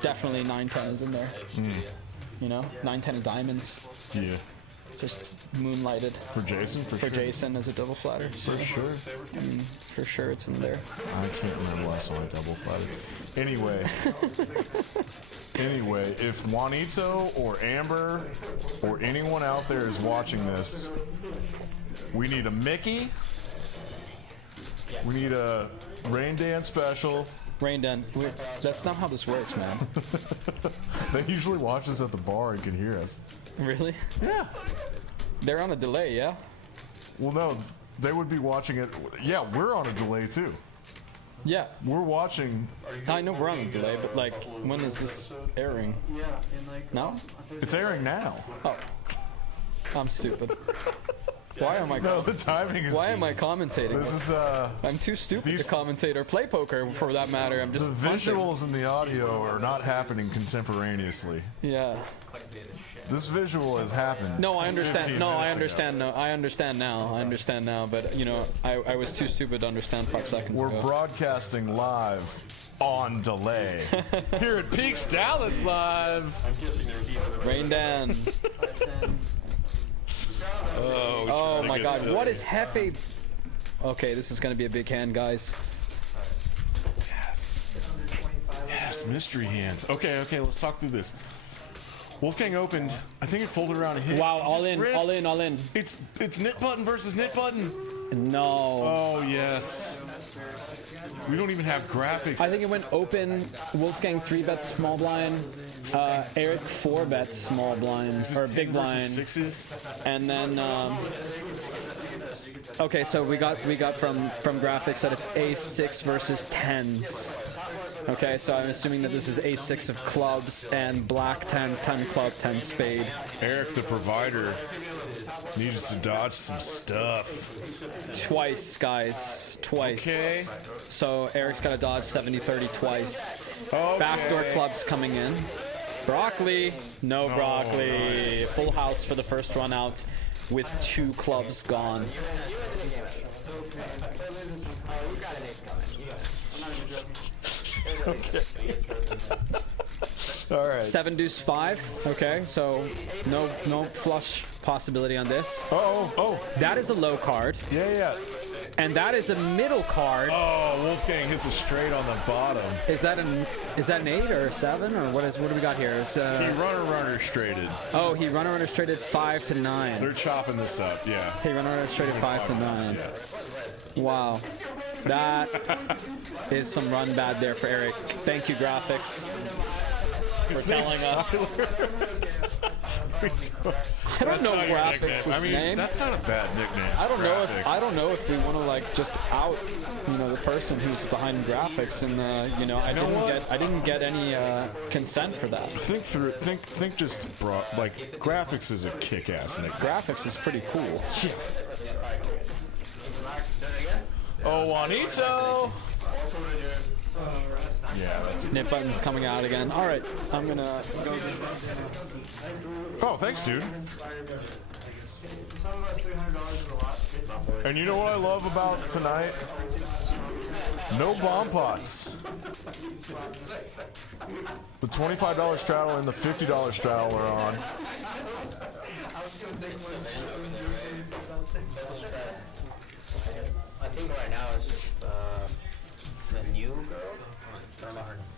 definitely 9-10 is in there. You know, 9-10 of diamonds. Yeah. Just moonlighted. For Jason, for sure. Jason as a double flatter. For sure. I mean, for sure it's in there. I can't remember last time I double flatted. Anyway, if Juanito or Amber or anyone out there is watching this, we need a Mickey. We need a Rain Dance special. Rain dance. That's not how this works, man. They usually watch us at the bar and can hear us. Really? Yeah. They're on a delay, yeah? Well, no, they would be watching it. Yeah, we're on a delay too. Yeah. We're watching. I know we're on a delay, but like, when is this airing? No? It's airing now. Oh. I'm stupid. Why am I? No, the timing is. Why am I commentating? This is I'm too stupid to commentate or play poker for that matter. I'm just the punching. visuals and the audio are not happening contemporaneously. Yeah. This visual has happened. No, I understand. 15 No, I minutes understand. ago. No, I understand now. I understand now. But you know, I was too stupid to understand 5 seconds We're ago. broadcasting live on delay here at Peaks Dallas Live. Rain Dan. Oh my God! What is Hefe? Okay, this is gonna be a big hand, guys. Yes, mystery hands. Okay, let's talk through this. Wolfgang opened. I think it folded around a hit. Wow! All Just in! rips. All in! All in! It's Nit Button versus Nit Button. No. Oh yes. We don't even have graphics. I think it went open. Wolfgang 3-bet small blind. Eric 4-bet small blind or big blind. Sixes. And then okay, so we got from graphics that it's A6 versus 10s. Okay, so I'm assuming that this is A6 of clubs and black 10s, 10 club, 10 spade. Eric, the provider, needs to dodge some stuff. Twice, guys. Twice. Okay. So Eric's got to dodge 70-30 twice. Okay. Backdoor clubs coming in. Broccoli. No broccoli. Nice. Full house for the first run out with 2 clubs gone. All right. 7 deuce 5. Okay, so no flush possibility on this. Oh. That is a low card, Yeah. and that is a middle card. Oh, Wolfgang hits a straight on the bottom. Is that an 8 or a 7 or what do we got here? Is, He runner straighted. oh, he runner straighted 5 to 9. They're chopping this up. Yeah. He runner straighted 5 to 9. Wow, that is some run bad there for Eric. Thank you, graphics, for telling us. I don't know graphics' name. That's not a bad nickname. I don't Graphics. know if we want to like just out, the person who's behind graphics, and I didn't get any consent for that. Think just graphics is a kick-ass nickname. Graphics is pretty cool. Oh, Juanito. Yeah, that's it. Nip button's coming out again. All right, I'm gonna go. Oh, thanks, dude. And you know what I love about tonight? No bomb pots. The $25 straddle and the $50 straddle are on. I think right now it's just the new girl. I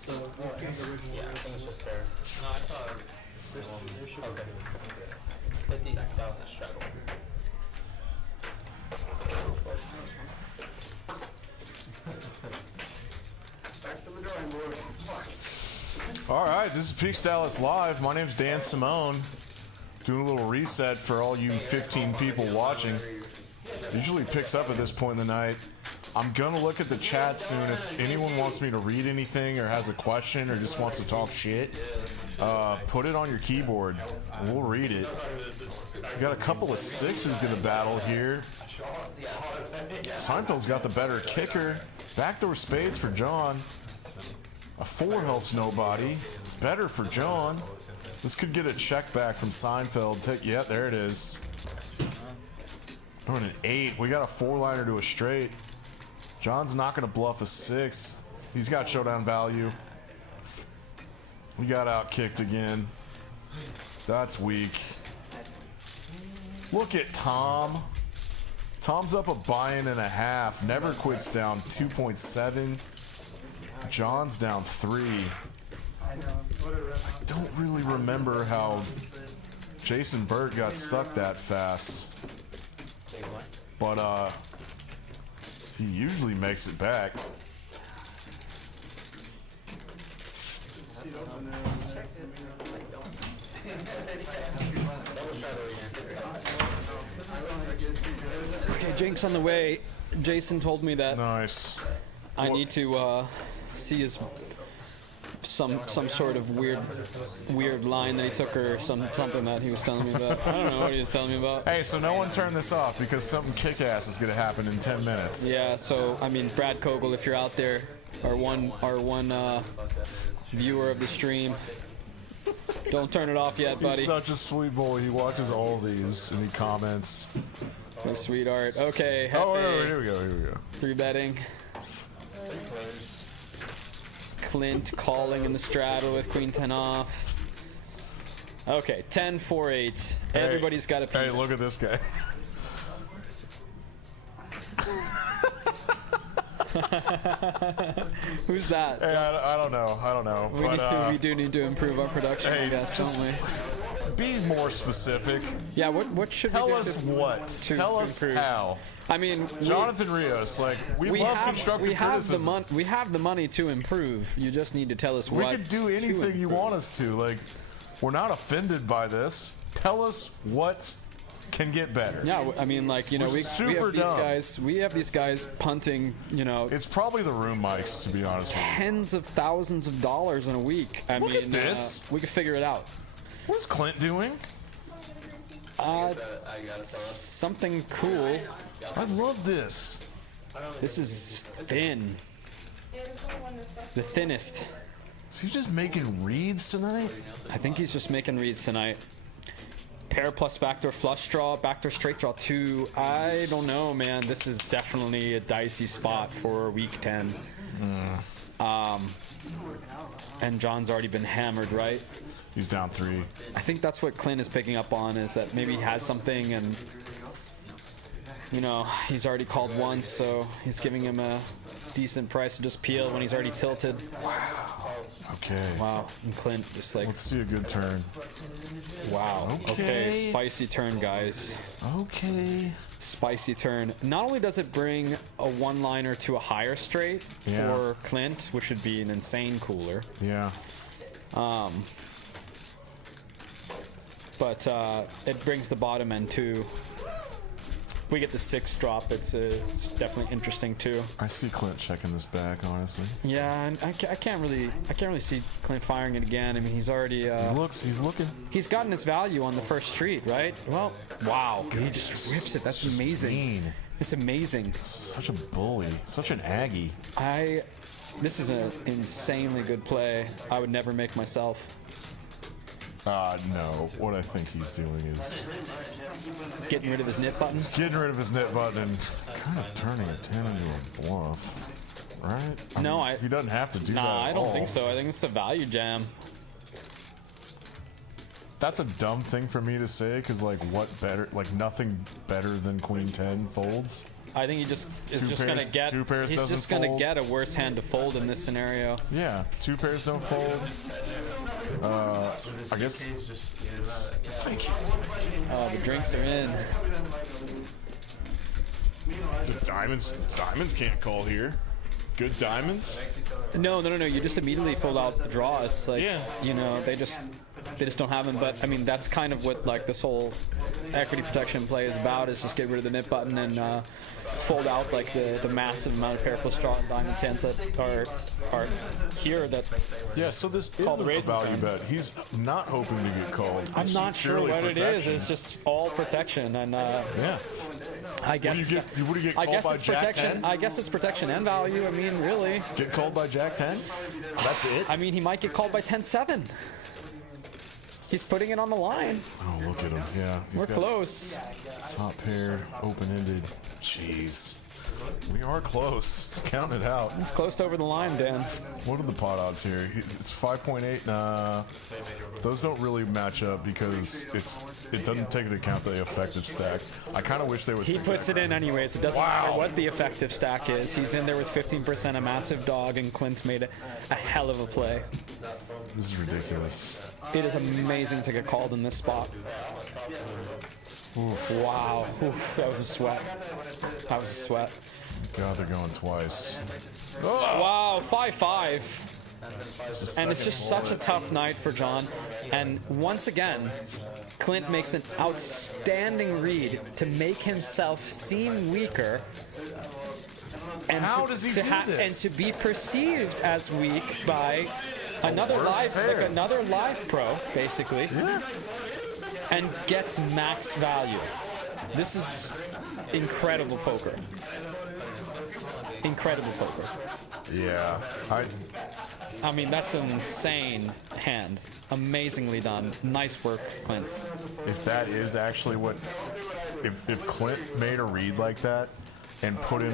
don't know her name. Yeah, I think it's just her. No, I saw her. Okay. 50,000 struggle. All right, this is Peaks Dallas Live. My name's Dan Simone. Doing a little reset for all you 15 people watching. Usually picks up at this point in the night. I'm gonna look at the chat soon. If anyone wants me to read anything or has a question or just wants to talk shit, put it on your keyboard and we'll read it. We got a couple of 6s gonna battle here. Seinfeld's got the better kicker. Backdoor spades for John. A 4 helps nobody. It's better for John. This could get a check back from Seinfeld. Yeah, there it is. Oh, and an 8. We got a 4-liner to a straight. John's not going to bluff a 6. He's got showdown value. We got out-kicked again. That's weak. Look at Tom. Tom's up a buy-in and a half. Never quits down 2.7. John's down 3. I don't really remember how Jason Burt got stuck that fast. But he usually makes it back. Okay, Jinx on the way. Jason told me that Nice. I need to see some sort of weird line that he took, or something that he was telling me about. I don't know what he was telling me about. Hey, so no one turn this off because something kick-ass is gonna happen in 10 minutes. Yeah, so I mean, Brad Kogel, if you're out there, our one viewer of the stream, don't turn it off yet, buddy. He's such a sweet boy. He watches all these and he comments. My sweetheart. Okay, Oh, Hefe, here we go. 3-betting. Clint calling in the straddle with queen 10 off. Okay, 10-4-8. Everybody's got a piece. Hey, look at this guy. Who's that? Hey, I don't know. We do need to improve our production, I guess, just don't we? be more specific. Yeah, what should Tell we do us to, what. to Tell us improve? how. I mean, Jonathan Rios, like, we love constructive criticism. we have the money to improve. You just need to tell us We what. could do anything you want us to. Like, we're not offended by this. Tell us what can get better. Yeah, I mean, like, you know, we super have these guys punting, you know, It's probably the room mics, to be honest with you. tens of thousands of dollars in a week. I Look mean, at this. We could figure it out. What's Clint doing? Something cool. I love this. This is thin. The thinnest. Is he just making reads tonight? I think he's just making reads tonight. Pair plus backdoor flush draw, backdoor straight draw 2. I don't know, man. This is definitely a dicey spot for week 10. And John's already been hammered, right? He's down 3. I think that's what Clint is picking up on, is that maybe he has something, and you know, he's already called once, so he's giving him a decent price to just peel when he's already tilted. Okay. Wow, and Clint just like, Let's see a good turn. wow. Okay, Okay. spicy turn, guys. Okay. Spicy turn. Not only does it bring a one-liner to a higher straight Yeah. for Clint, which would be an insane cooler, Yeah. but it brings the bottom end too. We get the 6 drop. It's definitely interesting too. I see Clint checking this back, honestly. Yeah, and I can't really see Clint firing it again. I mean, he's already He's looking. he's gotten his value on the first street, right? Well, wow, he just rips it. That's amazing. Mean. It's amazing. Such a bully. Such an Aggie. This is an insanely good play. I would never make myself. No. What I think he's doing is Getting rid of his nit button. getting rid of his net button and kind of turning a 10 into a bluff. Right? No, he doesn't have to do that. Nah, at I don't all. think so. I think it's a value jam. That's a dumb thing for me to say, because, like, what better? Like, nothing better than Queen 10 folds. I think he just is Two just pairs- gonna get. two pairs He's doesn't just gonna fold. get a worse hand to fold in this scenario. Yeah, 2 pairs don't fold. I guess. Oh, the drinks are in. The diamonds can't call here. Good diamonds. No. You just immediately fold out the draw. It's like, Yeah. you know, they just don't have them. But I mean, that's kind of what like this whole equity protection play is about. Is just get rid of the nit button and fold out like the massive amount of pair plus draw and diamond hands that are here. That Yeah, so this Call the isn't a raising value turn. bet. He's not hoping to get called. I'm It's not sure purely what it is. protection. It's just all protection, and Yeah. I guess What do you get I called guess by it's Jack protection. 10? I guess it's protection and value. I mean, really. Get called by Jack 10? That's it? I mean, he might get called by 10-7. He's putting it on the line. Oh, look at him. Yeah. He's We're got close. Top pair, open-ended. Jeez. We are close. Count it out. It's close to over the line, Dan. What are the pot odds here? It's 5.8. Nah, those don't really match up because it doesn't take into account the effective stack. I kind of wish they would. He fix puts that. it in anyways. It doesn't Wow. matter what the effective stack is. He's in there with 15%, a massive dog, and Clint's made a hell of a play. This is ridiculous. It is amazing to get called in this spot. Wow. Oof, that was a sweat. That was a sweat. God, they're going twice. Wow, 5-5. It's And it's just such a tough night for John. And once again, Clint makes an outstanding read to make himself seem weaker. And How does he do and this? to be perceived as weak by Another worst live, pair. like another live pro, basically, and gets max value. This is incredible poker. Incredible poker. Yeah. I mean, that's an insane hand. Amazingly done. Nice work, Clint. If that is actually what, if Clint made a read like that and put in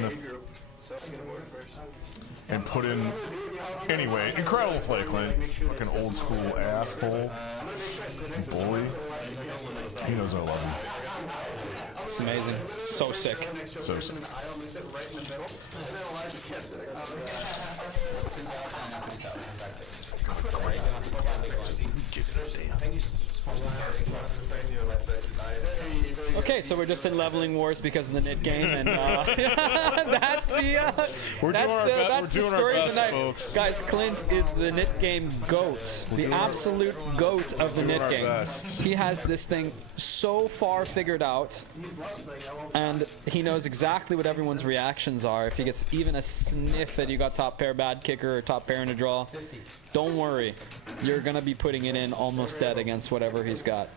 anyway, incredible play, Clint. Fucking old school asshole. Bully. He knows I love him. It's amazing. So sick. So sick. Okay, so we're just in leveling wars because of the Nit game, and that's the We're doing our story best, tonight, folks. guys. Clint is the Nit game goat, the absolute goat of the doing Nit our game. best. He has this thing so far figured out, and he knows exactly what everyone's reactions are. If he gets even a sniff that you got top pair bad kicker or top pair in a draw, don't worry, you're gonna be putting it in almost dead against whatever he's got.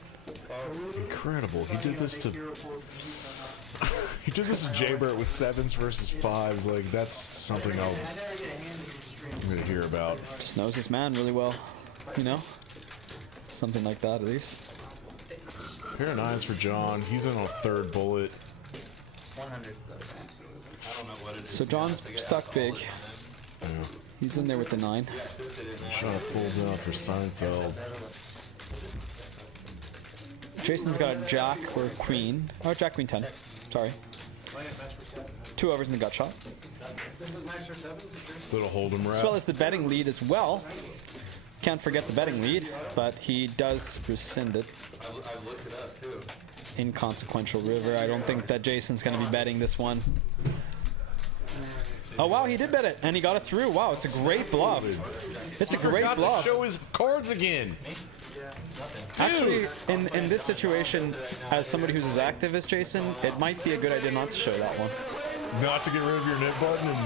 Incredible. He did this to Jaybert with 7s versus 5s. Like, that's something I'm gonna hear about. Just knows his man really well, you know? Something like that, at least. Pair of 9s for John. He's in on 3rd bullet. 100. So John's stuck big. He's in there with the 9. Trying to pull down for Seinfeld. Jason's got a jack or queen. Oh, jack, queen 10. Sorry. 2 overs in the gut shot. Little Hold'em As well wrap. as the betting lead as well. Can't forget the betting lead, but he does rescind it. Inconsequential river. I don't think that Jason's going to be betting this one. Oh, wow, he did bet it, and he got it through. Wow, it's a great bluff. It's a great Forgot bluff. to show his cards again. Actually, in this situation, as somebody who's as active as Jason, it might be a good idea not to show that one. Not to get rid of your nit button and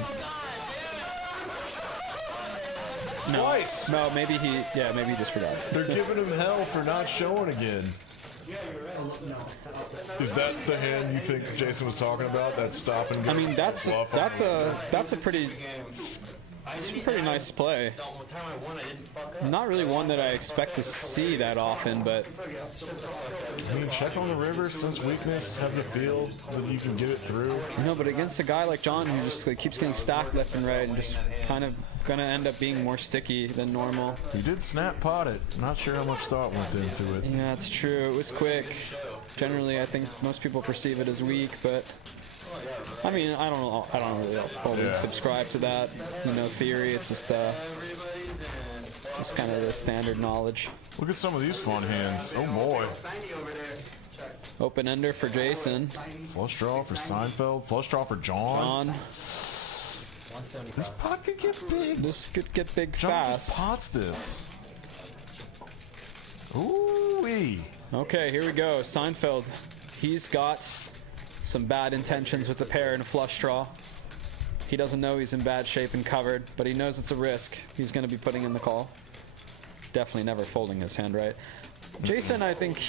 No, twice. no, maybe he just forgot. They're giving him hell for not showing again. Is that the hand you think Jason was talking about? That stop and go? I mean, that's bluff a pretty nice play. Not really one that I expect to see that often, but I mean, check on the river since weakness. Have the feel that you can get it through. you know, but against a guy like John who just like, keeps getting stacked left and right and just kind of gonna end up being more sticky than normal. He did snap pot it. Not sure how much thought went into it. Yeah, it's true. It was quick. Generally, I think most people perceive it as weak, but I mean, I don't really always subscribe to that, you know, theory. It's just it's kind of the standard knowledge. Look at some of these fun hands. Oh boy. Open ender for Jason. Flush draw for Seinfeld. Flush draw for John. John. This pot could get big. This could get big John fast. just pots this. Ooh-wee. Okay, here we go. Seinfeld. He's got some bad intentions with the pair and a flush draw. He doesn't know he's in bad shape and covered, but he knows it's a risk. He's going to be putting in the call. Definitely never folding his hand right. Jason, I think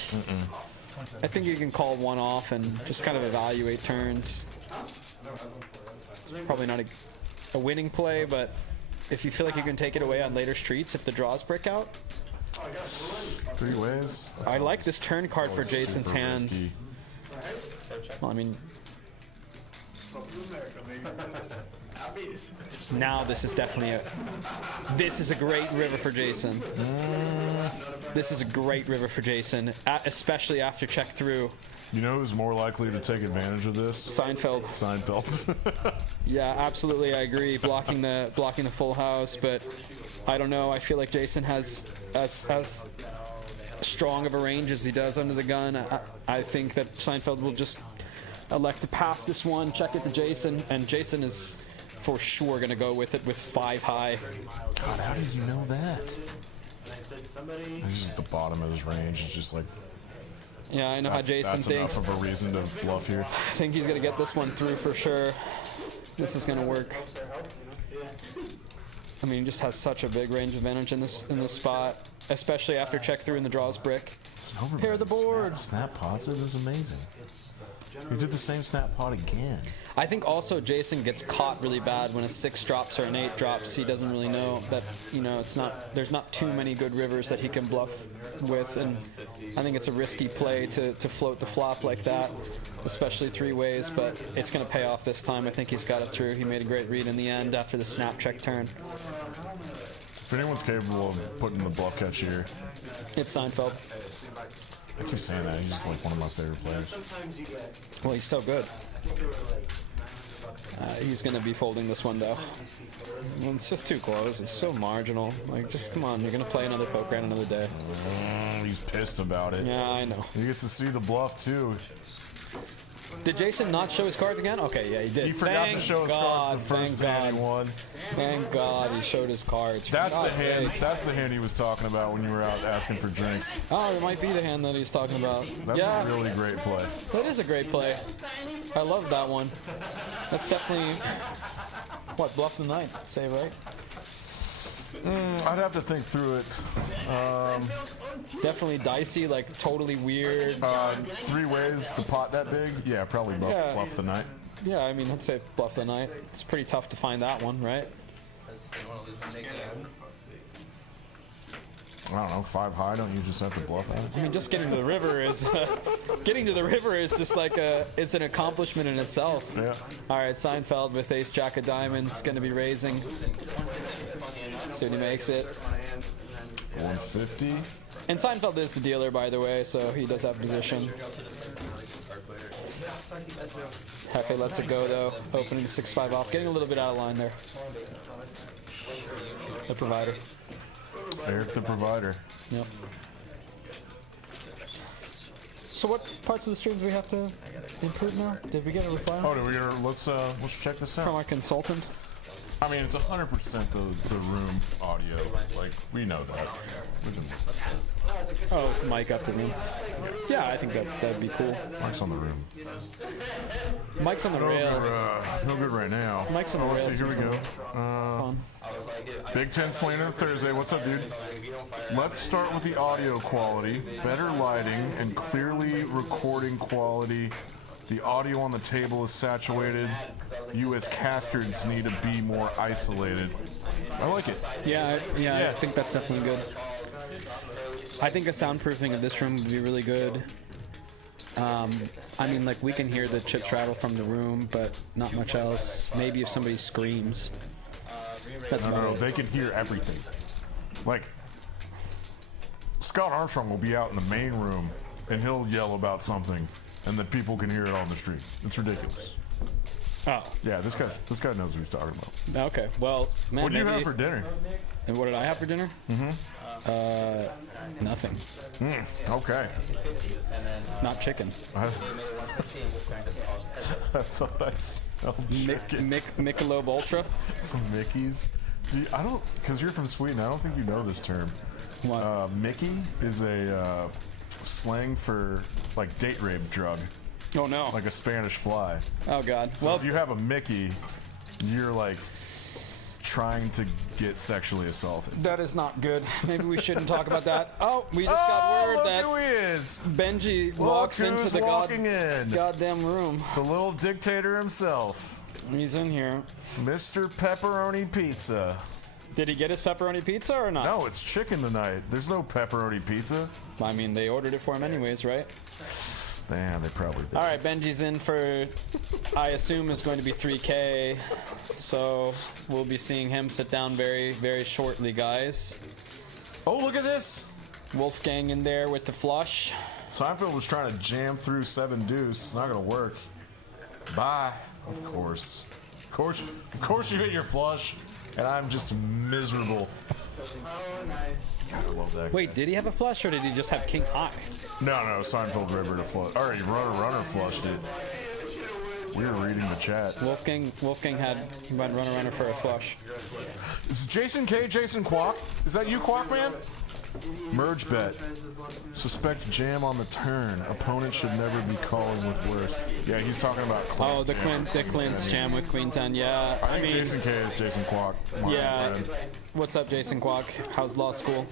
you can call one off and just kind of evaluate turns. Probably not a winning play, but if you feel like you can take it away on later streets if the draws break out. 3 ways. I like this turn card for Always Jason's super hand. risky. Well, I mean, now this is definitely this is a great river for Jason. This is a great river for Jason, especially after check through. You know who's more likely to take advantage of this? Seinfeld. Seinfeld. Yeah, absolutely, I agree. Blocking the full house, but I don't know. I feel like Jason has as strong of a range as he does under the gun. I think that Seinfeld will just elect to pass this one, check it to Jason, and Jason is for sure going to go with it with 5 high. God, how did you know that? This is the bottom of his range. It's just like Yeah, I know how Jason that's thinks. enough of a reason to bluff here. I think he's going to get this one through for sure. This is going to work. I mean, he just has such a big range advantage in this spot, especially after check through in the draws brick. Pair the boards. Snap pots it is amazing. He did the same snap pot again. I think also Jason gets caught really bad when a 6 drops or an 8 drops. He doesn't really know that, you know, there's not too many good rivers that he can bluff with, and I think it's a risky play to float the flop like that, especially 3 ways, but it's going to pay off this time. I think he's got it through. He made a great read in the end after the snap check turn. If anyone's capable of putting the bluff catch here, It's Seinfeld. I keep saying that. He's just like one of my favorite players. Well, he's so good. He's going to be folding this one, though. Well, it's just too close. It's so marginal. Like, just come on. You're going to play another poker round another day. He's pissed about it. Yeah, I know. He gets to see the bluff, too. Did Jason not show his cards again? Okay, yeah, he did. He forgot to show his cards the first hand he won. Thank God he showed his cards. That's the hand. That's the hand he was talking about when you were out asking for drinks. Oh, it might be the hand that he's talking about. That was a really great play. That is a great play. I love that one. That's definitely what bluff the night. Say right. I'd have to think through it. Definitely dicey, like totally weird. 3 ways, the pot that big? Yeah, probably bluff the night. Yeah, I mean, I'd say bluff the night. It's pretty tough to find that one, right? I don't know, 5 high, don't you just have to bluff that? I mean, just getting to the river is just like it's an accomplishment in itself. Yeah. All right, Seinfeld with ace jack of diamonds, going to be raising. See what he makes it. 150. And Seinfeld is the dealer, by the way, so he does have position. Hefe lets it go, though. Opening 6-5 off. Getting a little bit out of line there. The provider. Eric the provider. Yep. So what parts of the stream do we have to improve now? Did we get a reply Oh, let's check this from out. our consultant? I mean, it's 100% the room audio. Like, we know that. Oh, it's mic up the room. Yeah, I think that'd be cool. Mike's on the room. Mike's on the rail. No good right now. Mike's on the Let's rail. see, here we go. Fun. Big Ten's playing on Thursday. What's up, dude? Let's start with the audio quality. Better lighting and clearly recording quality. The audio on the table is saturated. You as casters need to be more isolated. I like it. Yeah, I think that's definitely good. I think a soundproofing of this room would be really good. I mean, like, we can hear the chips rattle from the room, but not much else. Maybe if somebody screams. That's No, they can hear everything. Like, Scott Armstrong will be out in the main room, and he'll yell about something, and then people can hear it on the street. It's ridiculous. Oh, Yeah, this guy knows what he's talking about. okay. Well, man, What do you maybe- have for dinner? And what did I have for dinner? Nothing. Okay. Not chicken. I thought I smelled chicken. Michelob Ultra. Some Mickeys. I don't, because you're from Sweden, I don't think you know this term. What? Mickey is a slang for, like, date rape drug, Oh no. like a Spanish fly. Oh god. So if you have a Mickey, you're, like, trying to get sexually assaulted. That is not good. Maybe we shouldn't talk about that. Oh, we just got word look that who he is! Benji Look walks into who's the walking in. goddamn room. The little dictator himself, He's in here. Mr. Pepperoni Pizza. Did he get his pepperoni pizza or not? No, it's chicken tonight. There's no pepperoni pizza. I mean, they ordered it for him anyways, right? Damn, they probably did. All right, Benji's in for, I assume, is going to be 3K. So we'll be seeing him sit down very, very shortly, guys. Oh, look at this! Wolfgang in there with the flush. Seinfeld was trying to jam through 7 deuce. It's not gonna work. Bye. Of course. Of course you hit your flush, and I'm just miserable. God, I love that. Wait, did he have a flush or did he just have king high? No, Seinfeld river to flush. All right, runner flushed it. We were reading the chat. Wolfgang went runner for a flush. Is Jason K. Jason Quack? Is that you, Quack Man? Merge bet. Suspect jam on the turn. Opponent should never be calling with worse. Yeah, he's talking about Clint. Oh, the Clint's jam with Queen 10. Yeah, I think Jason K is Jason Kwok. Yeah. What's up, Jason Kwok? How's law school?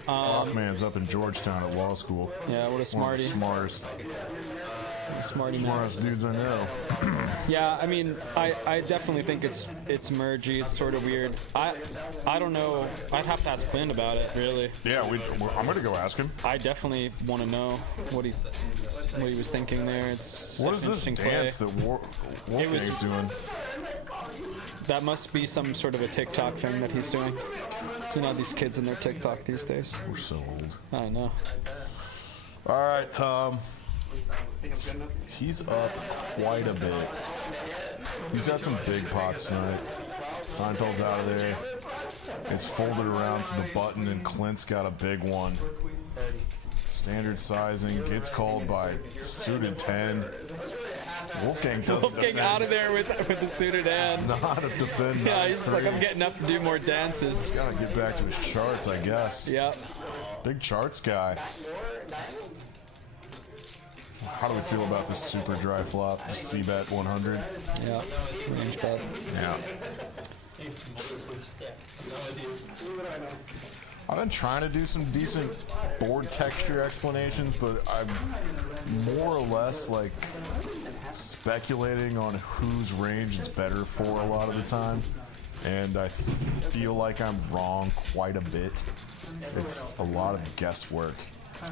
Man's up in Georgetown at law school. Yeah, what a smarty. Smartest Smarty man. smartest dudes I know. Yeah, I mean, I definitely think it's mergy. It's sort of weird. I don't know. I'd have to ask Clint about it, really. Yeah, I'm gonna go ask him. I definitely want to know what he was thinking there. It's What is this interesting dance play. that Wolfgang's doing? That must be some sort of a TikTok thing that he's doing. You know, these kids and their TikTok these days. We're so old. I know. All right, Tom. He's up quite a bit. He's got some big pots tonight. Seinfeld's out of there. It's folded around to the button, and Clint's got a big one. Standard sizing. Gets called by suited 10. Wolfgang doesn't. Wolfgang out of there with the suited hand. Not a defender. Yeah, he's like, I'm getting up to do more dances. Gotta get back to his charts, I guess. Yep. Big charts guy. How do we feel about this super dry flop? C-bet 100. Yeah. Range bet. Yeah. I've been trying to do some decent board texture explanations, but I'm more or less like speculating on whose range it's better for a lot of the time. And I feel like I'm wrong quite a bit. It's a lot of guesswork.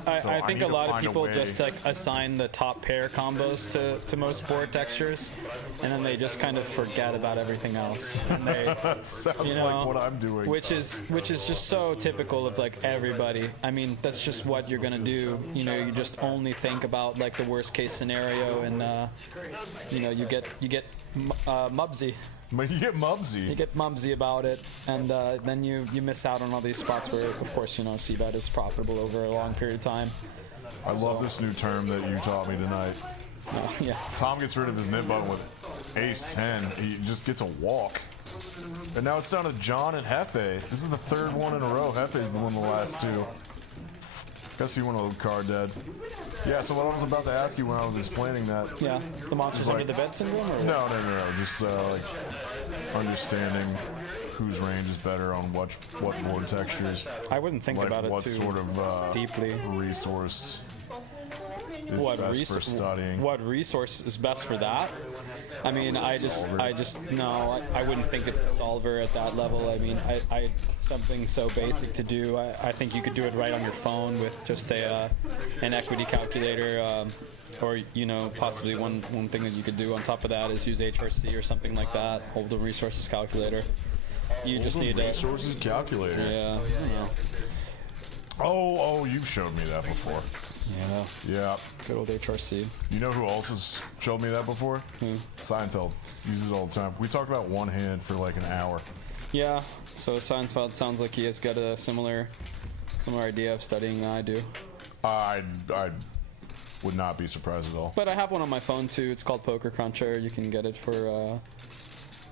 I think a lot of people just like assign the top pair combos to most board textures, and then they just kind of forget about everything else. And they, That sounds you know, like what I'm doing. which is just so typical of like everybody. I mean, that's just what you're gonna do. You know, you just only think about like the worst case scenario, and you know, you get mubsy. But you get mubsy. You get mumsy about it, and then you miss out on all these spots where, of course, you know, C-bet is profitable over a long period of time. I love this new term that you taught me tonight. Yeah. Tom gets rid of his nib button with ace-10. He just gets a walk. And now it's down to John and Hefe. This is the third one in a row. Hefe's the one of the last two. Guess he went a little card dead. Yeah, so what I was about to ask you when I was explaining that. Yeah. The monsters under the bed syndrome? Or? No. Just like understanding whose range is better on what board textures. I wouldn't think Like about it what too sort of deeply. resource is best for studying. What resource is best for that? I mean, I wouldn't think it's a solver at that level. I mean, I something so basic to do. I think you could do it right on your phone with just an equity calculator, or you know, possibly one thing that you could do on top of that is use HRC or something like that. Hold the resources calculator. You just need a resources calculator. Yeah. You know. Oh, you've showed me that before. Yeah. Good old HRC. You know who else has showed me that before? Seinfeld. Uses it all the time. We talked about one hand for like an hour. Yeah. So Seinfeld sounds like he has got a similar idea of studying than I do. I would not be surprised at all. But I have one on my phone too. It's called Poker Cruncher. You can get it for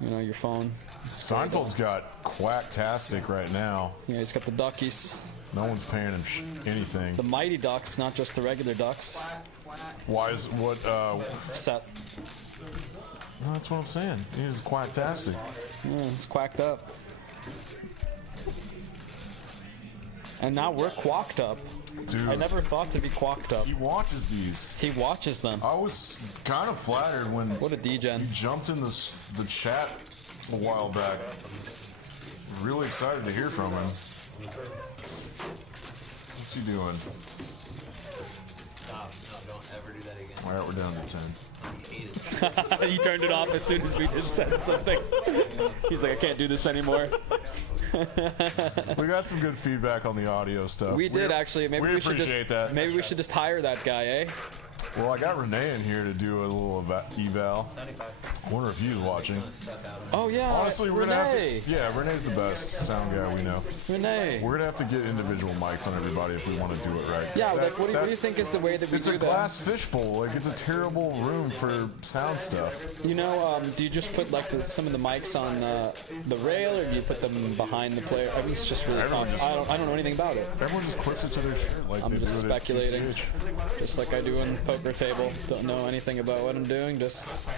you know, your phone. Seinfeld's got Quacktastic right now. Yeah, he's got the duckies. No one's paying him anything. The mighty ducks, not just the regular ducks. Why is what? Set. No, that's what I'm saying. He's Quacktastic. Yeah, it's quacked up. And now we're quacked up. Dude, I never thought to be quacked up. he watches these. He watches them. I was kind of flattered when What a degen. he jumped in the chat a while back. Really excited to hear from him. What's he doing? Don't ever do that again. All right, we're down to 10. He turned it off as soon as we did send something. He's like, I can't do this anymore. We got some good feedback on the audio stuff. We did actually. Maybe we we should appreciate just that. maybe we should just hire that guy, eh? Well, I got Renee in here to do a little eval. I wonder if he's watching. Oh yeah, Honestly, we're gonna have Renee. to. Yeah, Renee's the best sound guy we know. Renee. We're gonna have to get individual mics on everybody if we want to do it right. Yeah, like what do you think is the way that we It's do a that? glass fishbowl. Like it's a terrible room for sound stuff. You know, do you just put like some of the mics on the rail, or do you put them behind the player? I mean, it's just really Everyone fun. just- I don't know anything about it. Everyone just clips it to their shirt like I'm they just do it at speculating, TCH. just like I do in poker table. Don't know anything about what I'm doing. Just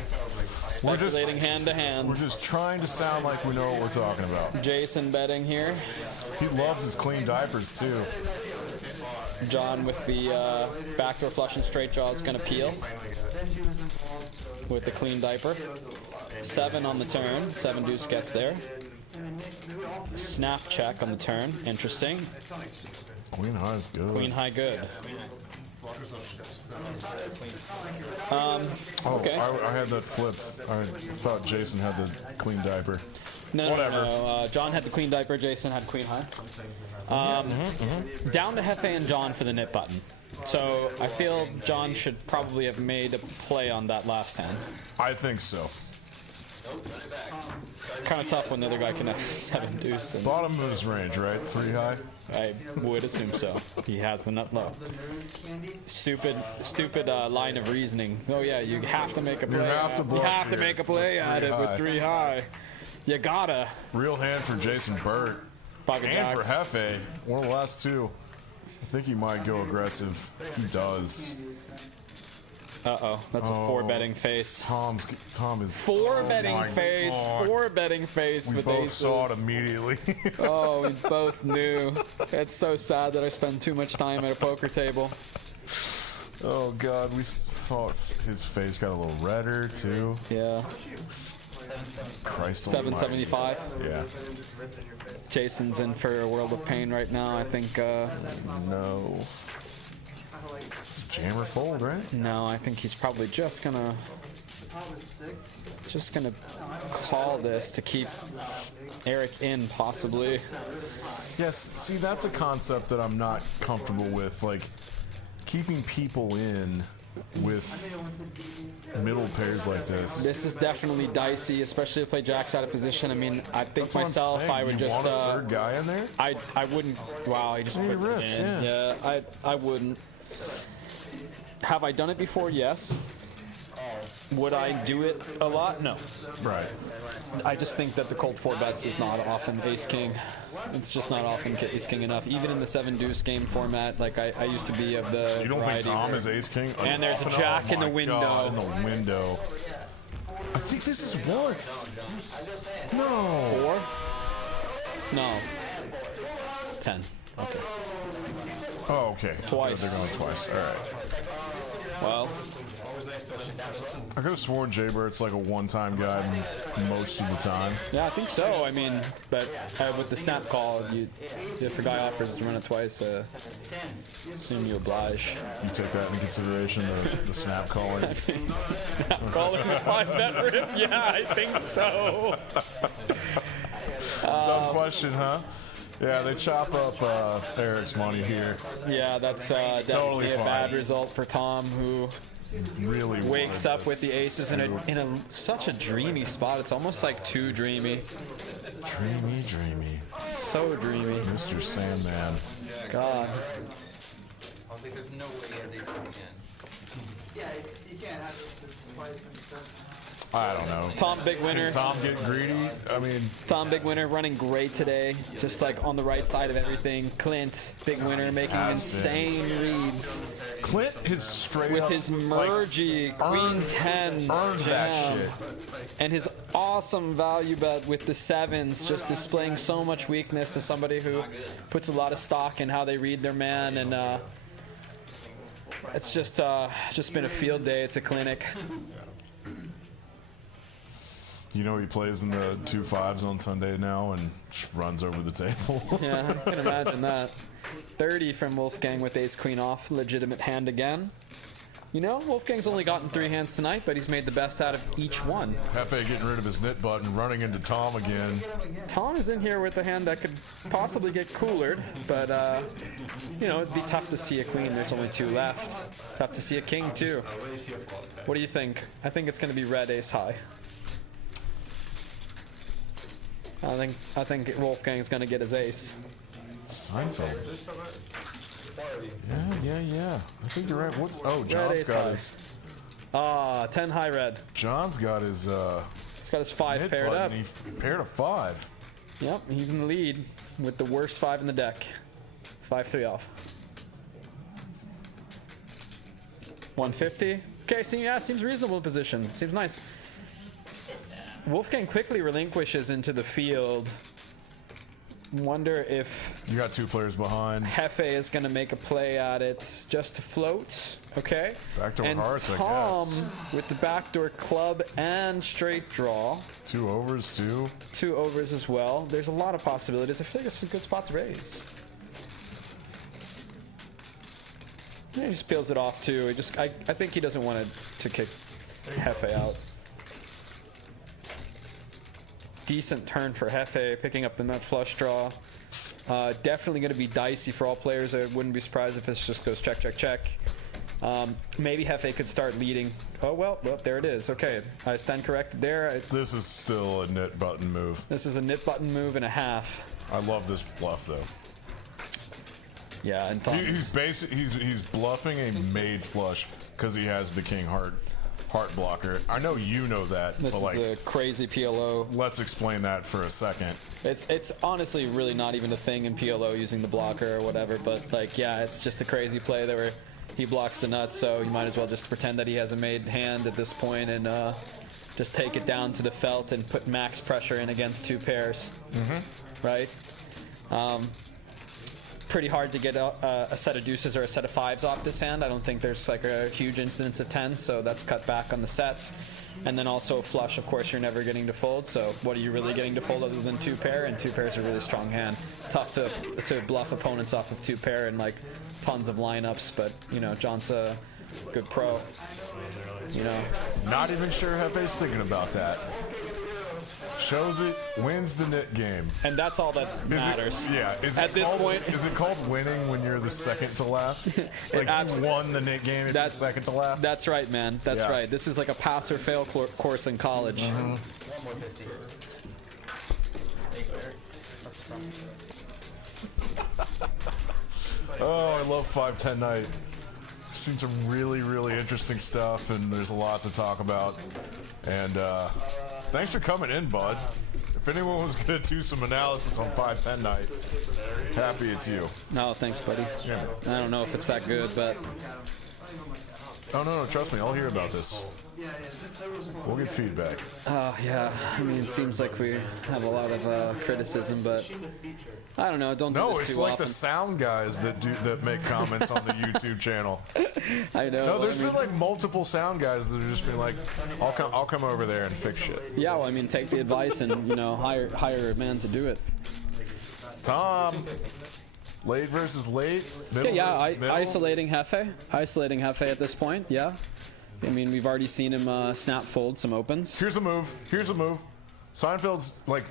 We're just speculating hand to hand. We're just trying to sound like we know what we're talking about. Jason betting here. He loves his clean diapers too. John with the backdoor flush and straight jaw is going to peel with the clean diaper. 7 on the turn. 7 deuce gets there. Snap check on the turn. Interesting. Queen high is good. Queen high good. Okay. I had that flipped. I thought Jason had the clean diaper. No, Whatever. no. John had the queen diaper. Jason had queen high. Down to Hefe and John for the nip button. So I feel John should probably have made a play on that last hand. I think so. Kind of tough when the other guy can have 7 deuce. And Bottom of his range, right? 3 high. I would assume so. He has the nut low. Stupid line of reasoning. Oh yeah, you have to make a play. have to you bluff have to here. make a play at it with 3 high. You gotta. Real hand for Jason Burt. Pocket And for jacks. Hefe. One of the last 2. I think he might go aggressive. He does. Uh-oh, that's a 4 betting face. Tom is 4 betting my face. God. 4 betting face We with both aces. saw it immediately. Oh, we both knew. It's so sad that I spend too much time at a poker table. Oh God, we saw his face got a little redder too. Yeah. Christ almighty. 775. Yeah. Jason's in for a world of pain right now. I think. No. Jammer fold, right? No, I think he's probably just gonna call this to keep Eric in, possibly. Yes. See, that's a concept that I'm not comfortable with. Like keeping people in with middle pairs like this. This is definitely dicey, especially to play jacks out of position. I mean, I think That's what I'm myself, saying. I would You just. want a third guy in there? I wouldn't. Wow, he just He puts rips, it in. yeah. I wouldn't. Have I done it before? Yes. Would I do it a lot? No. Right. I just think that the cold 4 bets is not often ace king. It's just not often ace king enough. Even in the 7 deuce game format, like I used to be of the You don't think variety Tom where- is ace king? And there's a jack in the window. God, in the window. I think this is once. No. 4? No. 10. Okay. Oh, okay. Twice. They're going twice. All right. Well, I could have sworn Jay Bert's like a one-time guy most of the time. yeah, I think so. I mean, but with the snap call, if a guy offers to run it twice, assume you oblige. You take that into consideration, the snap calling. Snap calling the 5 bet rip? Yeah, I think so. Dumb question, huh? Yeah, they chop up Eric's money here. Yeah, that's definitely Totally a bad fine. result for Tom, who Really wakes wanted up with the aces in such a dreamy spot. It's almost like too dreamy. Dreamy. So dreamy. Mr. Sandman. God. I was like, there's no way he has ace king again. Yeah, you can't have this twice in 7. I don't know. Tom, big winner. Tom get greedy? I mean, Tom, big winner, running great today. Just like on the right side of everything. Clint, big winner, making Has been. insane reads. Clint is straight With up, his like, mergy, Queen 10 earned that jam. shit. And his awesome value bet with the 7s, just displaying so much weakness to somebody who puts a lot of stock in how they read their man. And it's just been a field day. It's a clinic. You know he plays in the 2 5s on Sunday now and just runs over the table. Yeah, I can imagine that. 30 from Wolfgang with ace queen off. Legitimate hand again. You know, Wolfgang's only gotten 3 hands tonight, but he's made the best out of each one. Hefe getting rid of his nit button, running into Tom again. Tom is in here with a hand that could possibly get coolered, but, you know, it'd be tough to see a queen. There's only 2 left. Tough to see a king, too. What do you think? I think it's going to be red ace high. I think Wolfgang's going to get his ace. Seinfeld. Yeah. I think you're right. What's John's got his 10 high red. John's got his He's got his 5 nit paired button. up. He paired a 5. Yep, he's in the lead with the worst 5 in the deck. 5-3 off. 150. Okay, seems reasonable position. Seems nice. Wolfgang quickly relinquishes into the field. Wonder if You got 2 players behind. Hefe is going to make a play at it just to float. Okay. Backdoor and hearts, I Tom guess. with the backdoor club and straight draw. 2 overs, 2. 2 overs as well. There's a lot of possibilities. I feel like it's a good spot to raise. Yeah, he just peels it off too. I think he doesn't want to kick Hefe out. Decent turn for Hefe, picking up the nut flush draw. Definitely going to be dicey for all players. I wouldn't be surprised if this just goes check, check, check. Maybe Hefe could start leading. Oh, well, there it is. Okay, I stand corrected there. This is still a nit button move. This is a nit button move and a half. I love this bluff though. Yeah, and Tom. He's bluffing a made flush because he has the king heart blocker. I know you know that, This but like, is a crazy PLO. let's explain that for a second. It's honestly really not even a thing in PLO using the blocker or whatever, but like, yeah, it's just a crazy play that where he blocks the nuts, so you might as well just pretend that he has a made hand at this point and just take it down to the felt and put max pressure in against 2 pairs. Right? Pretty hard to get a set of deuces or a set of 5s off this hand. I don't think there's like a huge incidence of 10s, so that's cut back on the sets. And then also a flush, of course, you're never getting to fold, so what are you really getting to fold other than 2 pair? And 2 pairs are a really strong hand. Tough to bluff opponents off of 2 pair and like tons of lineups, but you know, John's a good pro. You know, Not even sure Hefe's thinking about that. Shows it, wins the nit game. and that's all that matters. At this point, is it called winning when you're the second to last? Like you won the nit game if you're second to last? That's right, man. That's Yeah. right. This is like a pass or fail course in college. Oh, I love 5-10 night. Seen some really, really interesting stuff, and there's a lot to talk about. And thanks for coming in, bud. If anyone was gonna do some analysis on 5-10 night, happy it's you. No, thanks, buddy. I don't know if it's that good, but Oh no, trust me, I'll hear about this. We'll get feedback. yeah. I mean, it seems like we have a lot of criticism, but I don't know. Don't do No, this it's too like often. the sound guys that make comments on the YouTube channel. I know. No, there's I mean, been like multiple sound guys that have just been like, I'll come over there and fix shit. yeah. Well, I mean, take the advice and hire a man to do it. Tom, late versus late. Middle Okay, yeah. versus middle. Isolating Hefe at this point. Yeah. I mean, we've already seen him snap fold some opens. Here's a move. Seinfeld's like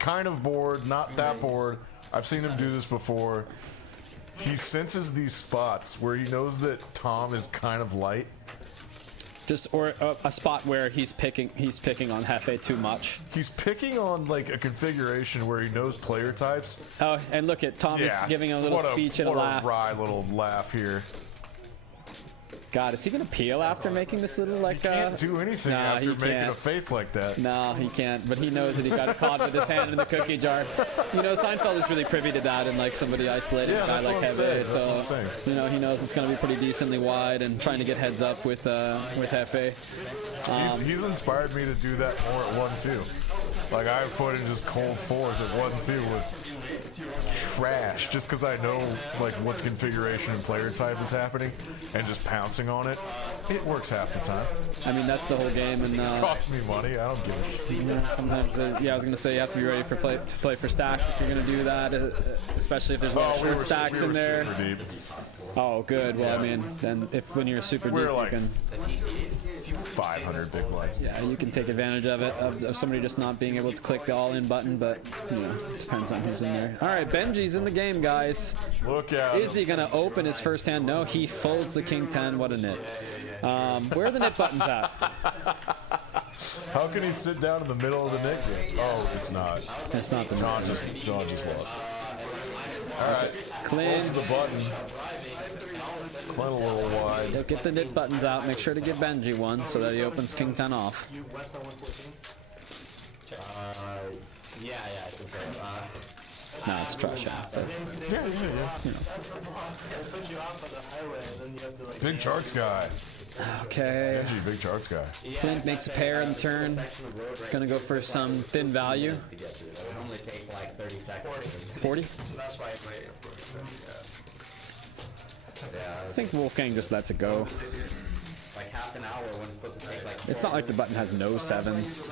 kind of bored, not that bored. I've seen him do this before. He senses these spots where he knows that Tom is kind of light. Or a spot where he's picking on Hefe too much. He's picking on like a configuration where he knows player types. Oh, and look at Tom is giving a little speech and a laugh. What a wry little laugh here. God, is he gonna peel after making this little like? Can't do anything nah, after he making can't. a face like that. No, he can't. But he knows that he got caught with his hand in the cookie jar. You know, Seinfeld is really privy to that, and like somebody isolating a guy like Hefe. So you know, he knows it's gonna be pretty decently wide, and trying to get heads up with Hefe. He's inspired me to do that more at 1-2. Like I put in just cold 4s at 1-2 with trash, just because I know like what configuration and player type is happening, and just pouncing on it. It works half the time. I mean, that's the whole game, and It costs me money. I don't give a shit. you know, sometimes, yeah, I was gonna say you have to be ready to play for stacks if you're gonna do that, especially if there's a lot of short stacks in there. Super deep. Oh, good. Well, I mean, then if when you're super deep, We're you like can 500 big blinds. yeah, you can take advantage of it of somebody just not being able to click the all-in button, but you know, depends on who's in there. All right, Benji's in the game, guys. Look out. Is he gonna open his first hand? No, he folds the king 10. What a nit. Where are the nit buttons at? How can he sit down in the middle of the Nick game? Oh, it's not. It's not the John just lost. All right, close Clint. to the button. Clint a little wide. He'll get the nit buttons out. Make sure to give Benji one so that he opens king 10 off. Yeah, I think so. Nah, it's trash out. But, Yeah. Big charts guy. okay. Benji, big charts guy. Clint makes a pair in the turn. Gonna go for some thin value. Normally take like 30 seconds. 40. I think Wolfgang just lets it go. Like half an hour when it's supposed to take like. It's not like the button has no sevens.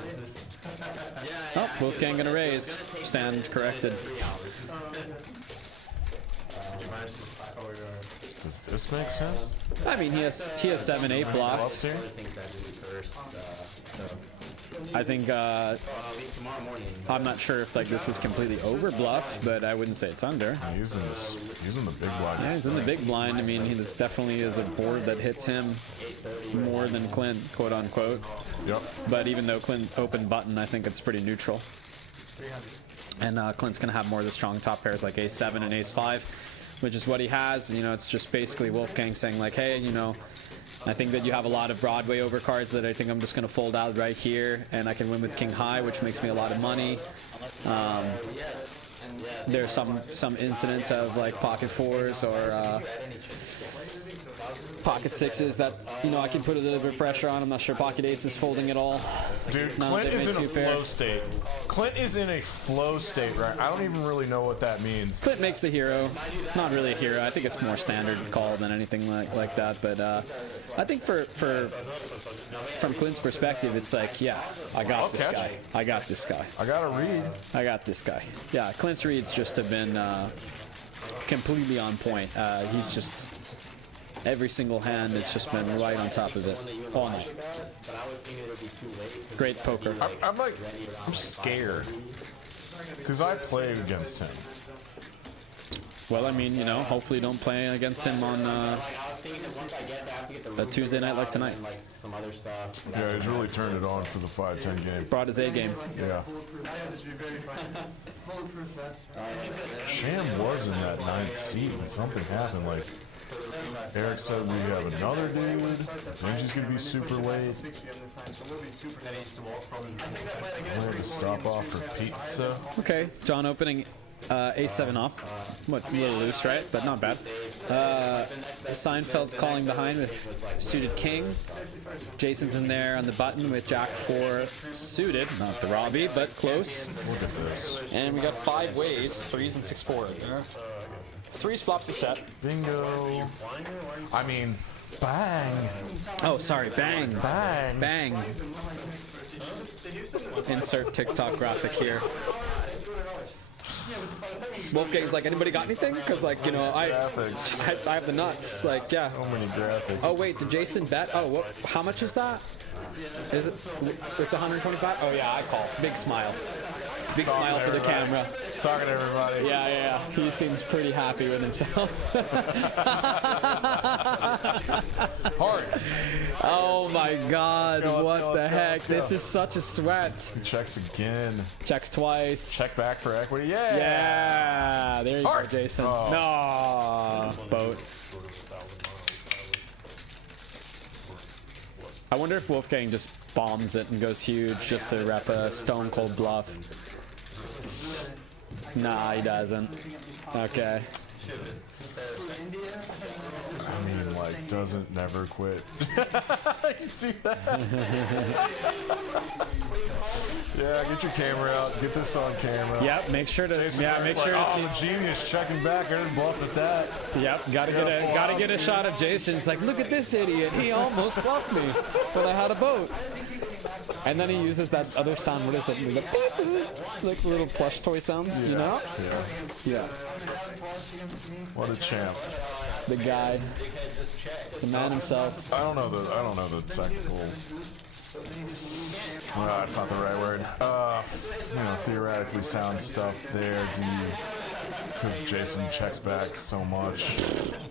Oh, Wolfgang gonna raise. Stand corrected. Does this make sense? I mean, he has 7-8 blocks. Bluffs here? I think I'm not sure if like this is completely over bluffed, but I wouldn't say it's under. Using the big blind. Yeah, he's in the big blind. I mean, this definitely is a board that hits him more than Clint, quote unquote. Yep. But even though Clint opened button, I think it's pretty neutral. And Clint's gonna have more of the strong top pairs like ace 7 and ace 5, which is what he has. You know, it's just basically Wolfgang saying like, hey, you know, I think that you have a lot of Broadway overcards that I think I'm just going to fold out right here, and I can win with king high, which makes me a lot of money. There's some incidents of like pocket fours or pocket sixes that, you know, I can put a little bit of pressure on. I'm not sure pocket eights is folding at all. Dude, No, Clint they is make in a two pair. flow state. Clint is in a flow state, right? I don't even really know what that means. Clint makes the hero. Not really a hero. I think it's more standard call than anything like that. But I think from Clint's perspective, it's like, yeah, I got this guy. I got this guy. I got to read. I got this guy. Yeah, Clint's reads just have been completely on point. He's just every single hand has just been right on top of it all night. Great poker. I'm scared because I played against him. Well, I mean, you know, hopefully don't play against him on a Tuesday night like tonight. Yeah, he's really turned it on for the 5-10 game. Brought his A game. Yeah. Sham was in that 9th seat and something happened. Like Eric said, we have another dude. Benji's gonna be super late. We have to stop off for pizza. Okay, John opening A7 off. What, a little loose, right? But not bad. Seinfeld calling behind with suited king. Jason's in there on the button with Jack 4 suited. Not the Robbie, but close. Look at this. And we got 5 ways, 3s and 6-4. 3s flops a set. Bingo. I mean, bang. Oh, sorry, bang. Bang. Bang. Insert TikTok graphic here. Wolfgang's like, anybody got anything? Because, like, you know, I have the nuts. Like, yeah. So many graphics. Oh, wait, did Jason bet? Oh, what, how much is that? Is it? It's 125? Oh, yeah, I call. Big smile. Big smile for the camera. Talking to everybody. Yeah. He seems pretty happy with himself. Hard. Oh my God! Let's What go, the let's go, heck? let's go. This is such a sweat. Checks again. Checks twice. Check back for equity. Yeah. Yeah. There you Hard. go, Jason. Oh. No. Boat. I wonder if Wolfgang just bombs it and goes huge just to rep a stone cold bluff. Nah, he doesn't. Okay. I mean, like, doesn't never quit. You see that? Yeah, get your camera out. Get this on camera. Yep. Make sure to. Jason Yeah. Barrett's Make sure like, to oh, see. the genius checking back. I didn't bluff at that. Yep, gotta get a shot of Jason. It's like, look at this idiot. He almost bluffed me, but I had a boat. And then he uses that other sound. What is it? Like the little plush toy sound, you know? Yeah. Yeah. What a champ. The guy, the man himself. I don't know the technical. That's not the right word. Theoretically sound stuff there. Because Jason checks back so much.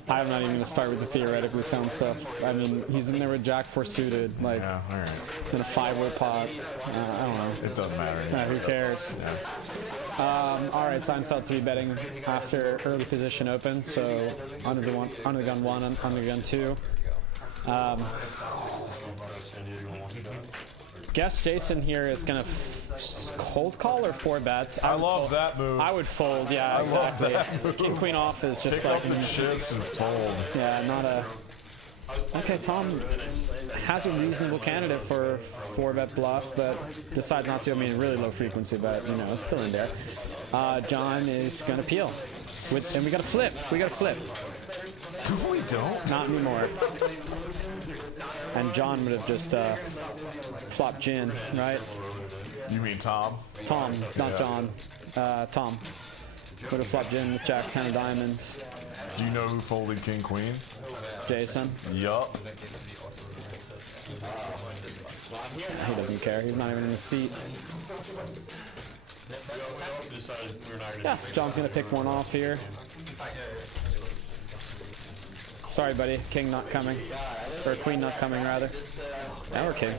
I'm not even gonna start with the theoretically sound stuff. I mean, he's in there with Jack 4 suited, like Yeah, all right. in a 5-way pot. I don't know. It doesn't matter. Who cares? Yeah. All right, Seinfeld 3 betting after early position open. So under the gun 1, under the gun 2. Guess Jason here is gonna cold call or 4 bets. I love that move. I would fold, yeah, exactly. that move. King Queen off is just Pick like up the chips and fold. yeah, not a. Okay, Tom has a reasonable candidate for 4-bet bluff, but decides not to. I mean, really low frequency, but you know, it's still in there. John is gonna peel, and we gotta flip. We gotta flip. Do we don't? Not anymore. And John would have just flopped gin, right? You mean Tom? Tom, not Yeah. John. Tom would have flopped gin with Jack 10 of diamonds. Do you know who folded King Queen? Jason, Yup. he doesn't care. He's not even in the seat. Yeah, John's gonna pick one off here. Sorry, buddy. King not coming. Or Queen not coming, rather. Or King,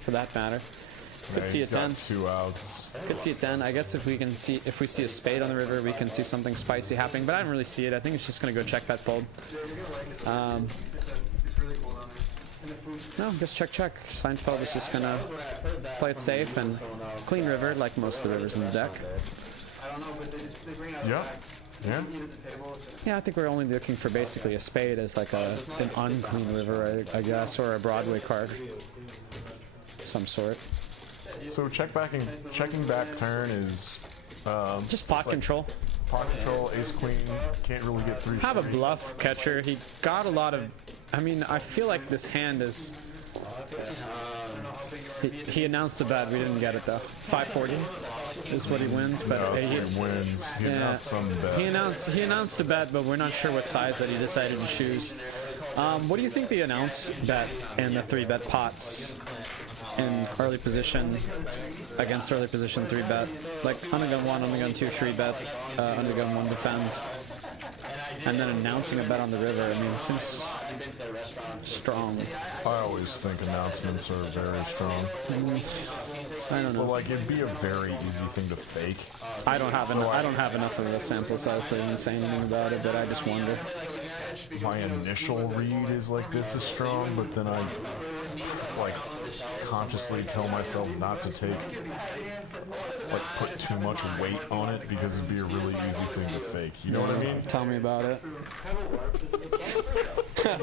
for that matter. Could see a He's got 10. 2 outs. Could see a 10. I guess if we see a spade on the river, we can see something spicy happening. But I don't really see it. I think it's just gonna go check that fold. No, just check. Seinfeld is just gonna play it safe and clean river, like most of the rivers in the deck. Yeah. Yeah. Yeah, I think we're only looking for basically a spade as like an unclean river, I guess, or a Broadway card, some sort. So checking back turn is Just pot control. pot control, ace queen, can't really get 3. Have a bluff catcher. He got a lot of. I mean, I feel like this hand is. He announced the bet. We didn't get it though. 540 is what he wins, but No, he wins. He announced some bet. He announced a bet, but we're not sure what size that he decided to choose. What do you think the announced bet in the 3-bet pots in early position against early position 3-bet, like undergun 1, undergun 2, 3-bet, undergun 1 defend, and then announcing a bet on the river? I mean, it seems strong. I always think announcements are very strong. I don't know. But like, it'd be a very easy thing to fake. I don't have enough of a sample size to even say anything about it, but I just wonder. My initial read is like, this is strong, but then I like consciously tell myself not to put too much weight on it because it'd be a really easy thing to fake. You know what I mean? Tell me about it.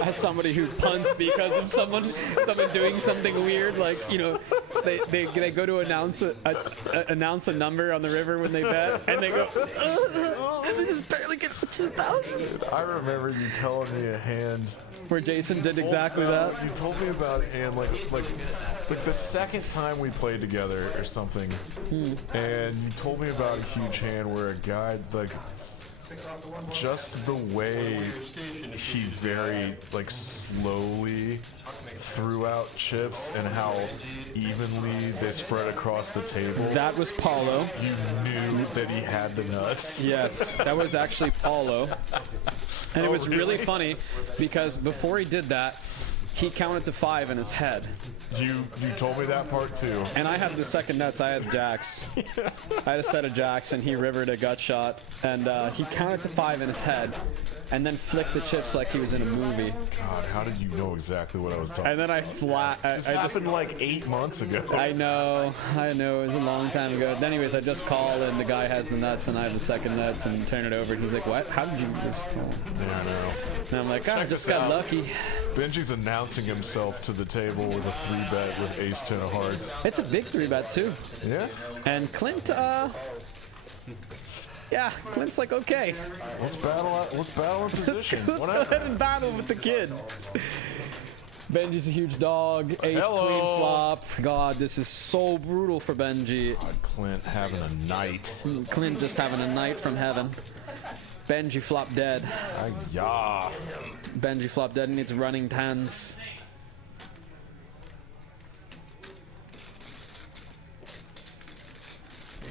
As somebody who punts because of someone doing something weird, like, you know, they go to announce a number on the river when they bet, and they go, and they just barely get 2,000. I remember you telling me a hand. Where Jason did exactly that. You told me about a hand like the second time we played together or something, and you told me about a huge hand where a guy, like, just the way he very like slowly threw out chips and how evenly they spread across the table. That was Paulo. You knew that he had the nuts. Yes, that was actually Paulo. And it was really funny because before he did that, he counted to 5 in his head. You told me that part too. And I had the second nuts. I had jacks. I had a set of jacks, and he rivered a gut shot. And he counted to 5 in his head, and then flicked the chips like he was in a movie. God, how did you know exactly what I was talking And then This happened like 8 months ago. I know. It was a long time ago. Anyways, I just call, and the guy has the nuts, and I have the second nuts, and turn it over. And he's like, "What? How did you just call?" Yeah, I know. And I'm like, I just got lucky. Benji's announcing himself to the table with a 3-bet with ace 10 of hearts. It's a big 3-bet too. Yeah? And Clint, yeah, Clint's like, okay. Let's battle in position. Let's go ahead and battle with the kid. Benji's a huge dog. Ace, Hello. queen, flop. God, this is so brutal for Benji. God, Clint having a night. Clint just having a night from heaven. Benji flop dead. Yeah. Benji flop dead needs running tens.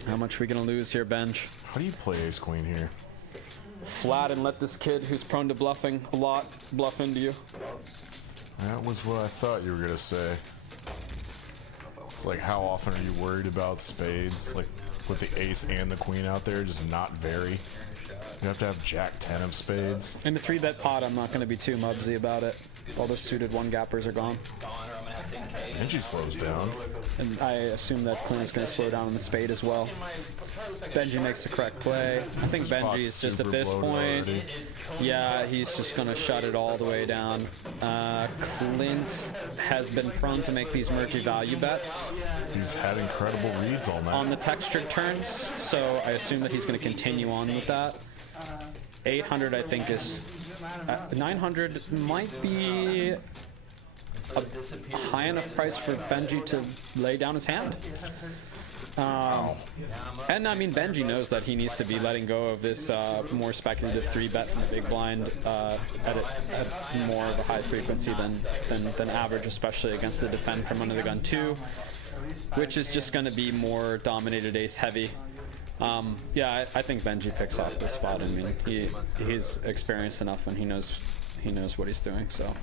How much we gonna lose here, Benj? How do you play ace queen here? Flat and let this kid who's prone to bluffing a lot bluff into you. That was what I thought you were gonna say. Like, how often are you worried about spades? Like, with the ace and the queen out there, just not very. You have to have jack 10 of spades. In the 3-bet pot, I'm not going to be too mubsy about it. All those suited one gappers are gone. Benji slows down. And I assume that Clint is going to slow down on the spade as well. Benji makes the correct play. I think Benji is just at this point. Yeah, he's just going to shut it all the way down. Clint has been prone to make these murky value bets. He's had incredible reads all night. On the textured turns, so I assume that he's going to continue on with that. 800, I think, is 900 might be a high enough price for Benji to lay down his hand. And I mean, Benji knows that he needs to be letting go of this more speculative 3-bet from the big blind at more of a high frequency than average, especially against the defend from under the gun 2, which is just going to be more dominated ace heavy. Yeah, I think Benji picks off this spot. I mean, he's experienced enough and he knows what he's doing. So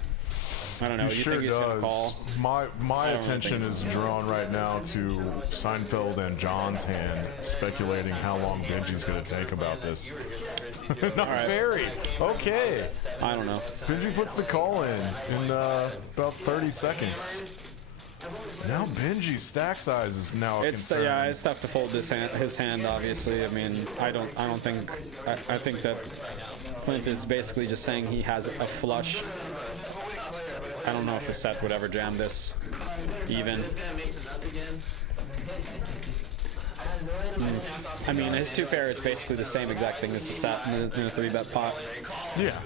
I don't know. He You sure think he's gonna call? My attention is drawn right now to Seinfeld and John's hand, speculating how long Benji's going to take about this. Not very. Okay. I don't know. Benji puts the call in about 30 seconds. Now Benji's stack size is now a concern. Yeah, it's tough to fold his hand. Obviously, I mean, I think that Clint is basically just saying he has a flush. I don't know if a set would ever jam this even. I mean, his 2 pair is basically the same exact thing as a set in a 3-bet pot. Yeah.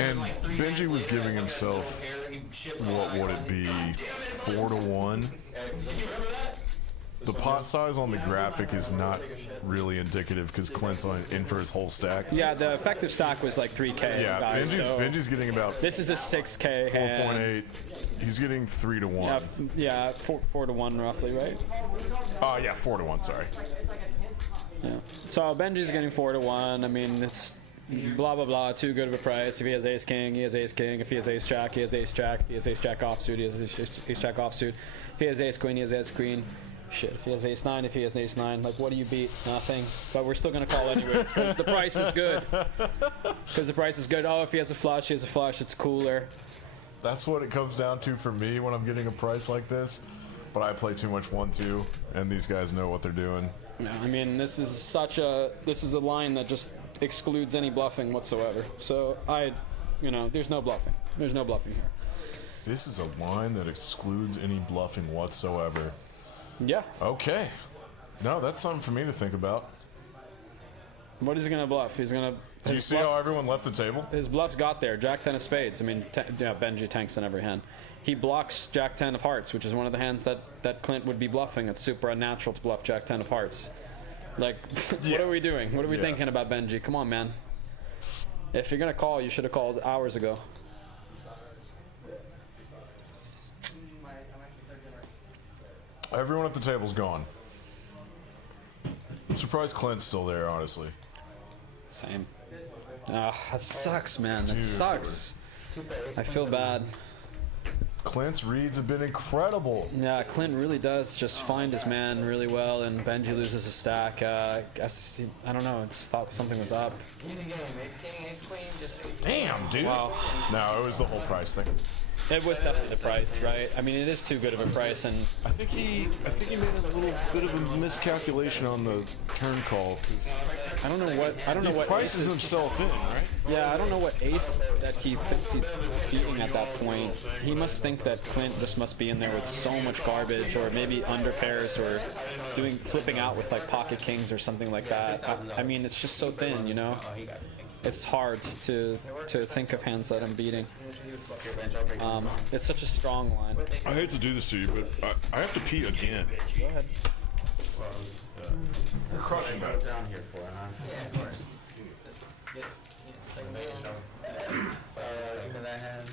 And Benji was giving himself, what would it be, 4-1? The pot size on the graphic is not really indicative because Clint's in for his whole stack. Yeah, the effective stack was like 3K. Yeah, guys, Benji's getting about this is a 6K 4.8. He's getting 3-1. Yeah, 4-1 roughly, right? Yeah, 4-1. Sorry. Yeah. So Benji's getting 4-1. I mean, it's blah blah blah. Too good of a price. If he has ace king, he has ace king. If he has ace jack, he has ace jack. If he has ace jack offsuit, he has ace jack offsuit. If he has ace queen, he has ace queen. Shit, if he has ace 9, if he has ace 9, like what do you beat? Nothing. But we're still gonna call anyways because the price is good. Because the price is good. Oh, if he has a flush, he has a flush. It's cooler. That's what it comes down to for me when I'm getting a price like this. But I play too much 1-2, and these guys know what they're doing. Yeah, I mean, this is a line that just excludes any bluffing whatsoever. So there's no bluffing. There's no bluffing here. This is a line that excludes any bluffing whatsoever. Yeah. Okay. No, that's something for me to think about. What is he gonna bluff? He's gonna. Do you see how everyone left the table? His bluffs got there. Jack 10 of spades. I mean, Benji tanks in every hand. He blocks Jack 10 of hearts, which is one of the hands that Clint would be bluffing. It's super unnatural to bluff Jack 10 of hearts. Like, what are we doing? What are we thinking about Benji? Come on, man. If you're gonna call, you should have called hours ago. Everyone at the table's gone. I'm surprised Clint's still there, honestly. Same. That sucks, man. That Dude. sucks. I feel bad. Clint's reads have been incredible. Yeah, Clint really does just find his man really well, and Benji loses a stack. I don't know. I just thought something was up. Easy game, ace king, ace queen, just Damn, dude. Wow. No, it was the whole price thing. It was definitely the price, right? I mean, it is too good of a price, and I think he made a little bit of a miscalculation on the turn call. 'Cause I don't know what prices aces- himself in, right? Yeah, I don't know what ace that he thinks he's beating at that point. He must think that Clint just must be in there with so much garbage, or maybe under pairs, or flipping out with like pocket kings or something like that. I mean, it's just so thin, you know. It's hard to think of hands that I'm beating. It's such a strong line. I hate to do this to you, but I have to pee again. Go ahead. You're crushing that. Down here for it, huh? Second give me that hand.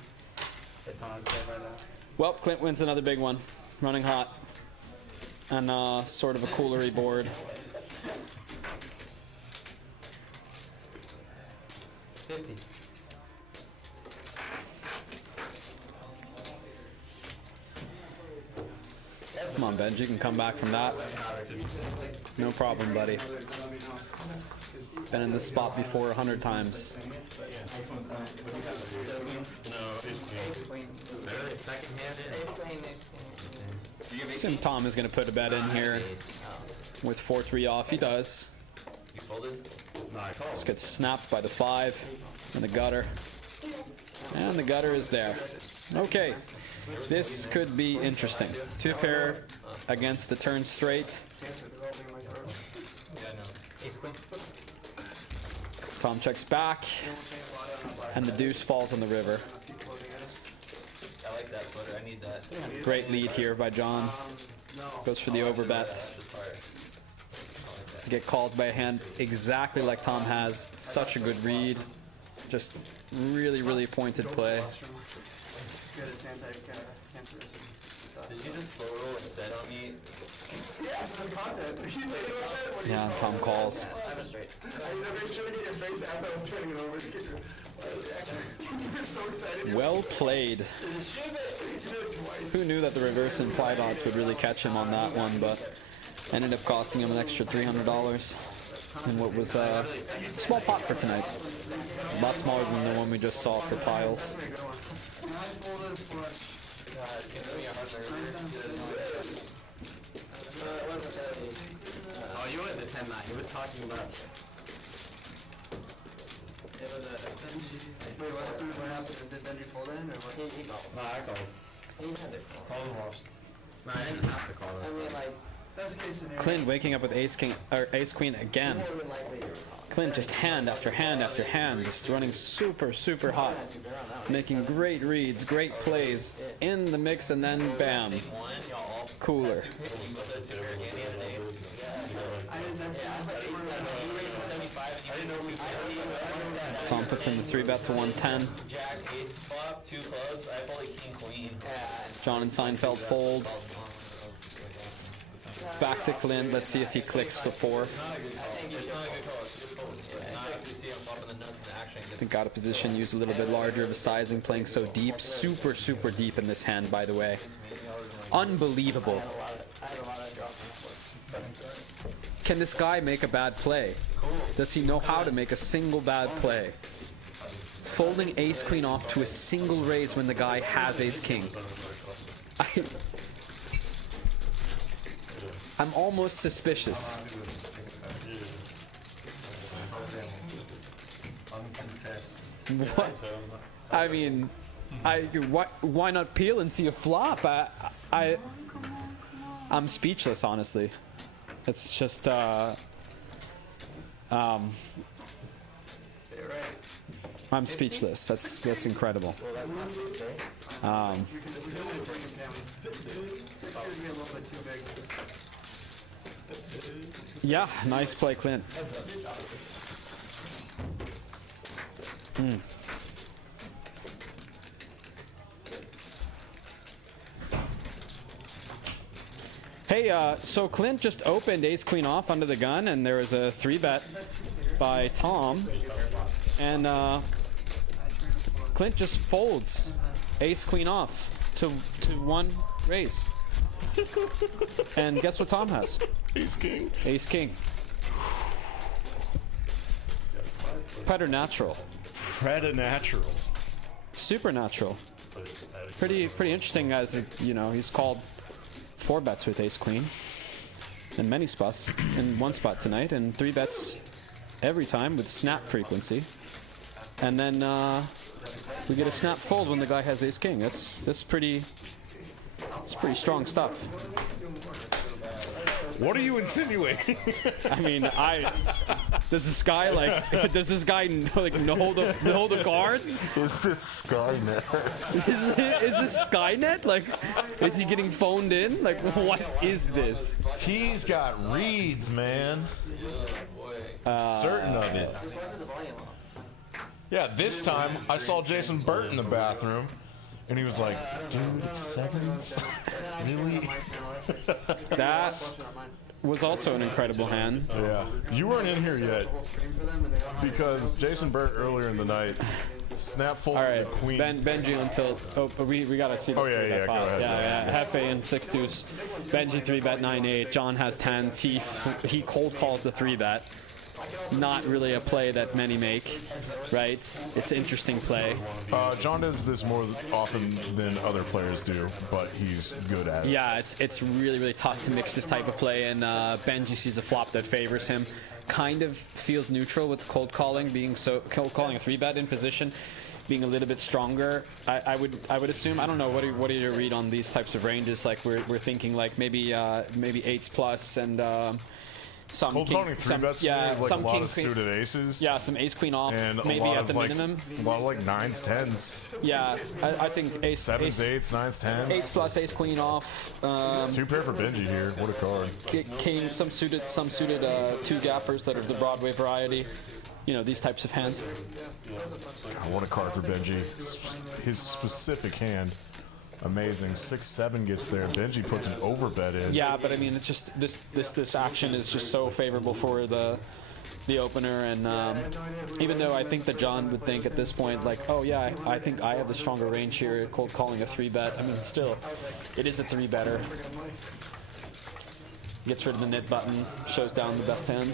It's on play right now. Well, Clint wins another big one. Running hot. And sort of a coolery board. 50. Come on, Benji, you can come back from that. No problem, buddy. Been in this spot before 100 times. Assume Tom is going to put a bet in here with 4-3 off. He does. This gets snapped by the 5 and the gutter. And the gutter is there. Okay. This could be interesting. 2 pair against the turn straight. Tom checks back, and the deuce falls on the river. I like that footer. I need that. Great lead here by John. Goes for the overbet. Get called by a hand exactly like Tom has. Such a good read. Just really, really pointed play. Good, it's anti-cancerous stuff. Did you just slow roll and set on me? Yeah, it's the content. Yeah, Tom calls. I'm straight. I made sure to get your face as I was turning it over. You were so excited. Well played. Who knew that the reverse implied odds would really catch him on that one, but ended up costing him an extra $300 in what was a small pot for tonight. A lot smaller than the one we just saw for piles. Oh, you were at the 10-9. He was talking about. It was a. Wait, what happened? Did Benji fold in, or what? He called. No, I called. He had to call. Called and lost. No, I didn't have to call I it. mean, like, That's the case scenario. Clint waking up with ace king or ace queen again. more than likely you're wrong. Clint just hand after hand after hand, just running super, super hot. Making great reads, great plays in the mix, and then bam, cooler. Tom puts in the 3-bet to 110. Jack, ace flop, 2 clubs. I folded king, queen. John and Seinfeld fold. Back to Clint. Let's see if he clicks the 4. It's not a good call. It's not if you see him flopping the nuts in action. I think out of position, use a little bit larger of a sizing, playing so deep. Super, super deep in this hand, by the way. Unbelievable. Can this guy make a bad play? Does he know how to make a single bad play? Folding ace queen off to a single raise when the guy has ace king. I'm almost suspicious. What? I mean, why not peel and see a flop? I'm speechless, honestly. It's just I'm speechless. That's incredible. Yeah, nice play, Clint. Hey, so Clint just opened ace queen off under the gun, and there was a 3-bet by Tom, and Clint just folds ace queen off to 1 raise. And guess what Tom has? Ace king. Ace king. Preternatural. Preternatural. Supernatural. Pretty interesting, as you know, he's called 4 bets with ace queen in many spots, in 1 spot tonight, and 3 bets every time with snap frequency. And then we get a snap fold when the guy has ace king. That's pretty strong stuff. What are you insinuating? I mean, does this guy know the cards? Is this Skynet? Is this Skynet? Like, is he getting phoned in? Like, what is this? He's got reads, man. Certain of it. Yeah, this time I saw Jason Burt in the bathroom, and he was like, dude, sevens? Really? That was also an incredible hand. Yeah. You weren't in here yet because Jason Burt earlier in the night snap folded All right, the queen. Benji until we gotta see this. Oh, yeah, three-bet yeah, go pot. ahead. Yeah. Hefe and 6 deuce. Benji 3-bet 9-8. John has 10s. He cold calls the 3-bet. Not really a play that many make, right? It's an interesting play. John does this more often than other players do, but he's good at it. Yeah, it's really, really tough to mix this type of play, and Benji sees a flop that favors him. Kind of feels neutral with cold calling, cold calling a 3-bet in position, being a little bit stronger. I would assume. I don't know. What are your read on these types of ranges? Like we're thinking like maybe 8s plus and. Some Cold king, calling some, 3-bets yeah, like some a lot king, of queen, suited aces. yeah, some ace queen off, And maybe a lot at the of minimum. a lot of like 9s, 10s. Yeah, I think ace, 7s, 8s, 9s, 10s. ace plus ace queen off. 2 pair for Benji here. What a card. King, some suited two gappers that are the Broadway variety. You know, these types of hands. God, what a card for Benji. His specific hand. Amazing. 6-7 gets there. Benji puts an overbet in. Yeah, but I mean, it's just this action is just so favorable for the opener, and even though I think that John would think at this point, like, oh yeah, I think I have the stronger range here, cold calling a 3-bet. I mean, still, it is a 3-better. Gets rid of the nit button, shows down the best hand.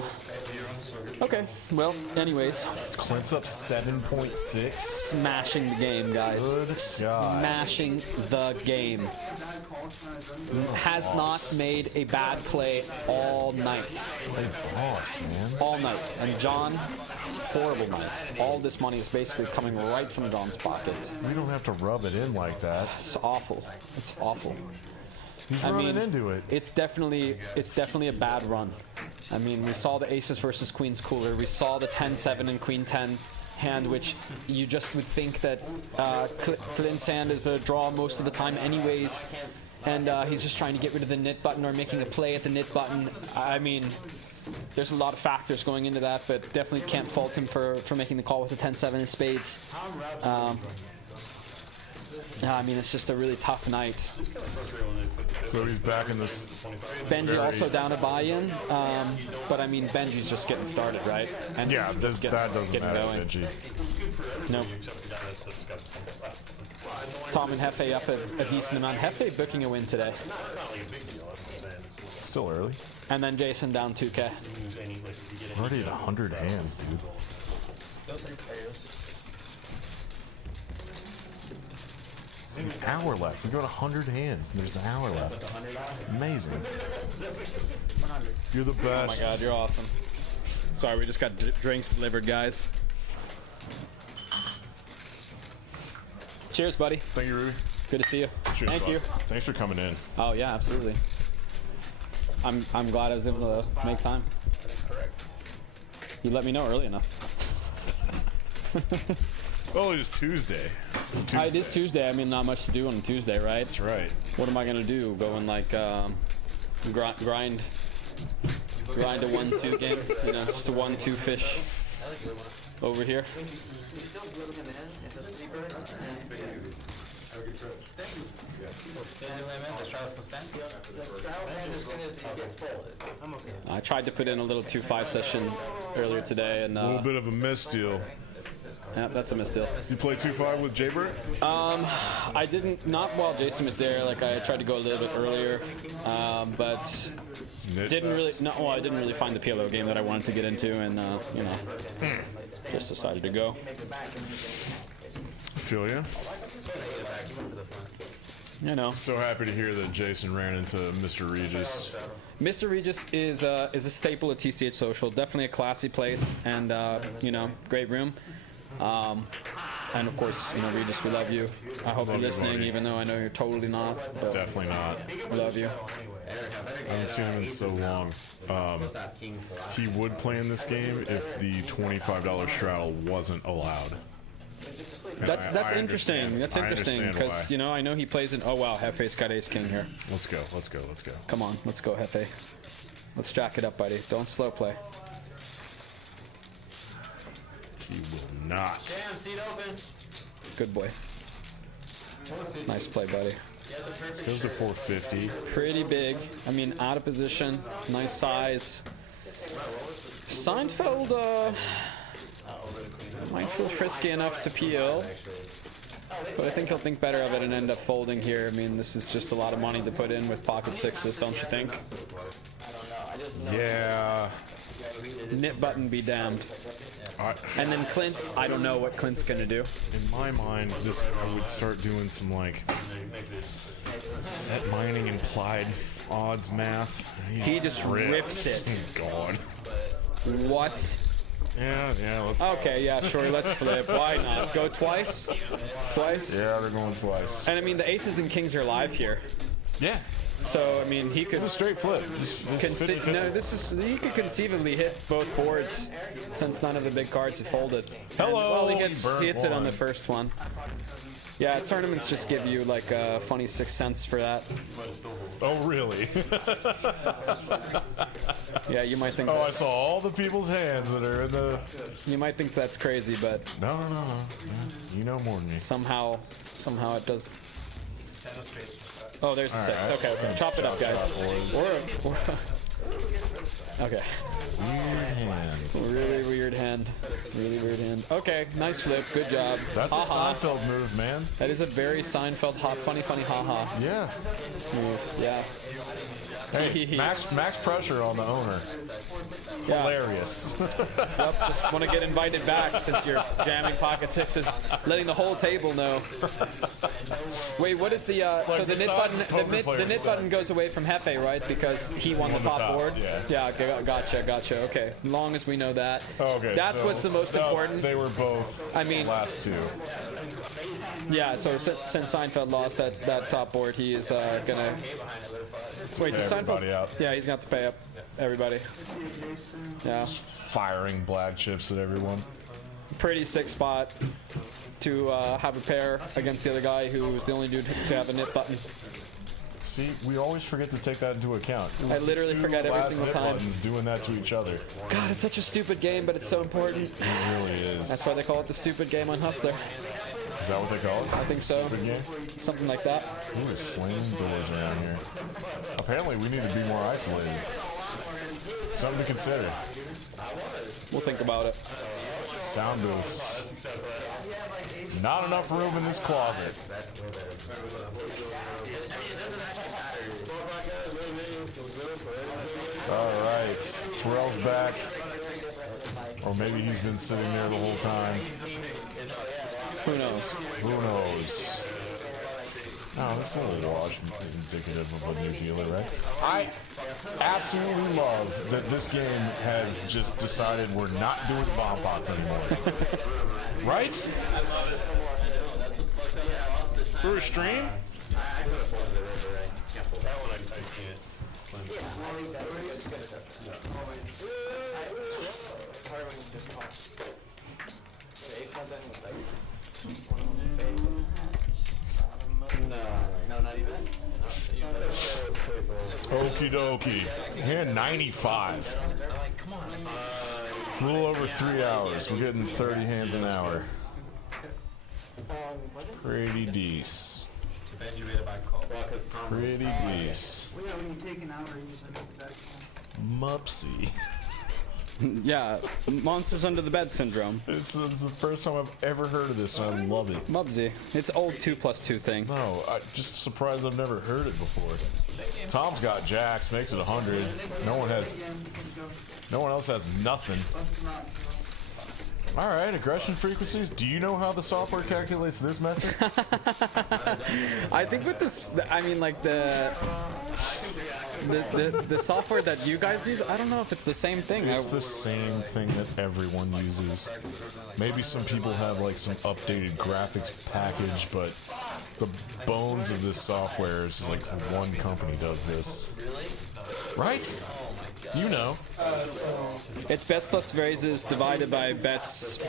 Okay, well, anyways. Clint's up 7.6. Smashing the game, guys. Good God. Smashing the game. Has not made a bad play all night. Play boss, man. All night. And John, horrible night. All this money is basically coming right from John's pocket. We don't have to rub it in like that. It's awful. It's awful. He's I running mean, into it. It's definitely a bad run. I mean, we saw the aces versus queens cooler. We saw the 10-7 and queen 10 hand, which you just would think that Clint's hand is a draw most of the time anyways. And he's just trying to get rid of the nit button or making a play at the nit button. I mean, there's a lot of factors going into that, but definitely can't fault him for making the call with the 10-7 in spades. I mean, it's just a really tough night. So he's back in this. Benji also down a buy-in, but I mean, Benji's just getting started, right? And Yeah, that doesn't matter, going. Benji. Nope. Tom and Hefe up a decent amount. Hefe booking a win today. Still early. And then Jason down 2K. We're already at 100 hands, dude. There's an hour left. We got 100 hands, and there's an hour left. Amazing. You're the best. Oh my god, you're awesome. Sorry, we just got drinks delivered, guys. Cheers, buddy. Thank you, Ruby. Good to see you. Cheers, Thank bud. you. Thanks for coming in. Oh yeah, absolutely. I'm glad I was able to make time. You let me know early enough. Oh, it was Tuesday. It is Tuesday. I mean, not much to do on a Tuesday, right? That's right. What am I gonna do? Go and like grind a 1-2 game? You know, just a 1-2 fish over here. I tried to put in a little 2-5 session earlier today, and A little bit of a misdeal. yeah, that's a misdeal. You play 2-5 with Jaybird? I didn't, not while Jason was there. Like I tried to go a little bit earlier, but didn't really. No, well, I didn't really find the PLO game that I wanted to get into, and you know, just decided to go. Feel ya? You know, So happy to hear that Jason ran into Mr. Regis. Mr. Regis is a staple at TCH Social. Definitely a classy place, and you know, great room. And of course, you know, Regis, we love you. I hope you're you, listening, buddy. even though I know you're totally not. But Definitely not. we love you. I haven't seen him in so long. He would play in this game if the $25 straddle wasn't allowed. That's I interesting. understand. That's I interesting understand why. because you know I know he plays in. Oh wow, Hefe's got ace king here. Let's go. Let's go. Let's go. Come on, let's go, Hefe. Let's jack it up, buddy. Don't slow play. He will not. Damn, seat open. Good boy. Nice play, buddy. Goes to 450. Pretty big. I mean, out of position. Nice size. Seinfeld might feel frisky enough to peel. But I think he'll think better of it and end up folding here. I mean, this is just a lot of money to put in with pocket sixes, don't you think? Yeah. Nit button be damned. And then Clint, I don't know what Clint's gonna do. In my mind, I would start doing some like set mining implied odds math. He just rips it. God. What? Yeah, let's. Okay, yeah, sure, let's flip. Why not? Go twice? Twice? Yeah, they're going twice. And I mean, the aces and kings are live here. Yeah. So, I mean, he could... It's a straight flip. He could conceivably hit both boards since none of the big cards have folded. Hello! Well, he Burnt hits it on one. the first one. Yeah, tournaments just give you like a funny 6 cents for that. Oh, really? Yeah, you might think. Oh, I saw all the people's hands that are in the... You might think that's crazy, but No. You know more than me. somehow it does. Oh, there's the 6. right. Okay, chop it up, guys. Or okay. Weird hand. Really weird hand. Really weird hand. Okay, nice flip. Good job. That's a Ha-ha. Seinfeld move, man. That is a very Seinfeld funny haha Yeah. move. Yeah. Hey, max pressure on the owner. Yeah. Hilarious. Yep, just want to get invited back since you're jamming pocket sixes, letting the whole table know. Wait, what is the so the nit button? The nit button goes away from Hefe, right? Because he won the top board. yeah. Gotcha. Okay, as long as we know that. Okay. That's so- what's the most no, important. They were both. I mean- the last two. Yeah. So since Seinfeld lost that top board, he is gonna. Wait, does everybody Seinfeld? out. Yeah, he's gonna have to pay up everybody. Yeah. Firing black chips at everyone. Pretty sick spot to have a pair against the other guy who was the only dude to have a nit button. See, we always forget to take that into account. I literally Two forget every last single hit time. buttons doing that to each other. It God, it's such a stupid game, but it's so important. really is. That's why they call it the stupid game on Hustler. Is that what they call it? I think so. Good game? Something like that. Who is slinging doors around here? Apparently, we need to be more isolated. Something to consider. We'll think about it. Sound booths. Not enough room in this closet. All right, Terrell's back. Or maybe he's been sitting there the whole time. Who knows? Who knows? Oh, this little watch is indicative of a new dealer, right? I absolutely love that this game has just decided we're not doing bomb pots anymore. Right? For a stream? No, not even. Okie dokie. Hand 95. A little over 3 hours. We're getting 30 hands an hour. Pretty decent. Pretty decent. Mupsy. Yeah, monsters under the bed syndrome. This is the first time I've ever heard of this, and I love it. Mubsy. It's old 2+2 thing. No, I'm just surprised I've never heard it before. Tom's got jacks, makes it 100. No one else has nothing. All right, aggression frequencies. Do you know how the software calculates this metric? I think with this, I mean, like the software that you guys use, I don't know if it's the same thing. It's the same thing that everyone uses. Maybe some people have like some updated graphics package, but the bones of this software is like one company does this. Right? You know. It's bets plus raises divided by bets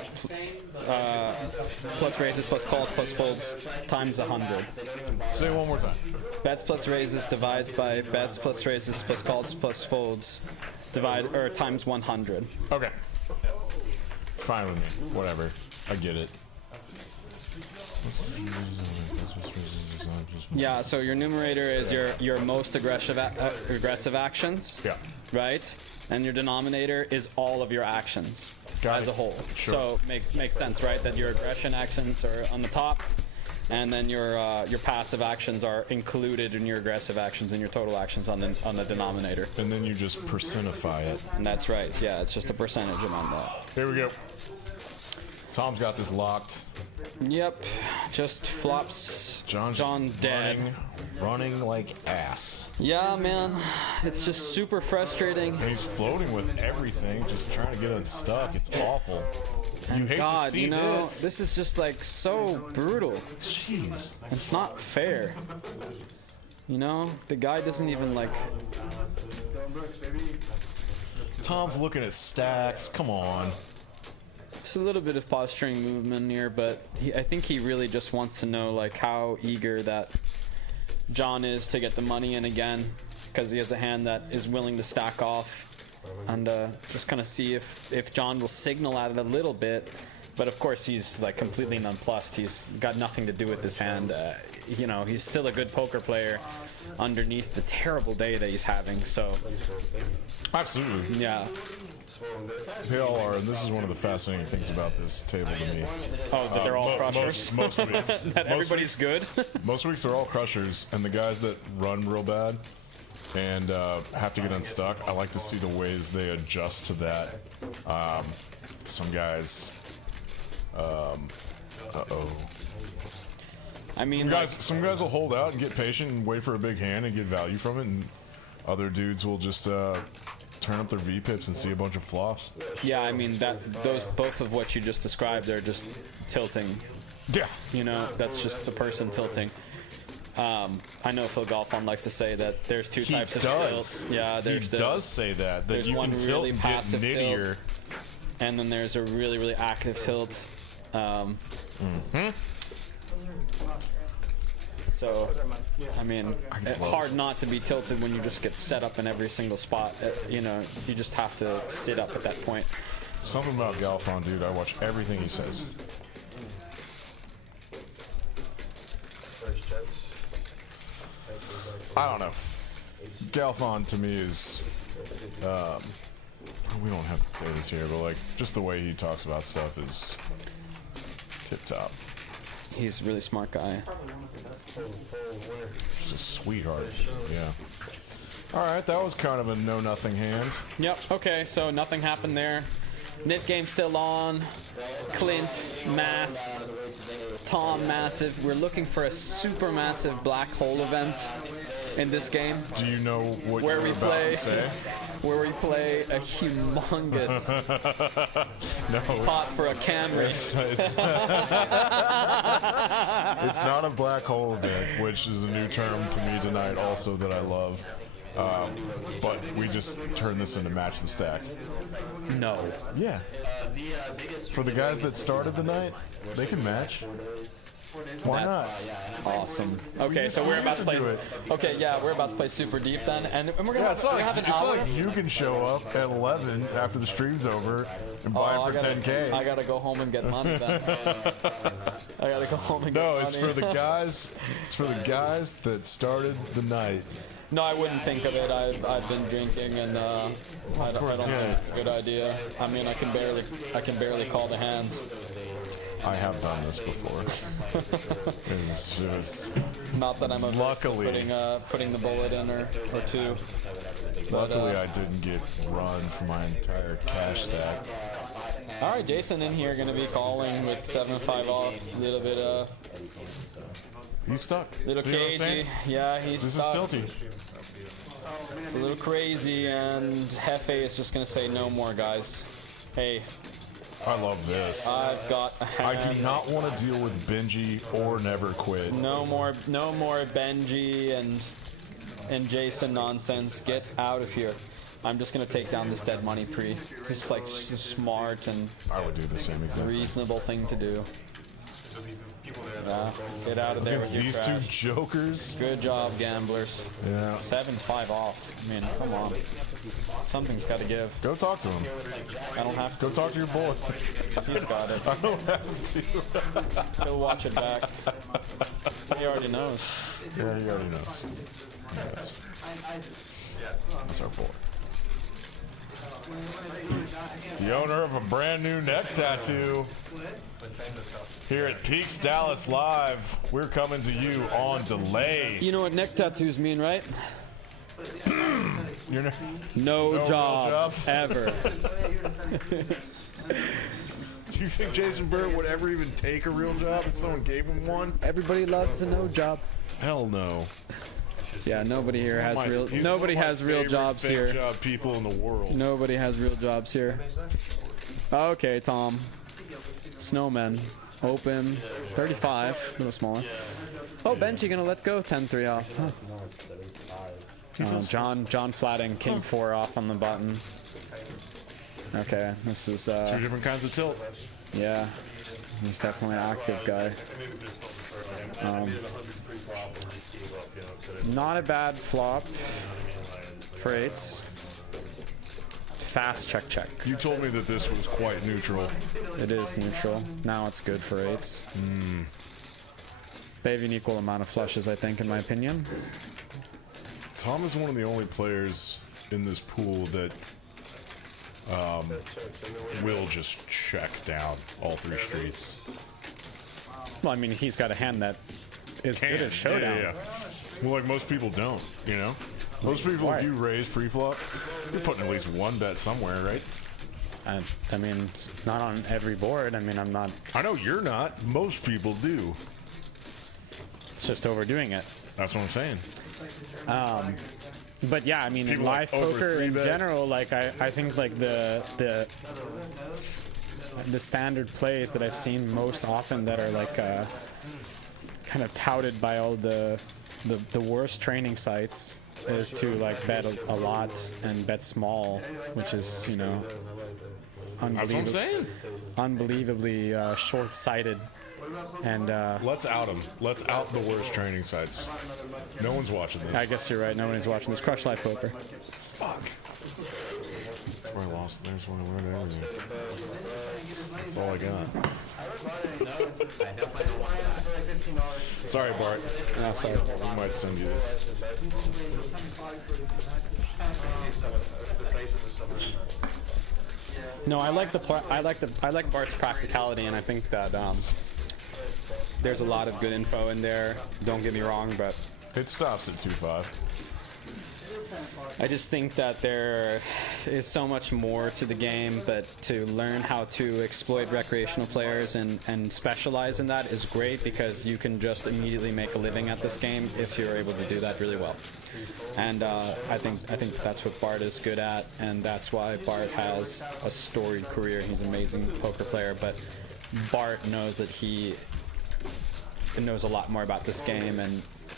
plus raises plus calls plus folds times 100. Say it one more time. Bets plus raises divides by bets plus raises plus calls plus folds times 100. Okay. Fine with me. Whatever. I get it. Yeah, so your numerator is your most aggressive actions, Yeah. right? And your denominator is all of your actions Got as it. a whole. Sure. So makes sense, right? That your aggression actions are on the top, and then your passive actions are included in your aggressive actions and your total actions on the denominator. And then you just personify it. And that's right. Yeah, it's just a percentage among that. Here we go. Tom's got this locked. Yep, just flops. John's John dead. running like ass. Yeah, man, it's just super frustrating. And he's floating with everything, just trying to get unstuck. It's awful. You hate to God, see you know, this. this is just like so brutal. Jeez. It's not fair. You know, the guy doesn't even like. Tom's looking at stacks. Come on. It's a little bit of posturing movement here, but I think he really just wants to know like how eager that John is to get the money in again, because he has a hand that is willing to stack off, and just kind of see if John will signal at it a little bit. But of course he's like completely nonplussed. He's got nothing to do with this hand. You know, he's still a good poker player underneath the terrible day that he's having. So Absolutely. yeah. They all are, and this is one of the fascinating things about this table to me. Oh, that they're all crushers. Most weeks. That everybody's good. Most weeks they're all crushers, and the guys that run real bad and have to get unstuck, I like to see the ways they adjust to that. Some guys, I mean, some guys will hold out and get patient and wait for a big hand and get value from it, and other dudes will just turn up their V-pips and see a bunch of flops. yeah, I mean those both of what you just described, they're just tilting. Yeah. You know, that's just the person tilting. I know Phil Golfon likes to say that there's two He types of does. tilt. Yeah, He there's does say that there's you one can tilt really and get passive nittier. tilt, and then there's a really, really active tilt. So, I mean, it's hard not to be tilted when you just get set up in every single spot. You know, you just have to sit up at that point. Something about Galfon, dude. I watch everything he says. I don't know. Galfon to me is, we don't have to say this here, but like, just the way he talks about stuff is tip top. He's a really smart guy. Just a sweetheart. Yeah. All right, that was kind of a know-nothing hand. Yep, okay, so nothing happened there. Nit game still on. Clint, mass. Tom, massive. We're looking for a super massive black hole event in this game. Do you know what Where you're we about play, to say? where we play a humongous No. pot for a Camry. It's not a black hole event, which is a new term to me tonight also that I love. But we just turned this into match the stack. No. Yeah. For the guys that started the night, they can match. Why That's not? awesome. Okay, so we're about to play. Do it. Okay, yeah, we're about to play super deep then, and we're gonna Yeah, it's not we like, have an it's not hour. like you can show up at 11 after the stream's over and buy Oh, it for 10K. I gotta go home and get money then. I gotta go home and get No, money. it's for the guys. It's for the guys that started the night. No, I wouldn't think of it. I've been drinking, and I don't think it's a good idea. I mean, I can barely call the hands. I have done this before. It's just, Not that I'm averse to Luckily. putting the bullet in or two. But, luckily, I didn't get run for my entire cash stack. all right, Jason in here gonna be calling with 7-5 off. A little bit He's stuck. little See what I'm cagey. saying? Yeah, he's This stuck. is tilty. It's a little crazy, and Hefe is just gonna say no more, guys. Hey, I love this. I've got a I hand. do not want to deal with Benji or Never Quit. No more Benji and Jason nonsense. Get out of here. I'm just gonna take down this dead money pre. It's like just a smart and I would do the same exact thing. reasonable thing to do. Get out of there Against with your these trash. two jokers. Good job, gamblers. Yeah. 7-5 off. I mean, come on. Something's got to give. Go talk to him. I don't have Go talk to your boy. He's got it. I don't have to. He'll watch it back. He already knows. Yeah, he already knows. That's our boy. The owner of a brand new neck tattoo. Here at Peaks Dallas Live, we're coming to you on delay. You know what neck tattoos mean, right? You're No real job jobs? ever. Do you think Jason Bird would ever even take a real job if someone gave him one? Everybody loves a no job. Hell no. Yeah, nobody here has My- real. he's Nobody one of my has real favorite jobs fake here. job people in the world. Nobody has real jobs here. Okay, Tom. Snowman. Open. 35. A little smaller. Oh, Benji gonna let go. 10-3 off. John Flatting King 4 off on the button. Okay, this is Two different kinds of tilt. yeah. He's definitely an active guy. Not a bad flop for 8s. Fast check. You told me that this was quite neutral. It is neutral. Now it's good for 8s. They have an equal amount of flushes, I think, in my opinion. Tom is one of the only players in this pool that will just check down all 3 streets. Well, I mean, he's got a hand that is good at showdown. Yeah. Well, like most people don't, you know? Most people, if you raise pre-flop, you're putting at least one bet somewhere, right? I mean, not on every board. I mean, I'm not. I know you're not. Most people do. It's just overdoing it. That's what I'm saying. But yeah, I mean, in People live like over poker in 3-bet. general, like I think like the standard plays that I've seen most often that are like kind of touted by all the worst training sites is to like bet a lot and bet small, which is, you know, That's what I'm saying. unbelievably short-sighted. And Let's out them. Let's out the worst training sites. No one's watching this. I guess you're right. Nobody's watching this. Crush Live Poker. Fuck. Where I lost. There's one where everything. That's all I got. Sorry, Bart. Oh, sorry. We might send you this. No, I like Bart's practicality, and I think that there's a lot of good info in there. Don't get me wrong, but It stops at 2-5. I just think that there is so much more to the game that to learn how to exploit recreational players and specialize in that is great, because you can just immediately make a living at this game if you're able to do that really well. And I think that's what Bart is good at, and that's why Bart has a storied career. He's an amazing poker player, but Bart knows that he knows a lot more about this game and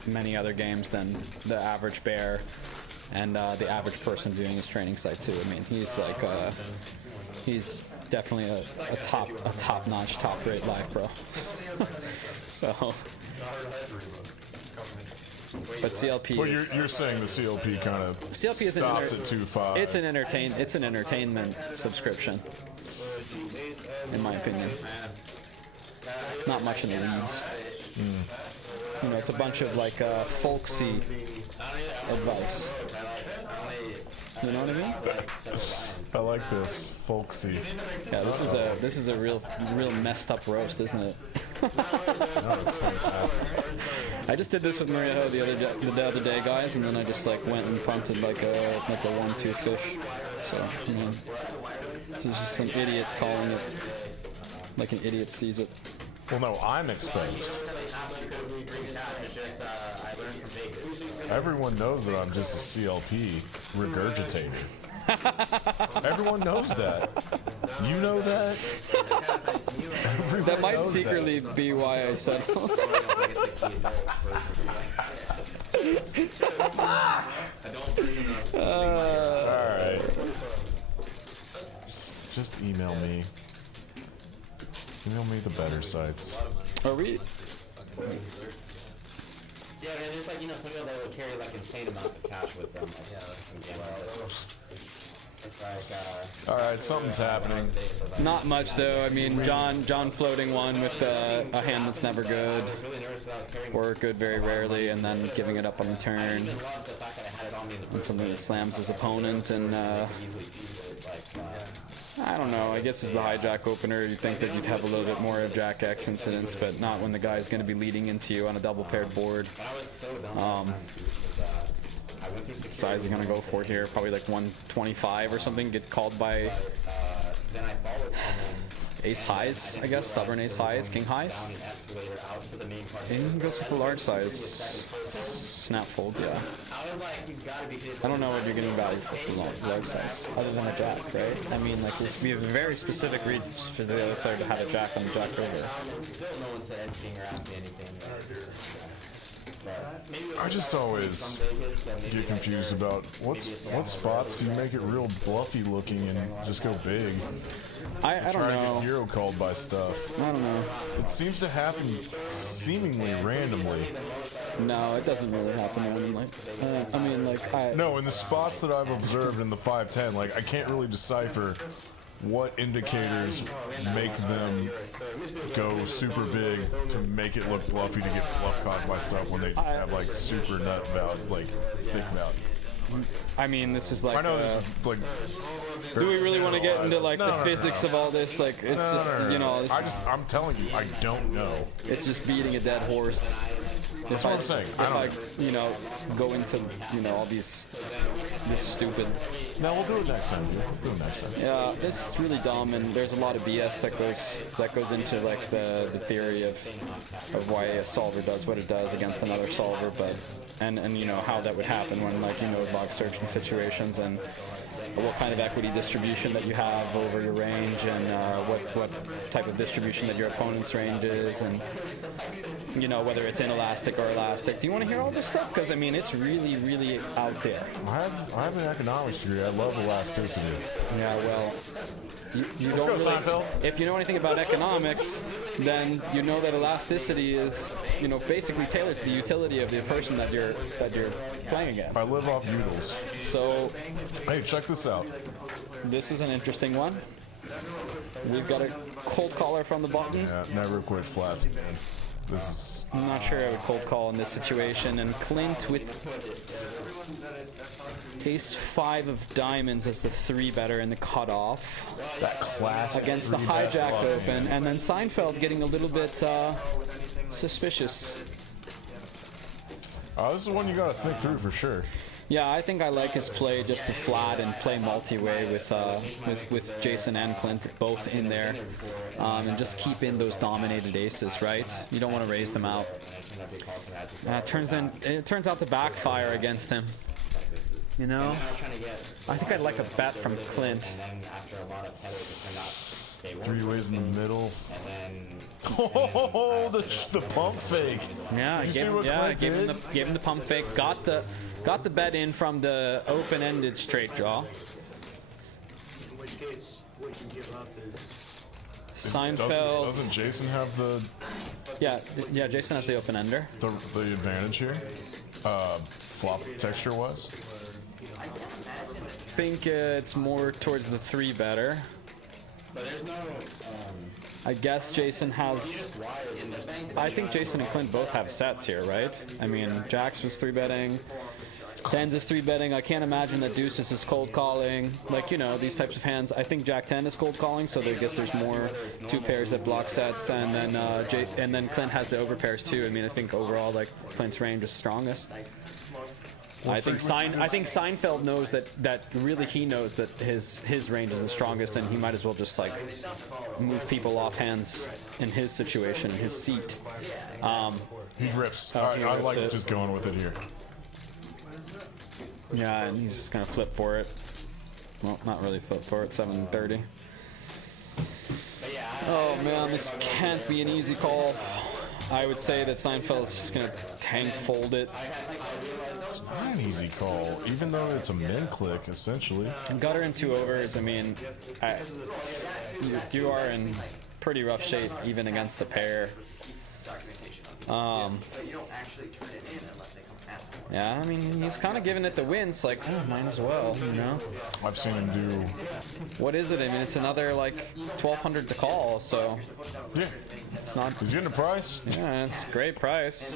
many other games than the average bear and the average person viewing his training site too. I mean, he's like he's definitely a top-notch, top-rate live pro. So, but CLP. Well, is, you're saying the CLP kind of CLP is stops at 2-5. It's an entertainment subscription, in my opinion. Not much in the leads. You know, it's a bunch of like folksy advice. You know what I mean? I like this folksy. Yeah, this is a real messed up roast, isn't it? That's fantastic. I just did this with Maria Ho the other day, guys, and then I just like went and punted like a 1-2 fish. So, you know, this is just some idiot calling it like an idiot sees it. Well, no, I'm exposed. Everyone knows that I'm just a CLP regurgitator. Everyone knows that. You know that? Everyone That might knows secretly that. be why I said Alright. Just email me. Email me the better sites. Are we? Yeah, man, there's like, you know, some people that will carry like insane amounts of cash with them. Like, it's like, All right, something's happening. Not much though. I mean, John floating one with a hand that's never good, or good very rarely, and then giving it up on the turn, and something that slams his opponent. And I don't know. I guess as the hijack opener, you'd think that you'd have a little bit more of Jack X incidents, but not when the guy's going to be leading into you on a double paired board. Size you're gonna go for here, probably like 125 or something. Get called by ace highs, I guess. Stubborn ace highs, king highs. And he goes with the large size. Snap fold, yeah. I don't know what you're getting value for the large size, other than a jack, right? I mean, like we have a very specific reads for the other player to have a jack on the jack river. I just always get confused about what spots do you make it real bluffy looking and just go big. I don't Try to know. get hero called by stuff. I don't know. It seems to happen seemingly randomly. No, it doesn't really happen randomly. I mean, like, No, in the spots that I've observed in the 5-10, like I can't really decipher what indicators make them go super big to make it look bluffy to get bluff caught by stuff when they just have like super nut value, like thick value. I mean, this is like. I know this is like. Do we really want to get into like the physics of all this? Like, it's just you know. I'm telling you, I don't know. It's just beating a dead horse. That's what I'm saying. If I you know, go into all this stupid. No, we'll do it next time, dude. We'll do it next time. Yeah, this is really dumb, and there's a lot of BS that goes into like the theory of why a solver does what it does against another solver, but and you know how that would happen when like you know box searching situations and what kind of equity distribution that you have over your range and what type of distribution that your opponent's range is, and you know whether it's inelastic or elastic. Do you want to hear all this stuff? Because I mean, it's really, really out there. I have an economics degree. I love elasticity. Yeah, well, you don't go, really, Seinfeld. if you know anything about economics, then you know that elasticity is, you know, basically tailored to the utility of the person that you're playing against. I live off noodles. So, Hey, check this out. this is an interesting one. We've got a cold caller from the button. Yeah, never quit flats, man. This is. I'm not sure I would cold call in this situation. And Clint with ace 5 of diamonds as the 3-better in the cutoff That classic against the 3-bet hijack bluff, open, man. and then Seinfeld getting a little bit suspicious. Oh, this is one you gotta think through for sure. Yeah, I think I like his play just to flat and play multi-way with Jason and Clint both in there, and just keep in those dominated aces, right? You don't want to raise them out. It turns out to backfire against him. You know, I think I'd like a bet from Clint. 3 ways in the middle. Oh, the pump fake. Yeah, You see what Clint gave him did? the pump fake. Got the bet in from the open-ended straight draw. In which case, what you give up is Seinfeld. Doesn't Jason have the Yeah, Jason has the open-ender. advantage here? Flop texture wise? I think it's more towards the 3-better. I guess Jason has. I think Jason and Clint both have sets here, right? I mean, Jax was 3-betting. Tens is 3-betting. I can't imagine that Deuces is cold calling. Like, you know, these types of hands. I think Jack 10 is cold calling, so I guess there's more 2 pairs that block sets, and then Clint has the overpairs too. I mean, I think overall, like, Clint's range is strongest. I think Seinfeld knows that really he knows that his range is the strongest, and he might as well just like move people off hands in his situation, in his seat. He rips. He I rips like it. just going with it here. Yeah, and he's just gonna flip for it. Well, not really flip for it. 730. Oh man, this can't be an easy call. I would say that Seinfeld is just gonna tank fold it. It's not an easy call, even though it's a min click essentially. Gutter and 2 overs. I mean, you are in pretty rough shape even against the pair. But you don't actually turn it in unless they come ask for it. Yeah, I mean, he's kind of giving it the win. It's like, oh, might as well, you know? I've seen him do. What is it? I mean, it's another, like, 1,200 to call, so Yeah, it's not... he's getting a price. Yeah, it's a great price.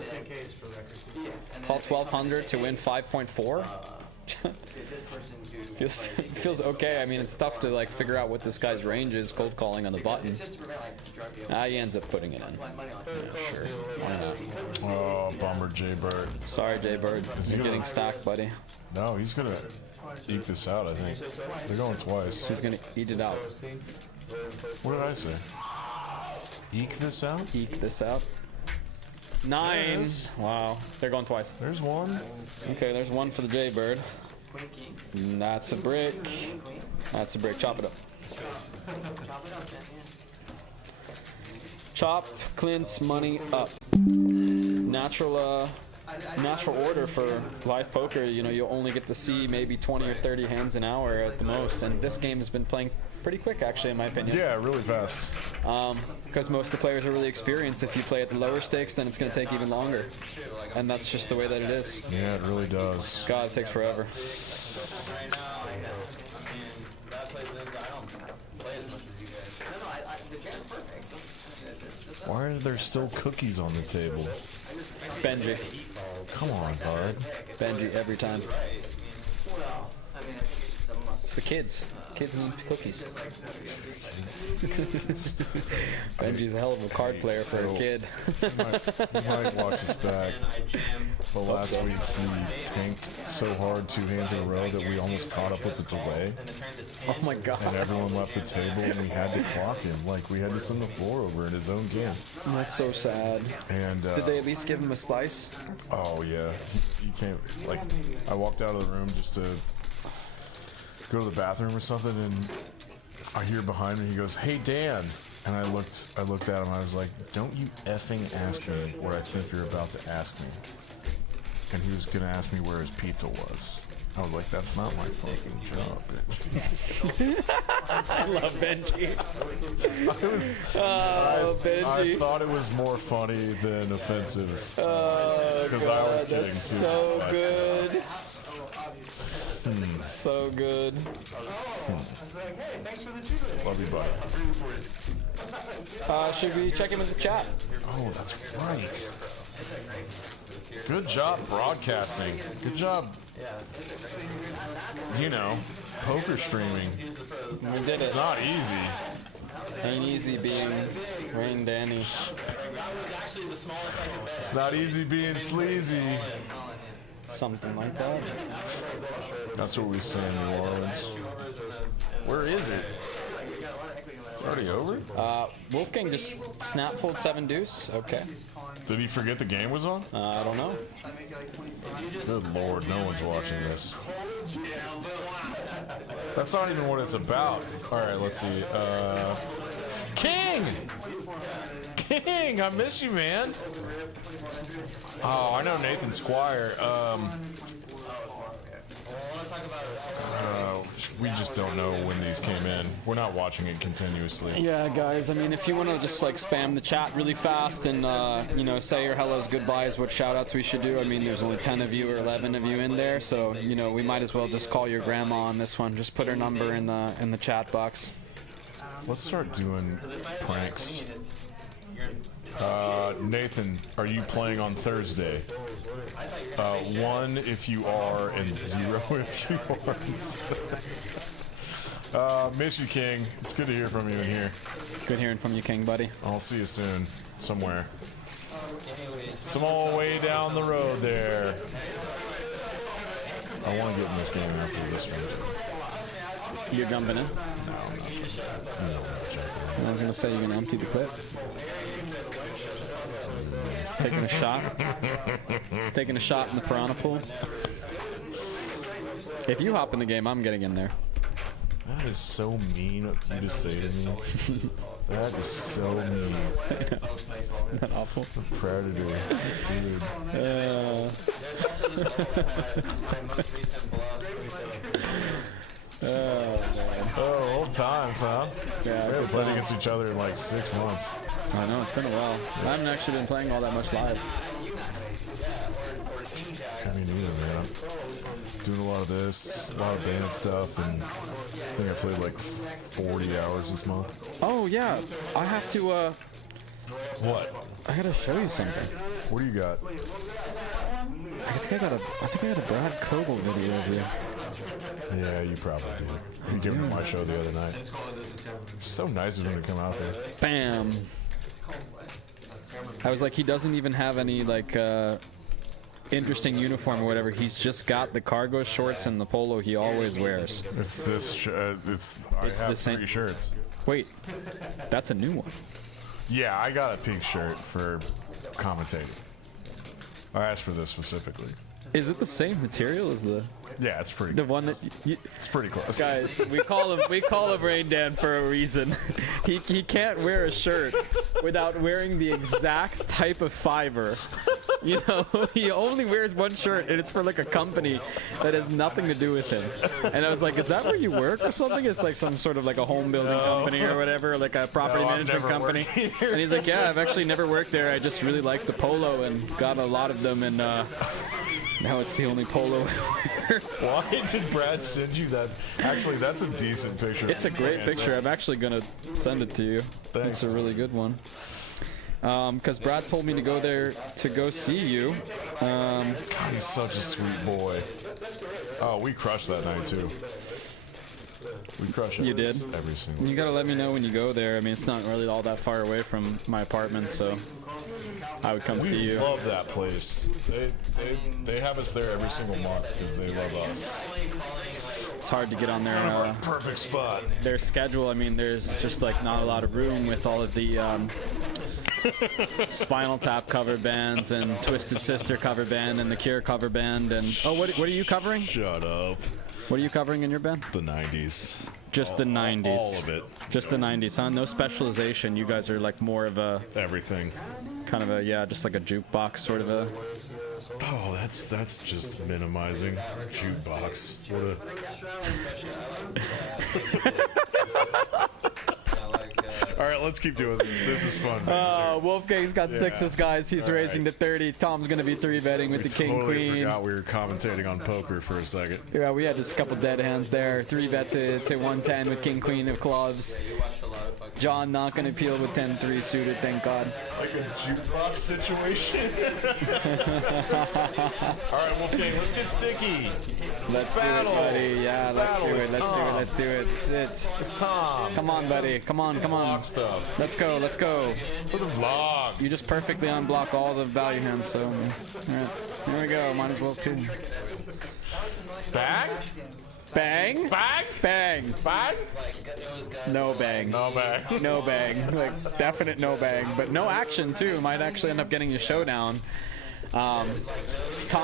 Call 1,200 to win 5.4? feels okay. I mean, it's tough to like figure out what this guy's range is. Cold calling on the button. He ends up putting it in. Yeah, sure. Why not? Oh, bummer, Jay Bird. Sorry, Jay Bird. You're getting stacked, buddy. No, he's gonna eke this out. I think they're going twice. He's gonna eat it out. What did I say? Eke this out? Eke this out. 9. Wow, they're going twice. There's one. Okay, there's one for the Jay Bird. That's a brick. That's a brick. Chop it up. Chop Clint's money up. Natural order for live poker. You know, you'll only get to see maybe 20 or 30 hands an hour at the most, and this game has been playing pretty quick, actually, in my opinion. Yeah, really fast. Because most of the players are really experienced. If you play at the lower stakes, then it's going to take even longer, and that's just the way that it is. Yeah, it really does. God, it takes forever. Right now, I mean, that plays in, I don't play as much as you guys. The jam's perfect. Why are there still cookies on the table? Benji. Come on, bud. Benji every time. Well, I mean, I think it's just a must. It's the kids. Kids need cookies. Benji's a hell of a card player for a kid. He might watch us back. But last week he tanked so hard 2 hands in a row that we almost caught up with the delay. Oh my god. And everyone left the table and we had to clock him. Like we had to send the floor over in his own game. That's so sad. And Did they at least give him a slice? oh yeah, he can't. Like I walked out of the room just to go to the bathroom or something, and I hear behind me. He goes, "Hey Dan," and I looked at him. I was like, "Don't you effing ask me what I think you're about to ask me." And he was gonna ask me where his pizza was. I was like, "That's not my fucking job, bitch." I love Benji. I Benji. thought it was more funny than offensive Oh, because I was God, kidding that's too. so Like, good. So good. love you, buddy. Should we check in with the chat? Oh, that's right. Good job broadcasting. Good job, you know, poker streaming. We did it. It's not easy. Ain't easy being Rain Danny. It's not easy being sleazy. Something like that. That's what we say in New Orleans. Where is it? It's already over? Wolfgang just snap pulled 7 deuce. Okay. Did he forget the game was on? I don't know. Good lord, no one's watching this. That's not even what it's about. Alright, let's see. King! King, I miss you, man. Oh, I know Nathan Squire. We just don't know when these came in. We're not watching it continuously. Yeah, guys, I mean, if you want to just like spam the chat really fast and, you know, say your hellos, goodbyes, what shout outs we should do. I mean, there's only 10 of you or 11 of you in there, so, you know, we might as well just call your grandma on this one. Just put her number in the chat box. Let's start doing pranks. Nathan, are you playing on Thursday? 1 if you are, and 0 if you aren't. Miss you, King. It's good to hear from you in here. Good hearing from you, King, buddy. I'll see you soon, somewhere. Small way down the road there. I want to get in this game after this one. You're jumping in? No, I'm not jumping. I was gonna say you're gonna empty the clip. Taking a shot. Taking a shot in the piranha pool. If you hop in the game, I'm getting in there. That is so mean of you to say to me. That is so mean. Isn't that awful? Predator. Dude. Oh, man. Oh, old times, huh? Yeah, We haven't played against each other in like 6 months. I know, it's been a while. I haven't actually been playing all that much live. I mean, either, man. I'm doing a lot of this, a lot of band stuff, and I think I played like 40 hours this month. Oh, yeah. I have to, What? I gotta show you something. What do you got? I think I got a Brad Kogel video of you. Yeah, you probably do. You gave me my show the other night. So nice of him to come out there. Bam. I was like, he doesn't even have any, like, interesting uniform or whatever. He's just got the cargo shorts and the polo he always wears. It's this. I It's have the same- 3 shirts. Wait, that's a new one. Yeah, I got a pink shirt for commentating. I asked for this specifically. Is it the same material as the Yeah, it's pretty. one that It's pretty close. guys? We call him Rain Dan for a reason. He can't wear a shirt without wearing the exact type of fiber. You know, he only wears one shirt, and it's for like a company that has nothing to do with him. And I was like, is that where you work or something? It's like some sort of like a home building company or whatever, like a property No, I've management never company. worked here. And he's like, yeah, I've actually never worked there. I just really like the polo and got a lot of them, and now it's the only polo. Why did Brad send you that? Actually, that's a decent picture. It's a great picture. I'm actually gonna send it to you. Thanks. It's a really good one. Because Brad told me to go there to go see you. He's such a sweet boy. Oh, we crushed that night too. We crushed it. You did? Every single. You gotta let me know when you go there. I mean, it's not really all that far away from my apartment, so I would come see We you. love that place. They have us there every single month because they love us. It's hard to get on their Perfect spot. their schedule. I mean, there's just like not a lot of room with all of the Spinal Tap cover bands and Twisted Sister cover band and the Cure cover band and what are you covering? Shut up. What are you covering in your band? The 90s. Just the 90s. All of it. Just the 90s, huh? No specialization. You guys are like more of a Everything. kind of a just like a jukebox sort of a. Oh, that's just minimizing. Jukebox. What a. All right, let's keep doing this. This is fun. Wolfgang's got sixes, guys. He's raising to 30. Tom's gonna be 3-betting with the king Totally queen. forgot we were commentating on poker for a second. Yeah, we had just a couple dead hands there. 3-bet to 110 with king queen of clubs. John not gonna appeal with 10-3 suited, thank God. Like a jukebox situation. All right, Wolfgang, let's get sticky. Let's battle. do it, buddy. Yeah, let's do it. It's Let's do it. Tom. Let's do it. It's Tom. Come on, buddy. Come on, come on. Vlog stuff. Let's go. Let's go. For the vlog. You just perfectly unblock all the value hands, so all right. Here we go. Might as well too. Bang? Bang. Bang? Bang. Bang? No bang. No bang. No bang. Like definite no bang, but no action too. Might actually end up getting a showdown. Tom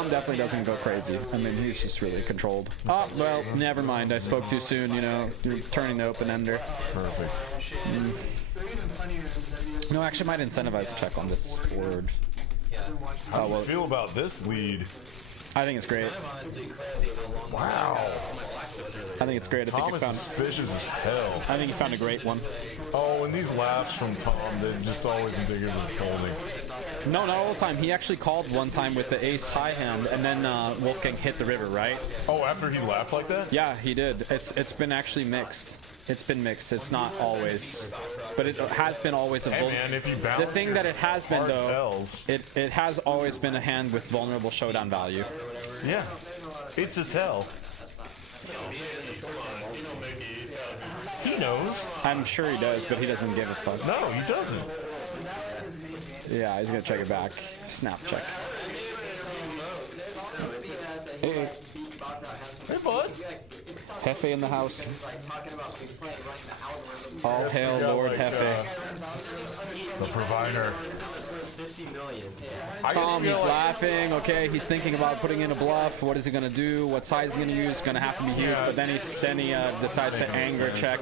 definitely doesn't go crazy. I mean, he's just really controlled. Oh, well, never mind. I spoke too soon, you know. You're turning the open ender. Perfect. No, actually, might incentivize a check on this board. How do you feel about this lead? I think it's great. Wow. I think it's great. I think Tom you is found. suspicious as hell. I think you found a great one. Oh, and these laughs from Tom, they're just always indicative of folding. No, not all the time. He actually called one time with the ace high hand, and then Wolfgang hit the river, right? Oh, after he laughed like that? Yeah, he did. It's been actually mixed. It's been mixed. It's not always, but it has been always a Hey man, if you The balance thing that it has been hard though, tells, it has always been a hand with vulnerable showdown value. yeah, it's a tell. He knows. I'm sure he does, but he doesn't give a fuck. No, he doesn't. Yeah, he's gonna check it back. Snap check. Hey, Hey, bud. Hefe in the house. All hail Got Lord like, Hefe. The provider. Tom, he's laughing. Okay, he's thinking about putting in a bluff. What is he gonna do? What size is he gonna use? Gonna have to be huge. Yeah. But then he decides to anger check.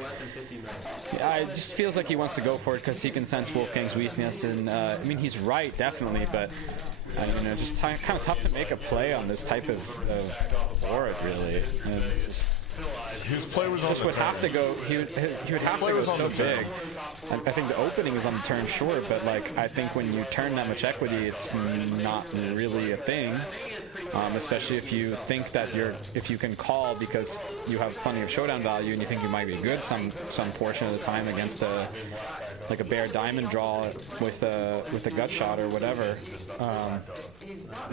Yeah, it just feels like he wants to go for it because he can sense Wolfgang's weakness. And I mean, he's right, definitely. But you know, just kind of tough to make a play on this type of board, really. And it's just, His play was on Just the would have to go. He would have to play go was on so the turn. big. I think the opening is on the turn short, but like I think when you turn that much equity, it's not really a thing. Especially if you think that if you can call because you have plenty of showdown value and you think you might be good some portion of the time against like a bare diamond draw with a gut shot or whatever,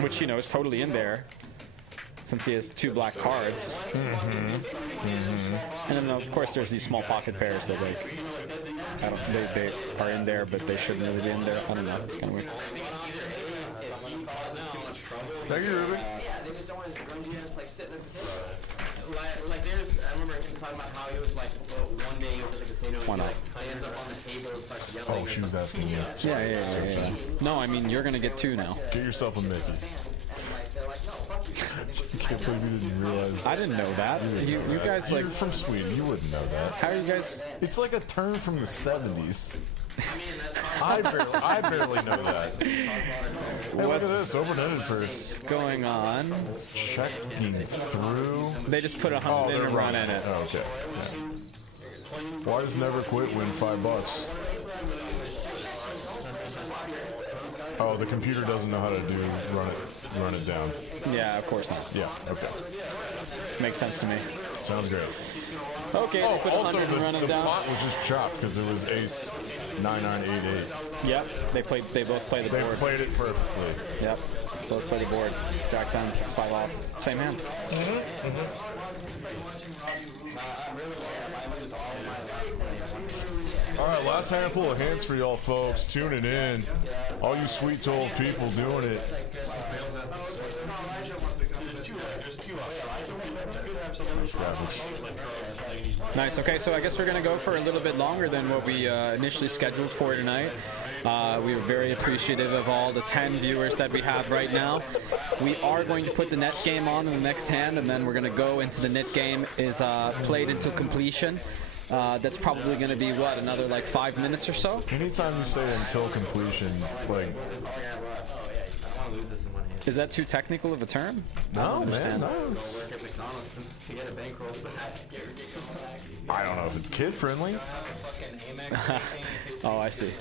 which is totally in there since he has 2 black cards. And then of course there's these small pocket pairs that like they are in there but they shouldn't really be in there. I don't know. It's kind of weird. Thank you, Ruby. Yeah, they just don't want his grungy ass like sitting in a potato. Like I remember him talking about how he was like, one day he was at the casino and he like stands up on the table and starts yelling. Oh, she was asking you. Yeah. No, I mean you're gonna get 2 now. Get yourself a Mickey. And like they're like, no, fuck you. Can't believe you didn't realize. I didn't know that. You guys like You're from Sweden. You wouldn't know that. how are you guys? It's like a term from the 70s. I barely know that. Hey, look at this. Open-ended first. Going on? It's checking through. They just put 100 in and run in it. Oh, okay. Yeah. Why does Never Quit win $5? Oh, the computer doesn't know how to do run it down. Yeah, of course not. Yeah. Okay. Makes sense to me. Sounds great. Okay, they put Also, 100 and run the it down. plot was just chopped because it was Ace 9988. Yep, they both play the They board. played it perfectly. Yep, both play the board. Jack 10, 6-5 off. Same hand. All right, last handful of hands for y'all folks. Tuning in. All you sweet old people doing it. Nice. Okay, so I guess we're gonna go for a little bit longer than what we initially scheduled for tonight. We are very appreciative of all the 10 viewers that we have right now. We are going to put the net game on in the next hand, and then we're gonna go into the net game is played until completion. That's probably gonna be what, another like 5 minutes or so. Anytime you say until completion, like, Is that too technical of a term? no, man, no. It's, I don't know if it's kid friendly. Oh, I see.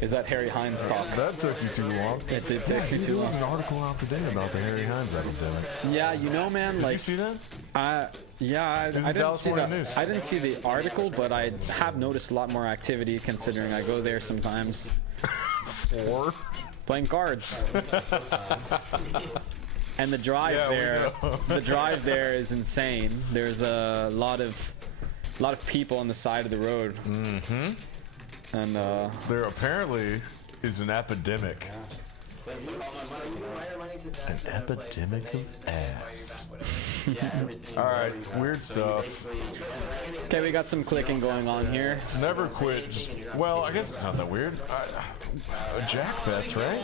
Is that Harry Hines talk? That took you too long. It did take you too There was long. an article out today about the Harry Hines epidemic. Yeah, man, Did like you see that? I didn't see California the news. I didn't see the article, but I have noticed a lot more activity considering I go there sometimes Or playing cards. And the drive Yeah, we there, know. the drive there is insane. There's a lot of people on the side of the road. Mm-hmm. And there apparently is an epidemic. An epidemic of ass. All right, weird stuff. okay, we got some clicking going on here. Never quit. Just, well, I guess it's not that weird. Jack bets, right?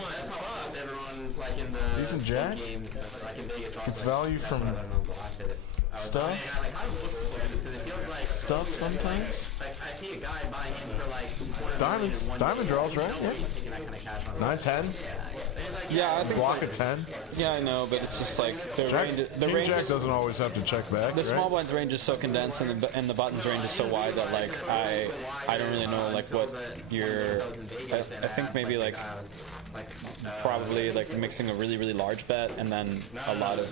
Decent jack. It's value from stuff. Stuff sometimes. Diamonds. Diamond draws, right? Yeah. 9-10. Yeah, I think Block of 10. yeah, I know, but it's just like the Jack, range. The King range Jack is, doesn't always have to check back. the small right? blinds range is so condensed, and the buttons range is so wide that like I don't really know like what your. I think maybe like probably like mixing a really large bet and then a lot of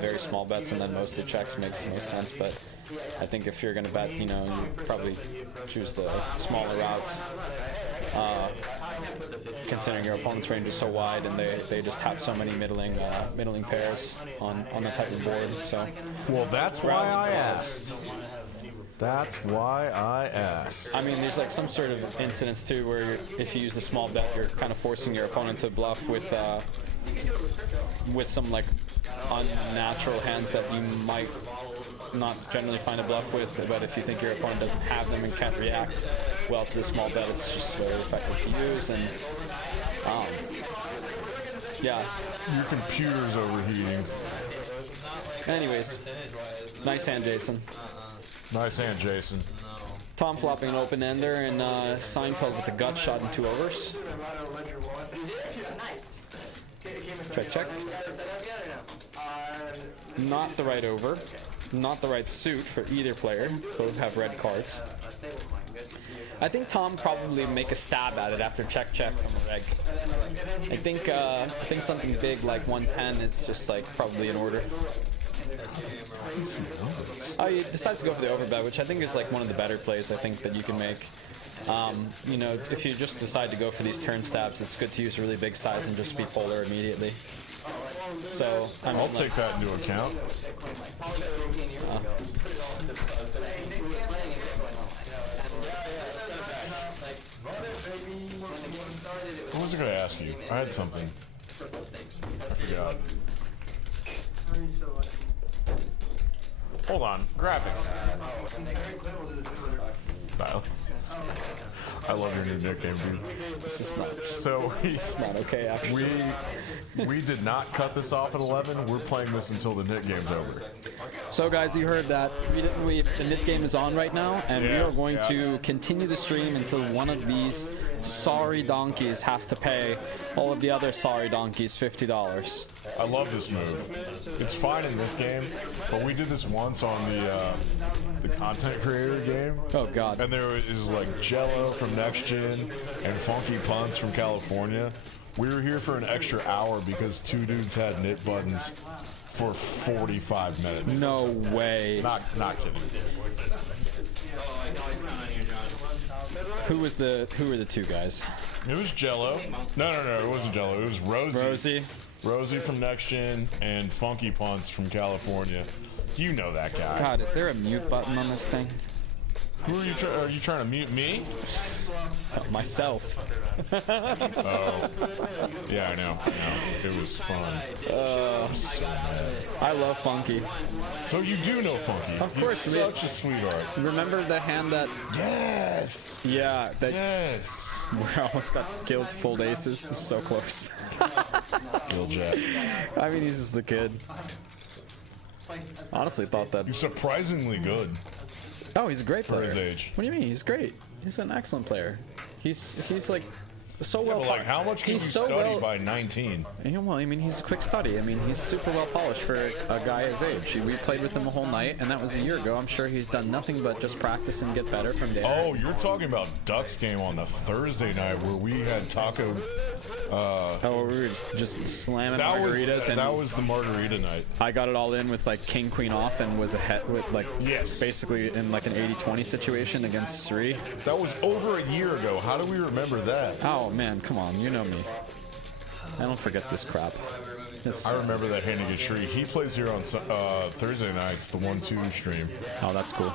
very small bets and then mostly checks makes the most sense. But I think if you're gonna bet, you probably choose the smaller route. Considering your opponent's range is so wide and they just have so many middling pairs on the type of board. So Well, that's why I asked. That's why I asked. I mean, there's like some sort of incidents too where if you use a small bet, you're kind of forcing your opponent to bluff with some like unnatural hands that you might not generally find a bluff with. But if you think your opponent doesn't have them and can't react well to the small bet, it's just very effective to use. And yeah. Your computer's overheating. Anyways, nice hand, Jason. Nice hand, Jason. Tom flopping an open ender and Seinfeld with the gut shot in 2 overs. Check. Not the right over. not the right suit for either player. Both have red cards. I think Tom probably make a stab at it after check on the reg. I think something big like 110 is just like probably in order. Oh, he decides to go for the overbet, which I think is like one of the better plays I think that you can make. You know, if you just decide to go for these turn stabs, it's good to use a really big size and just be polar immediately. So I mean, I'll take that into account. What was I going to ask you? I had something. I forgot. Hold on. Graphics. I love your new nickname, dude. this is not. So It's not okay. Actually, we did not cut this off at 11. We're playing this until the Nit game's over. so guys, you heard that. The Nit game is on right now, and we are going to continue the stream until one of these sorry donkeys has to pay all of the other sorry donkeys $50. I love this move. It's fine in this game, but we did this once on the content creator game. Oh God. And there is like Jello from Next Gen and Funky Punts from California. We were here for an extra hour because two dudes had Nit buttons for 45 minutes. No way. Not kidding. Who were the two guys? It was Jello. No, it wasn't Jello. It was Rosie. Rosie from Next Gen and Funky Punts from California. You know that guy. God, is there a mute button on this thing? Who are you? Are you trying to mute me? Myself. Oh, yeah, I know. It was fun. I love Funky. So you do know Funky? Of course, He's such a sweetheart. Remember the hand that? Yes. Yeah, that. Yes. Where I almost got killed full aces. So close. Giljet. I mean, he's just a kid. Honestly, thought that. He's surprisingly good Oh, he's a great for player. his age. What do you mean? He's great. He's an excellent player. He's like so well. But like, how much can you he's so study well, by 19? Yeah, well, I mean, he's a quick study. I mean, he's super well polished for a guy his age. We played with him a whole night, and that was a year ago. I'm sure he's done nothing but just practice and get better from there. Oh, you're talking about Ducks game on the Thursday night where we had taco. Oh, we were just slamming margaritas, and that was the margarita night. I got it all in with like king queen off and was ahead with like basically in like an 80-20 situation against Sri. That was over a year ago. How do we remember that? Oh man, come on, you know me. I don't forget this crap. I remember that hand against Sri. He plays here on Thursday nights, the 1-2 stream. Oh, that's cool.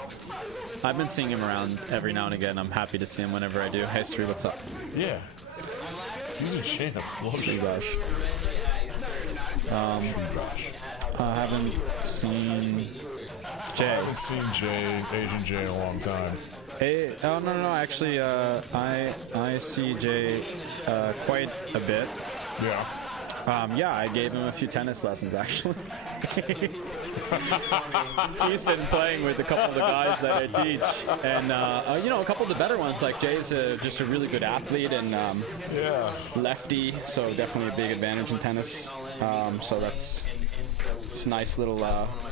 I've been seeing him around every now and again. I'm happy to see him whenever I do. Hey Sri, what's up? Yeah. He's a champ. Gosh. I haven't seen Jay. I haven't seen Asian Jay in a long time. Hey, oh no, actually, I see Jay quite a bit. Yeah. Yeah, I gave him a few tennis lessons actually. He's been playing with a couple of the guys that I teach, and you know, a couple of the better ones. Like Jay's just a really good athlete and lefty, so definitely a big advantage in tennis. So it's a nice little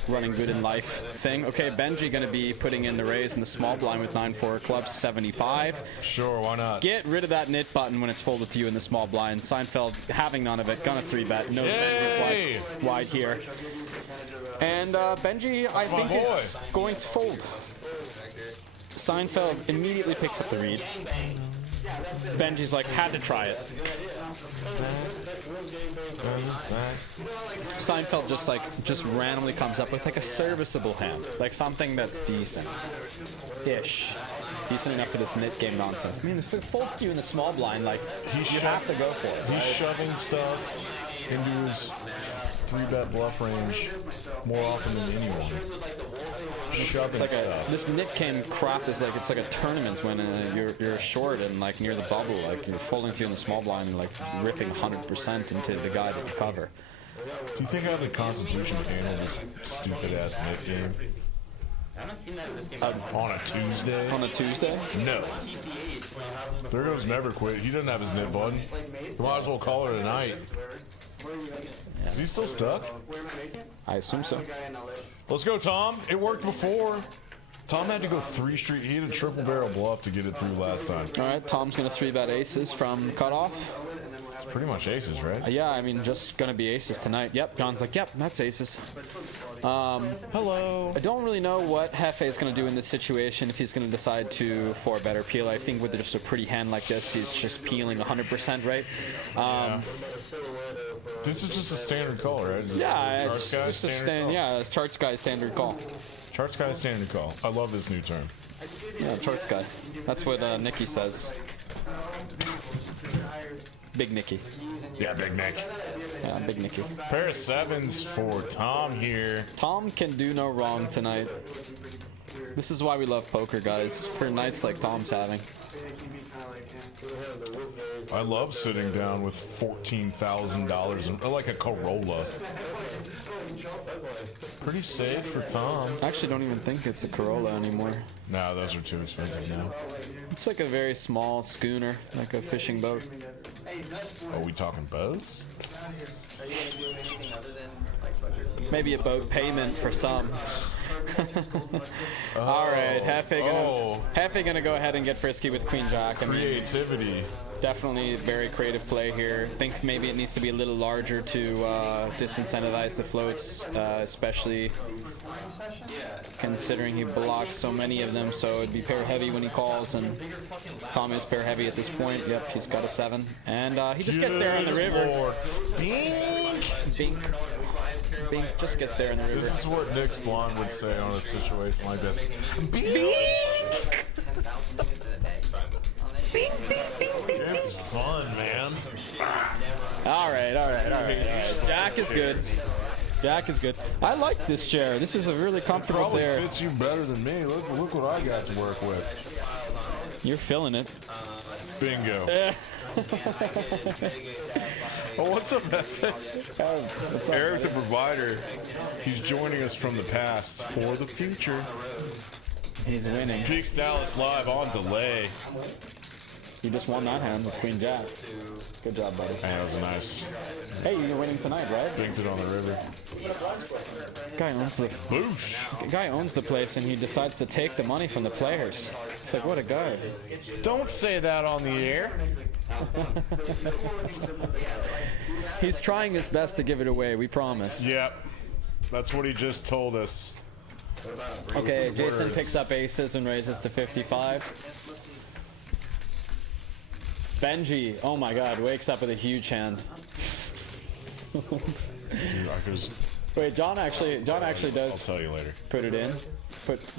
running good in life thing. Okay, Benji going to be putting in the raise in the small blind with 9-4 clubs, 75. Sure, why not? Get rid of that Nit button when it's folded to you in the small blind. Seinfeld having none of it, gonna 3-bet. No Benji's wide here. And Benji, I think, is going to fold. Seinfeld immediately picks up the read. Benji's like, had to try it. Seinfeld just randomly comes up with like a serviceable hand, like something that's decent-ish. Decent enough for this Nit game nonsense. I mean, if it folds to you in the small blind, like, you have to go for it. He's shoving stuff into his 3-bet bluff range more often than anyone. Shoving It's like stuff. this Nit game crap is like, it's like a tournament when you're short and like near the bubble, like you're folding to you in the small blind and like ripping 100% into the guy that you cover. Do you think I have the constitution to handle this stupid ass Nit game? I haven't seen that in this game. On a Tuesday? On a Tuesday? No. There goes Never Quit. He doesn't have his Nit button. You might as well call it a night. Is he still stuck? I assume so. Let's go, Tom. It worked before. Tom had to go 3 straight. He had a triple barrel bluff to get it through last time. All right, Tom's gonna 3-bet aces from cutoff. Pretty much aces, right? Yeah, I mean, just gonna be aces tonight. Yep, John's like, yep, that's aces. Hello. I don't really know what Hefe is gonna do in this situation if he's gonna decide to 4-bet or peel. I think with just a pretty hand like this, he's just peeling 100%, right? This is just a standard call, right? Yeah, Charts it's guy, just a standard call? yeah, it's charts guy standard call. Charts guy standard call. I love this new term. Yeah, charts guy. That's what Nicky says. Big Nicky. Yeah, Big Nick. Yeah, Big Nicky. Pair of 7s for Tom here. Tom can do no wrong tonight. This is why we love poker, guys. For nights like Tom's having. I love sitting down with $14,000 or like a Corolla. Pretty safe for Tom. I actually don't even think it's a Corolla anymore. Nah, those are too expensive now. It's like a very small schooner, like a fishing boat. Are we talking boats? Are you gonna do anything other than like sweatshirts? Maybe a boat payment for some. All right, Hefe gonna go ahead and get frisky with Queen Jack. I mean, Creativity. definitely very creative play here. Think maybe it needs to be a little larger to disincentivize the floats, especially considering he blocks so many of them. So it'd be pair heavy when he calls, and Tom is pair heavy at this point. Yep, he's got a 7, and he just gets there on the river. Lord. Bink. Bink. Bink just gets there in the river. This is what Nick's blonde would say on a situation like this. It's fun, man. All right. Jack is good. Jack is good. I like this chair. This is a really comfortable Probably chair. fits you better than me. Look what I got to work with. You're feeling it. Bingo. Oh, what's up, What's up, Eric the Provider. He's joining us from the past or the future. He's winning. Peaks Dallas live on delay. You just won that hand with Queen Jack. Good job, buddy. Hey, that was nice. Hey, you're winning tonight, right? Binked it on the river. Guy owns the place, and he decides to take the money from the players. It's like, what a guy. Don't say that on the air. He's trying his best to give it away, we promise. Yep. That's what he just told us. Okay, Jason picks up aces and raises to 55. Benji, oh my god, wakes up with a huge hand. Dude, Wait, John actually does I'll tell you later. put it in.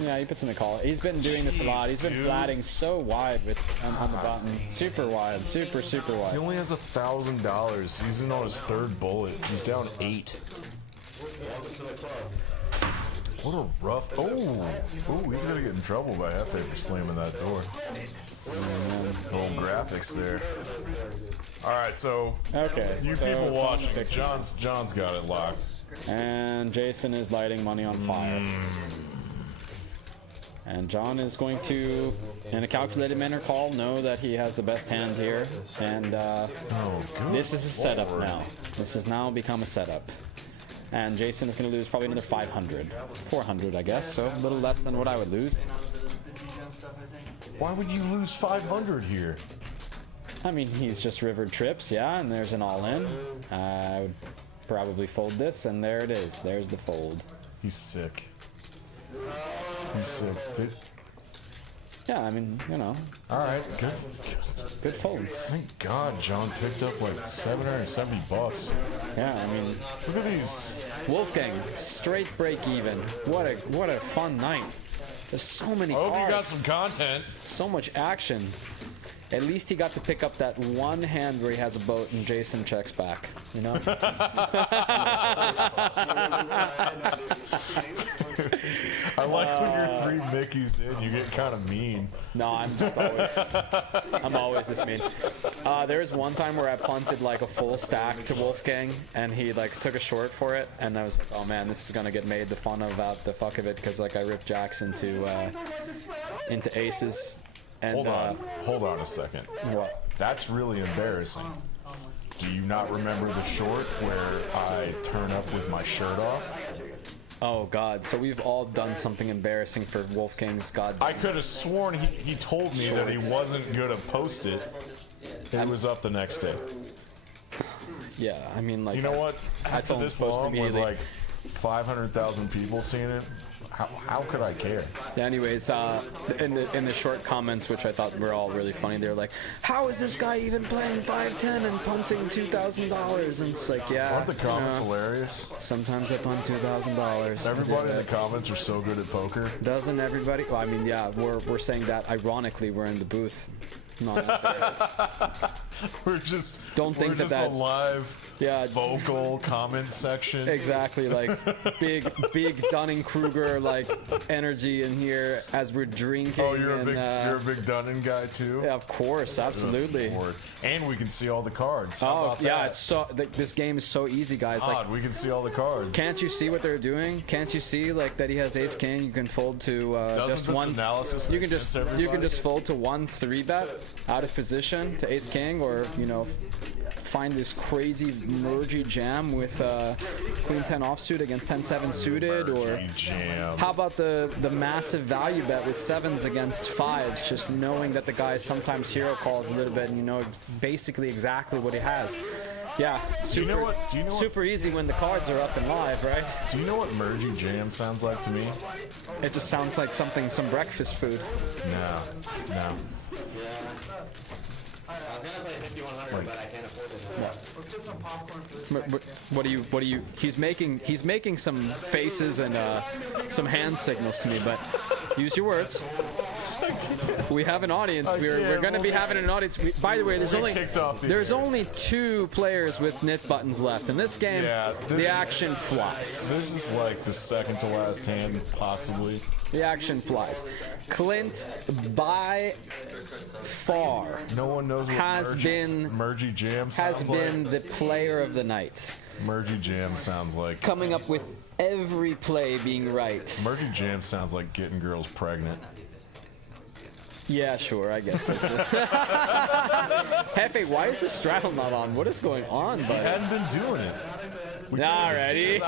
Yeah, he puts in the call. He's been doing this a lot. He's been flatting so wide on the button. Super wide. Super He wide. only has $1,000. He's in on his 3rd bullet. He's down 8. What a rough. Oh, he's gonna get in trouble by Hefe for slamming that door. Little graphics there. All right, so Okay. you so people Tom watching, picks it. John's got it locked. And Jason is lighting money on fire. And John is going to, in a calculated manner, call, know that he has the best hand here. And this is a setup now. This has now become a setup. And Jason is going to lose probably another 500. 400, I guess, so a little less than what I would lose. Why would you lose 500 here? I mean, he's just rivered trips, yeah, and there's an all-in. I would probably fold this, and there it is. There's the fold. He's sick. He's sick. Dude. Yeah, I mean, you know, All right, good. good fold. Thank God John picked up like $770. Yeah, I mean, Look at these. Wolfgang, straight break even. What a fun night. There's so many I hope you got cards, some content. so much action. At least he got to pick up that one hand where he has a boat and Jason checks back, you know? I like when you're 3 Mickeys in, you get kind of mean. No, I'm always this mean. There was one time where I punted like a full stack to Wolfgang, and he like took a short for it, and I was like, oh man, this is gonna get made the fun of out the fuck of it, because like I ripped jacks into aces. And Hold on a second. what? That's really embarrassing. Do you not remember the short where I turn up with my shirt off? Oh God! So we've all done something embarrassing for Wolfgang's God. I could have sworn he told me that he wasn't gonna post it. It was up the next day. Yeah, I mean, like, You know what? I After told him this post long, with immediately. like 500,000 people seeing it, how could I care? Anyways, in the short comments, which I thought were all really funny, they were like, "How is this guy even playing 510 and punting $2,000?" And it's like, yeah. Aren't the comments hilarious? Sometimes I punt $2,000. Everybody in the comments are so good at poker. Doesn't everybody? Well, I mean, yeah, we're saying that ironically. We're in the booth. We're just Don't think we're that just that- a live Yeah, vocal comment section. exactly. Like big Dunning-Kruger like energy in here as we're drinking. Oh, you're a and, big Dunning guy too. yeah, of course, absolutely. Lord. And we can see all the cards. How Oh about yeah, that? it's so. This game is so easy, guys. Like, Odd, we can see all the cards. can't you see what they're doing? Can't you see like that he has ace king? You can fold to Doesn't just this one. analysis You make can sense just to you can everybody? just fold to 1 3-bet out of position to ace king, or find this crazy mergy jam with queen 10 offsuit against 10-7 suited, or Jam. how about the massive value bet with 7s against 5s, just knowing that the guy sometimes hero calls a little bit and you know basically exactly what he has. Yeah, super, you know what- do you know what- super easy when the cards are up and live, right? Do you know what mergy jam sounds like to me? It just sounds like some breakfast food. No. I was gonna play 5100, but I can't afford it now. Let's get some popcorn for this. What do you? He's making some faces and some hand signals to me, but use your words. We have an audience. We're going to be having an audience. By the way, there's only 2 players with knit buttons left in this game. Yeah, the action flies. This is like the second to last hand, possibly. The action flies. Clint, by far, No one knows what Has been- mergy jam has sounds been like. the player of the night, Mergy jam sounds like. coming up with every play being right. Mergy jam sounds like getting girls pregnant. Yeah, sure, I guess that's it. Hefe, why is the straddle not on? What is going on, bud? Hadn't been doing it. Alrighty.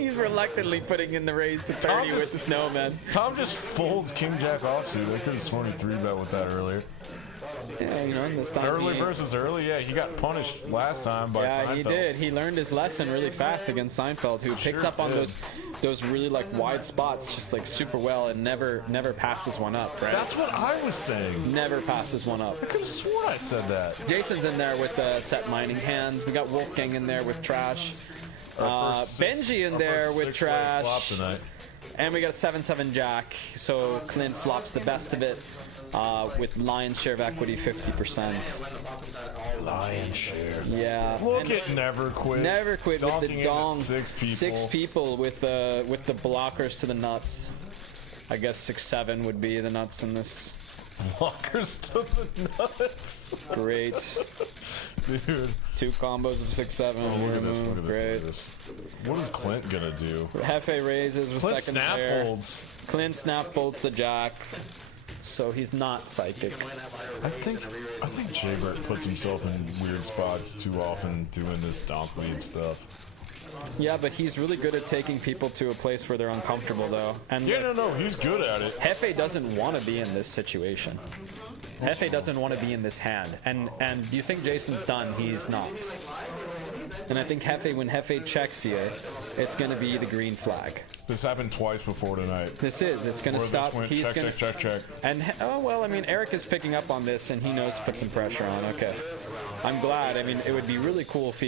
he's reluctantly putting in the raise to 30 with the snowman. Tom just folds king jack offsuit. I could have sworn he 3-bet with that earlier. Yeah, this time Early versus early, yeah, he got punished last time by yeah, Seinfeld. he did. He learned his lesson really fast against Seinfeld, who picks Sure up on did. those really like wide spots just like super well and never passes one up, right? That's what I was saying. Never passes one up. I could have sworn I said that. Jason's in there with the set mining hands. We got Wolfgang in there with trash. Our first Benji in our there first with 6 player trash. flop tonight. And we got 7-7 jack, so Clint flops the best of it with lion's share of equity, 50%. Lion share. Yeah. Look and at Never Quit. never quit with Donking the into dong. 6 people. 6 people with the blockers to the nuts. I guess 6-7 would be the nuts in this. Blockers to the nuts. Great. Dude. 2 combos of 6-7. Look at this. Look at Great. this. Look at this. What is Clint gonna do? Hefe raises with Clint second snap pair. holds. Clint snap folds the jack. So he's not psychic. I think Jaybird puts himself in weird spots too often doing this donk lead stuff. Yeah, but he's really good at taking people to a place where they're uncomfortable, though. And Yeah, no, he's good at it. Hefe doesn't want to be in this situation. Hefe doesn't want to be in this hand. And do you think Jason's done? He's not. And I think Hefe, when Hefe checks here, it's going to be the green flag. This happened twice before tonight. It's going to Where stop. this went He's check, going check, check, check. And oh well, I mean, Eric is picking up on this, and he knows to put some pressure on. Okay, I'm glad. I mean, it would be really cool if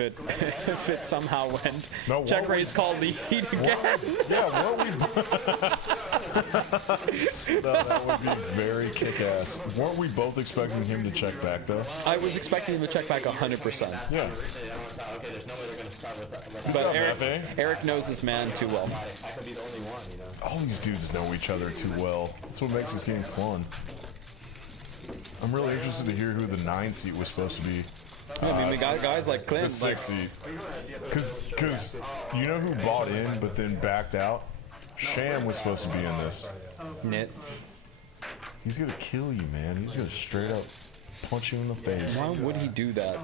it somehow went No, check what raise called lead again. Yeah, what we... No, that would be very kick-ass. Weren't we both expecting him to check back, though? I was expecting him to check back 100%, Yeah. Okay, there's no way they're gonna start with that. but Hefe. Eric knows this man too well. I could be the only one, you know. All these dudes know each other too well. That's what makes this game fun. I'm really interested to hear who the 9 seat was supposed to be. I mean, we got guys like The Clint. 6 seat. Because you know who bought in but then backed out? Sham was supposed to be in this. Nit. He's gonna kill you, man. He's gonna straight up punch you in the face. Why would he do that?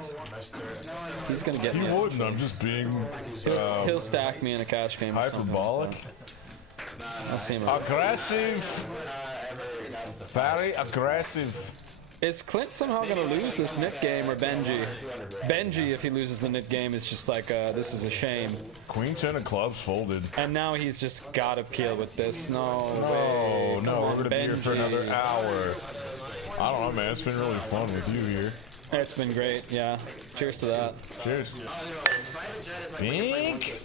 He's gonna get He me. wouldn't. I'm just being He'll stack me in a cash game. hyperbolic. I'll see him. Aggressive. Very aggressive. Is Clint somehow gonna lose this Nit game or Benji? Benji, if he loses the Nit game, is just like, this is a shame. Queen 10 of clubs folded. And now he's just gotta peel with this. No, Oh way. no, Come we're on, gonna be here for another Benji. hour. I don't know, man. It's been really fun with you here. It's been great, yeah. Cheers to that. Cheers. Bink.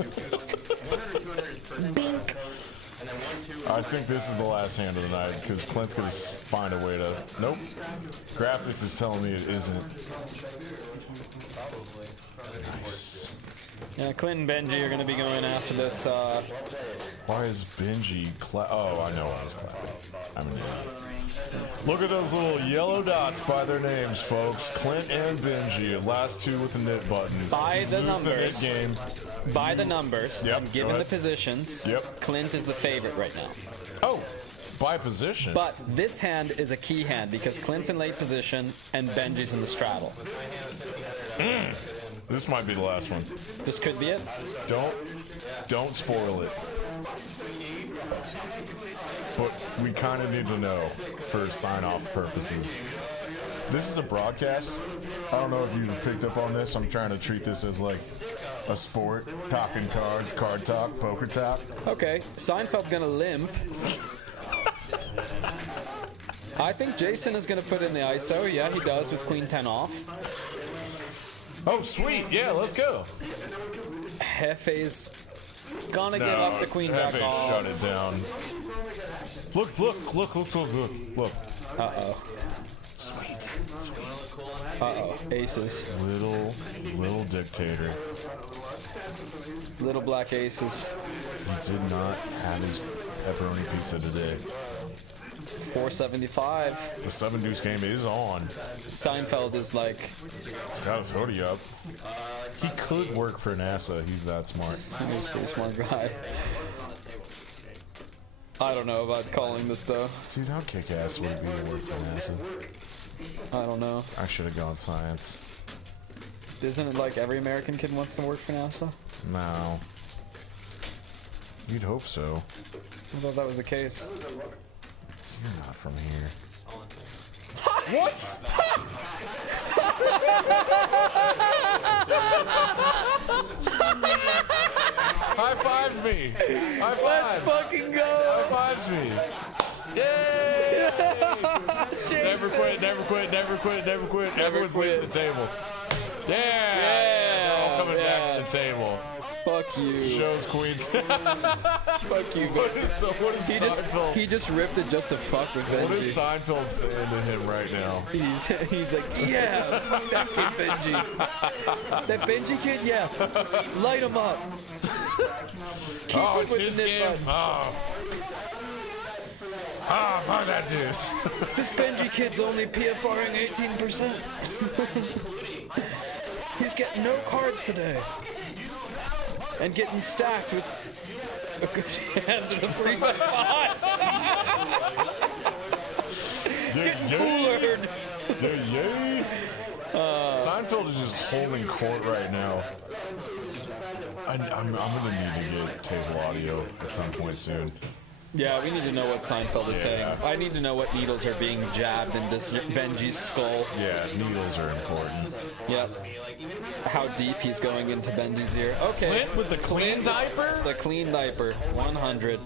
I think this is the last hand of the night because Clint's gonna find a way to. Nope. Graphics is telling me it isn't. Nice. Yeah, Clint and Benji are gonna be going after this. Why is Benji oh, I know why he's clapping. I'm an idiot. Look at those little yellow dots by their names, folks. Clint and Benji, last two with the Nit buttons. By the Lose numbers. The Nit game. By the numbers, Yep, and given go the ahead. positions, Yep. Clint is the favorite right now. Oh, by position. But this hand is a key hand because Clint's in late position and Benji's in the straddle. This might be the last one. This could be it. Don't spoil it. But we kind of need to know for sign-off purposes. This is a broadcast. I don't know if you picked up on this. I'm trying to treat this as like a sport, talking cards, card talk, poker talk. Okay, Seinfeld gonna limp. I think Jason is gonna put in the ISO. Yeah, he does with Queen 10 off. Oh, sweet. Yeah, let's go. Hefe's gonna give up the Queen Jack Hefe off. shut it down. Look. Uh-oh. Sweet. Uh-oh. Aces. Little dictator. Little black aces. He did not have his pepperoni pizza today. 475. The 7-deuce game is on. Seinfeld is like, He's got his hoodie up. He could work for NASA. He's that smart. he's a pretty smart guy. I don't know about calling this though. Dude, how kick-ass would it be to work for NASA? I don't know. I should have gone science. Isn't it like every American kid wants to work for NASA? No. You'd hope so. I thought that was the case. You're not from here. What? High fives me! High Let's five! fucking go! High fives me! Yay! Never quit, never quit, never quit, never quit. Everyone's leaving the table. Yeah! They're all coming back to the table. Fuck you. Shows Queens. Fuck you. What is Seinfeld? He just ripped it just to fuck with What is Benji. Seinfeld saying to him right now? He's like, yeah, fuck that kid Benji. That Benji kid, yeah. Light him up. Keep Oh, him it's with his the Nit game. button. Fuck that dude. This Benji kid's only PFRing 18%. He's getting no cards today. And getting stacked with a good hand and a 3x5. Coolered. Yay. Seinfeld is just holding court right now. I'm gonna need to get table audio at some point soon. Yeah, we need to know what Seinfeld is saying. I need to know what needles are being jabbed into Benji's skull. Yeah, needles are important. Yep. How deep he's going into Benji's ear. Okay. Clint with the clean diaper? The clean diaper. 100.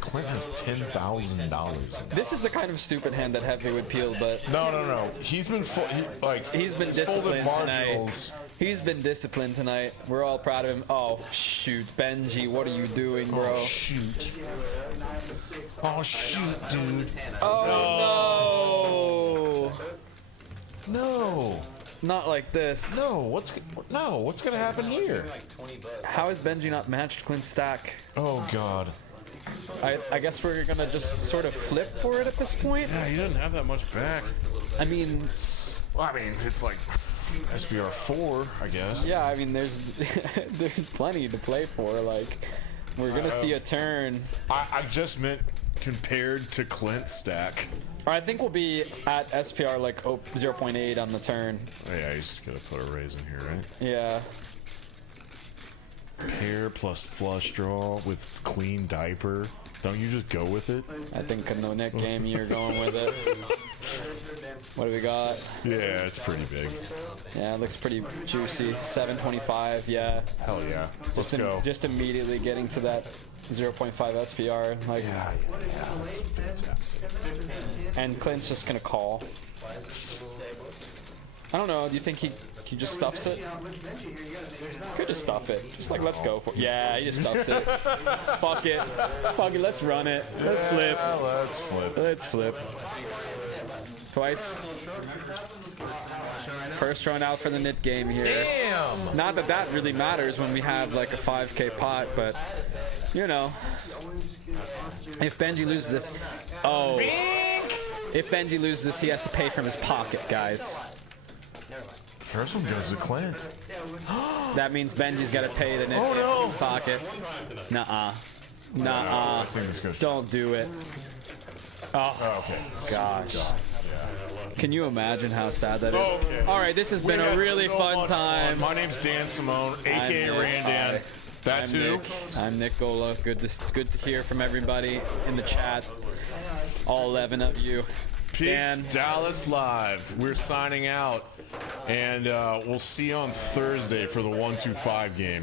Clint has $10,000. This is the kind of stupid hand that Hefe would peel, but No. He's been he's been folded disciplined tonight. marginals. He's been disciplined tonight. We're all proud of him. Oh, shoot. Benji, what are you doing, bro? Oh shoot. Oh shoot, dude. Oh, no. No. Not like this. No, what's gonna happen here? How is Benji not matched Clint's stack? Oh god. I guess we're gonna just sort of flip for it at this point. Yeah, he doesn't have that much back. I mean, it's like SBR 4, I guess. yeah, I mean, there's there's plenty to play for. Like, we're gonna see a turn. I just meant compared to Clint's stack. Or I think we'll be at SPR like 0.8 on the turn. Oh, yeah, he's just gonna put a raise in here, right? Yeah. Pair plus flush draw with clean diaper. Don't you just go with it? I think in the Nick game you're going with it. What do we got? Yeah, it's pretty big. Yeah, it looks pretty juicy. 725, yeah. Hell yeah. Let's go. Just immediately getting to that 0.5 SPR. Like, That's fantastic. and Clint's just gonna call. I don't know. Do you think he just stuffs it? Could just stuff it. Just like, let's go for it. Yeah, he just stuffs it. Fuck it. Fuck it. Let's run it. Let's flip. Let's flip. Let's flip. Twice. First run out for the Nit game here. Damn! Not that that really matters when we have like a 5K pot, but you know. If Benji loses this. Oh. If Benji loses this, he has to pay from his pocket, guys. First one goes to Clint. That means Benji's got to pay the Nit Oh, no. from his pocket. Nuh-uh. Nuh-uh. I think it's good. Don't do it. Oh, Okay. gosh. Can you imagine how sad that is? Okay. All right, this has been a really fun time. My name's Dan Simone, aka Nick. Randan. That's I'm who? Nick. I'm Nick Gola. Good to hear from everybody in the chat. All 11 of you. Peaks Dan. Dallas Live. We're signing out, and we'll see you on Thursday for the 125 game.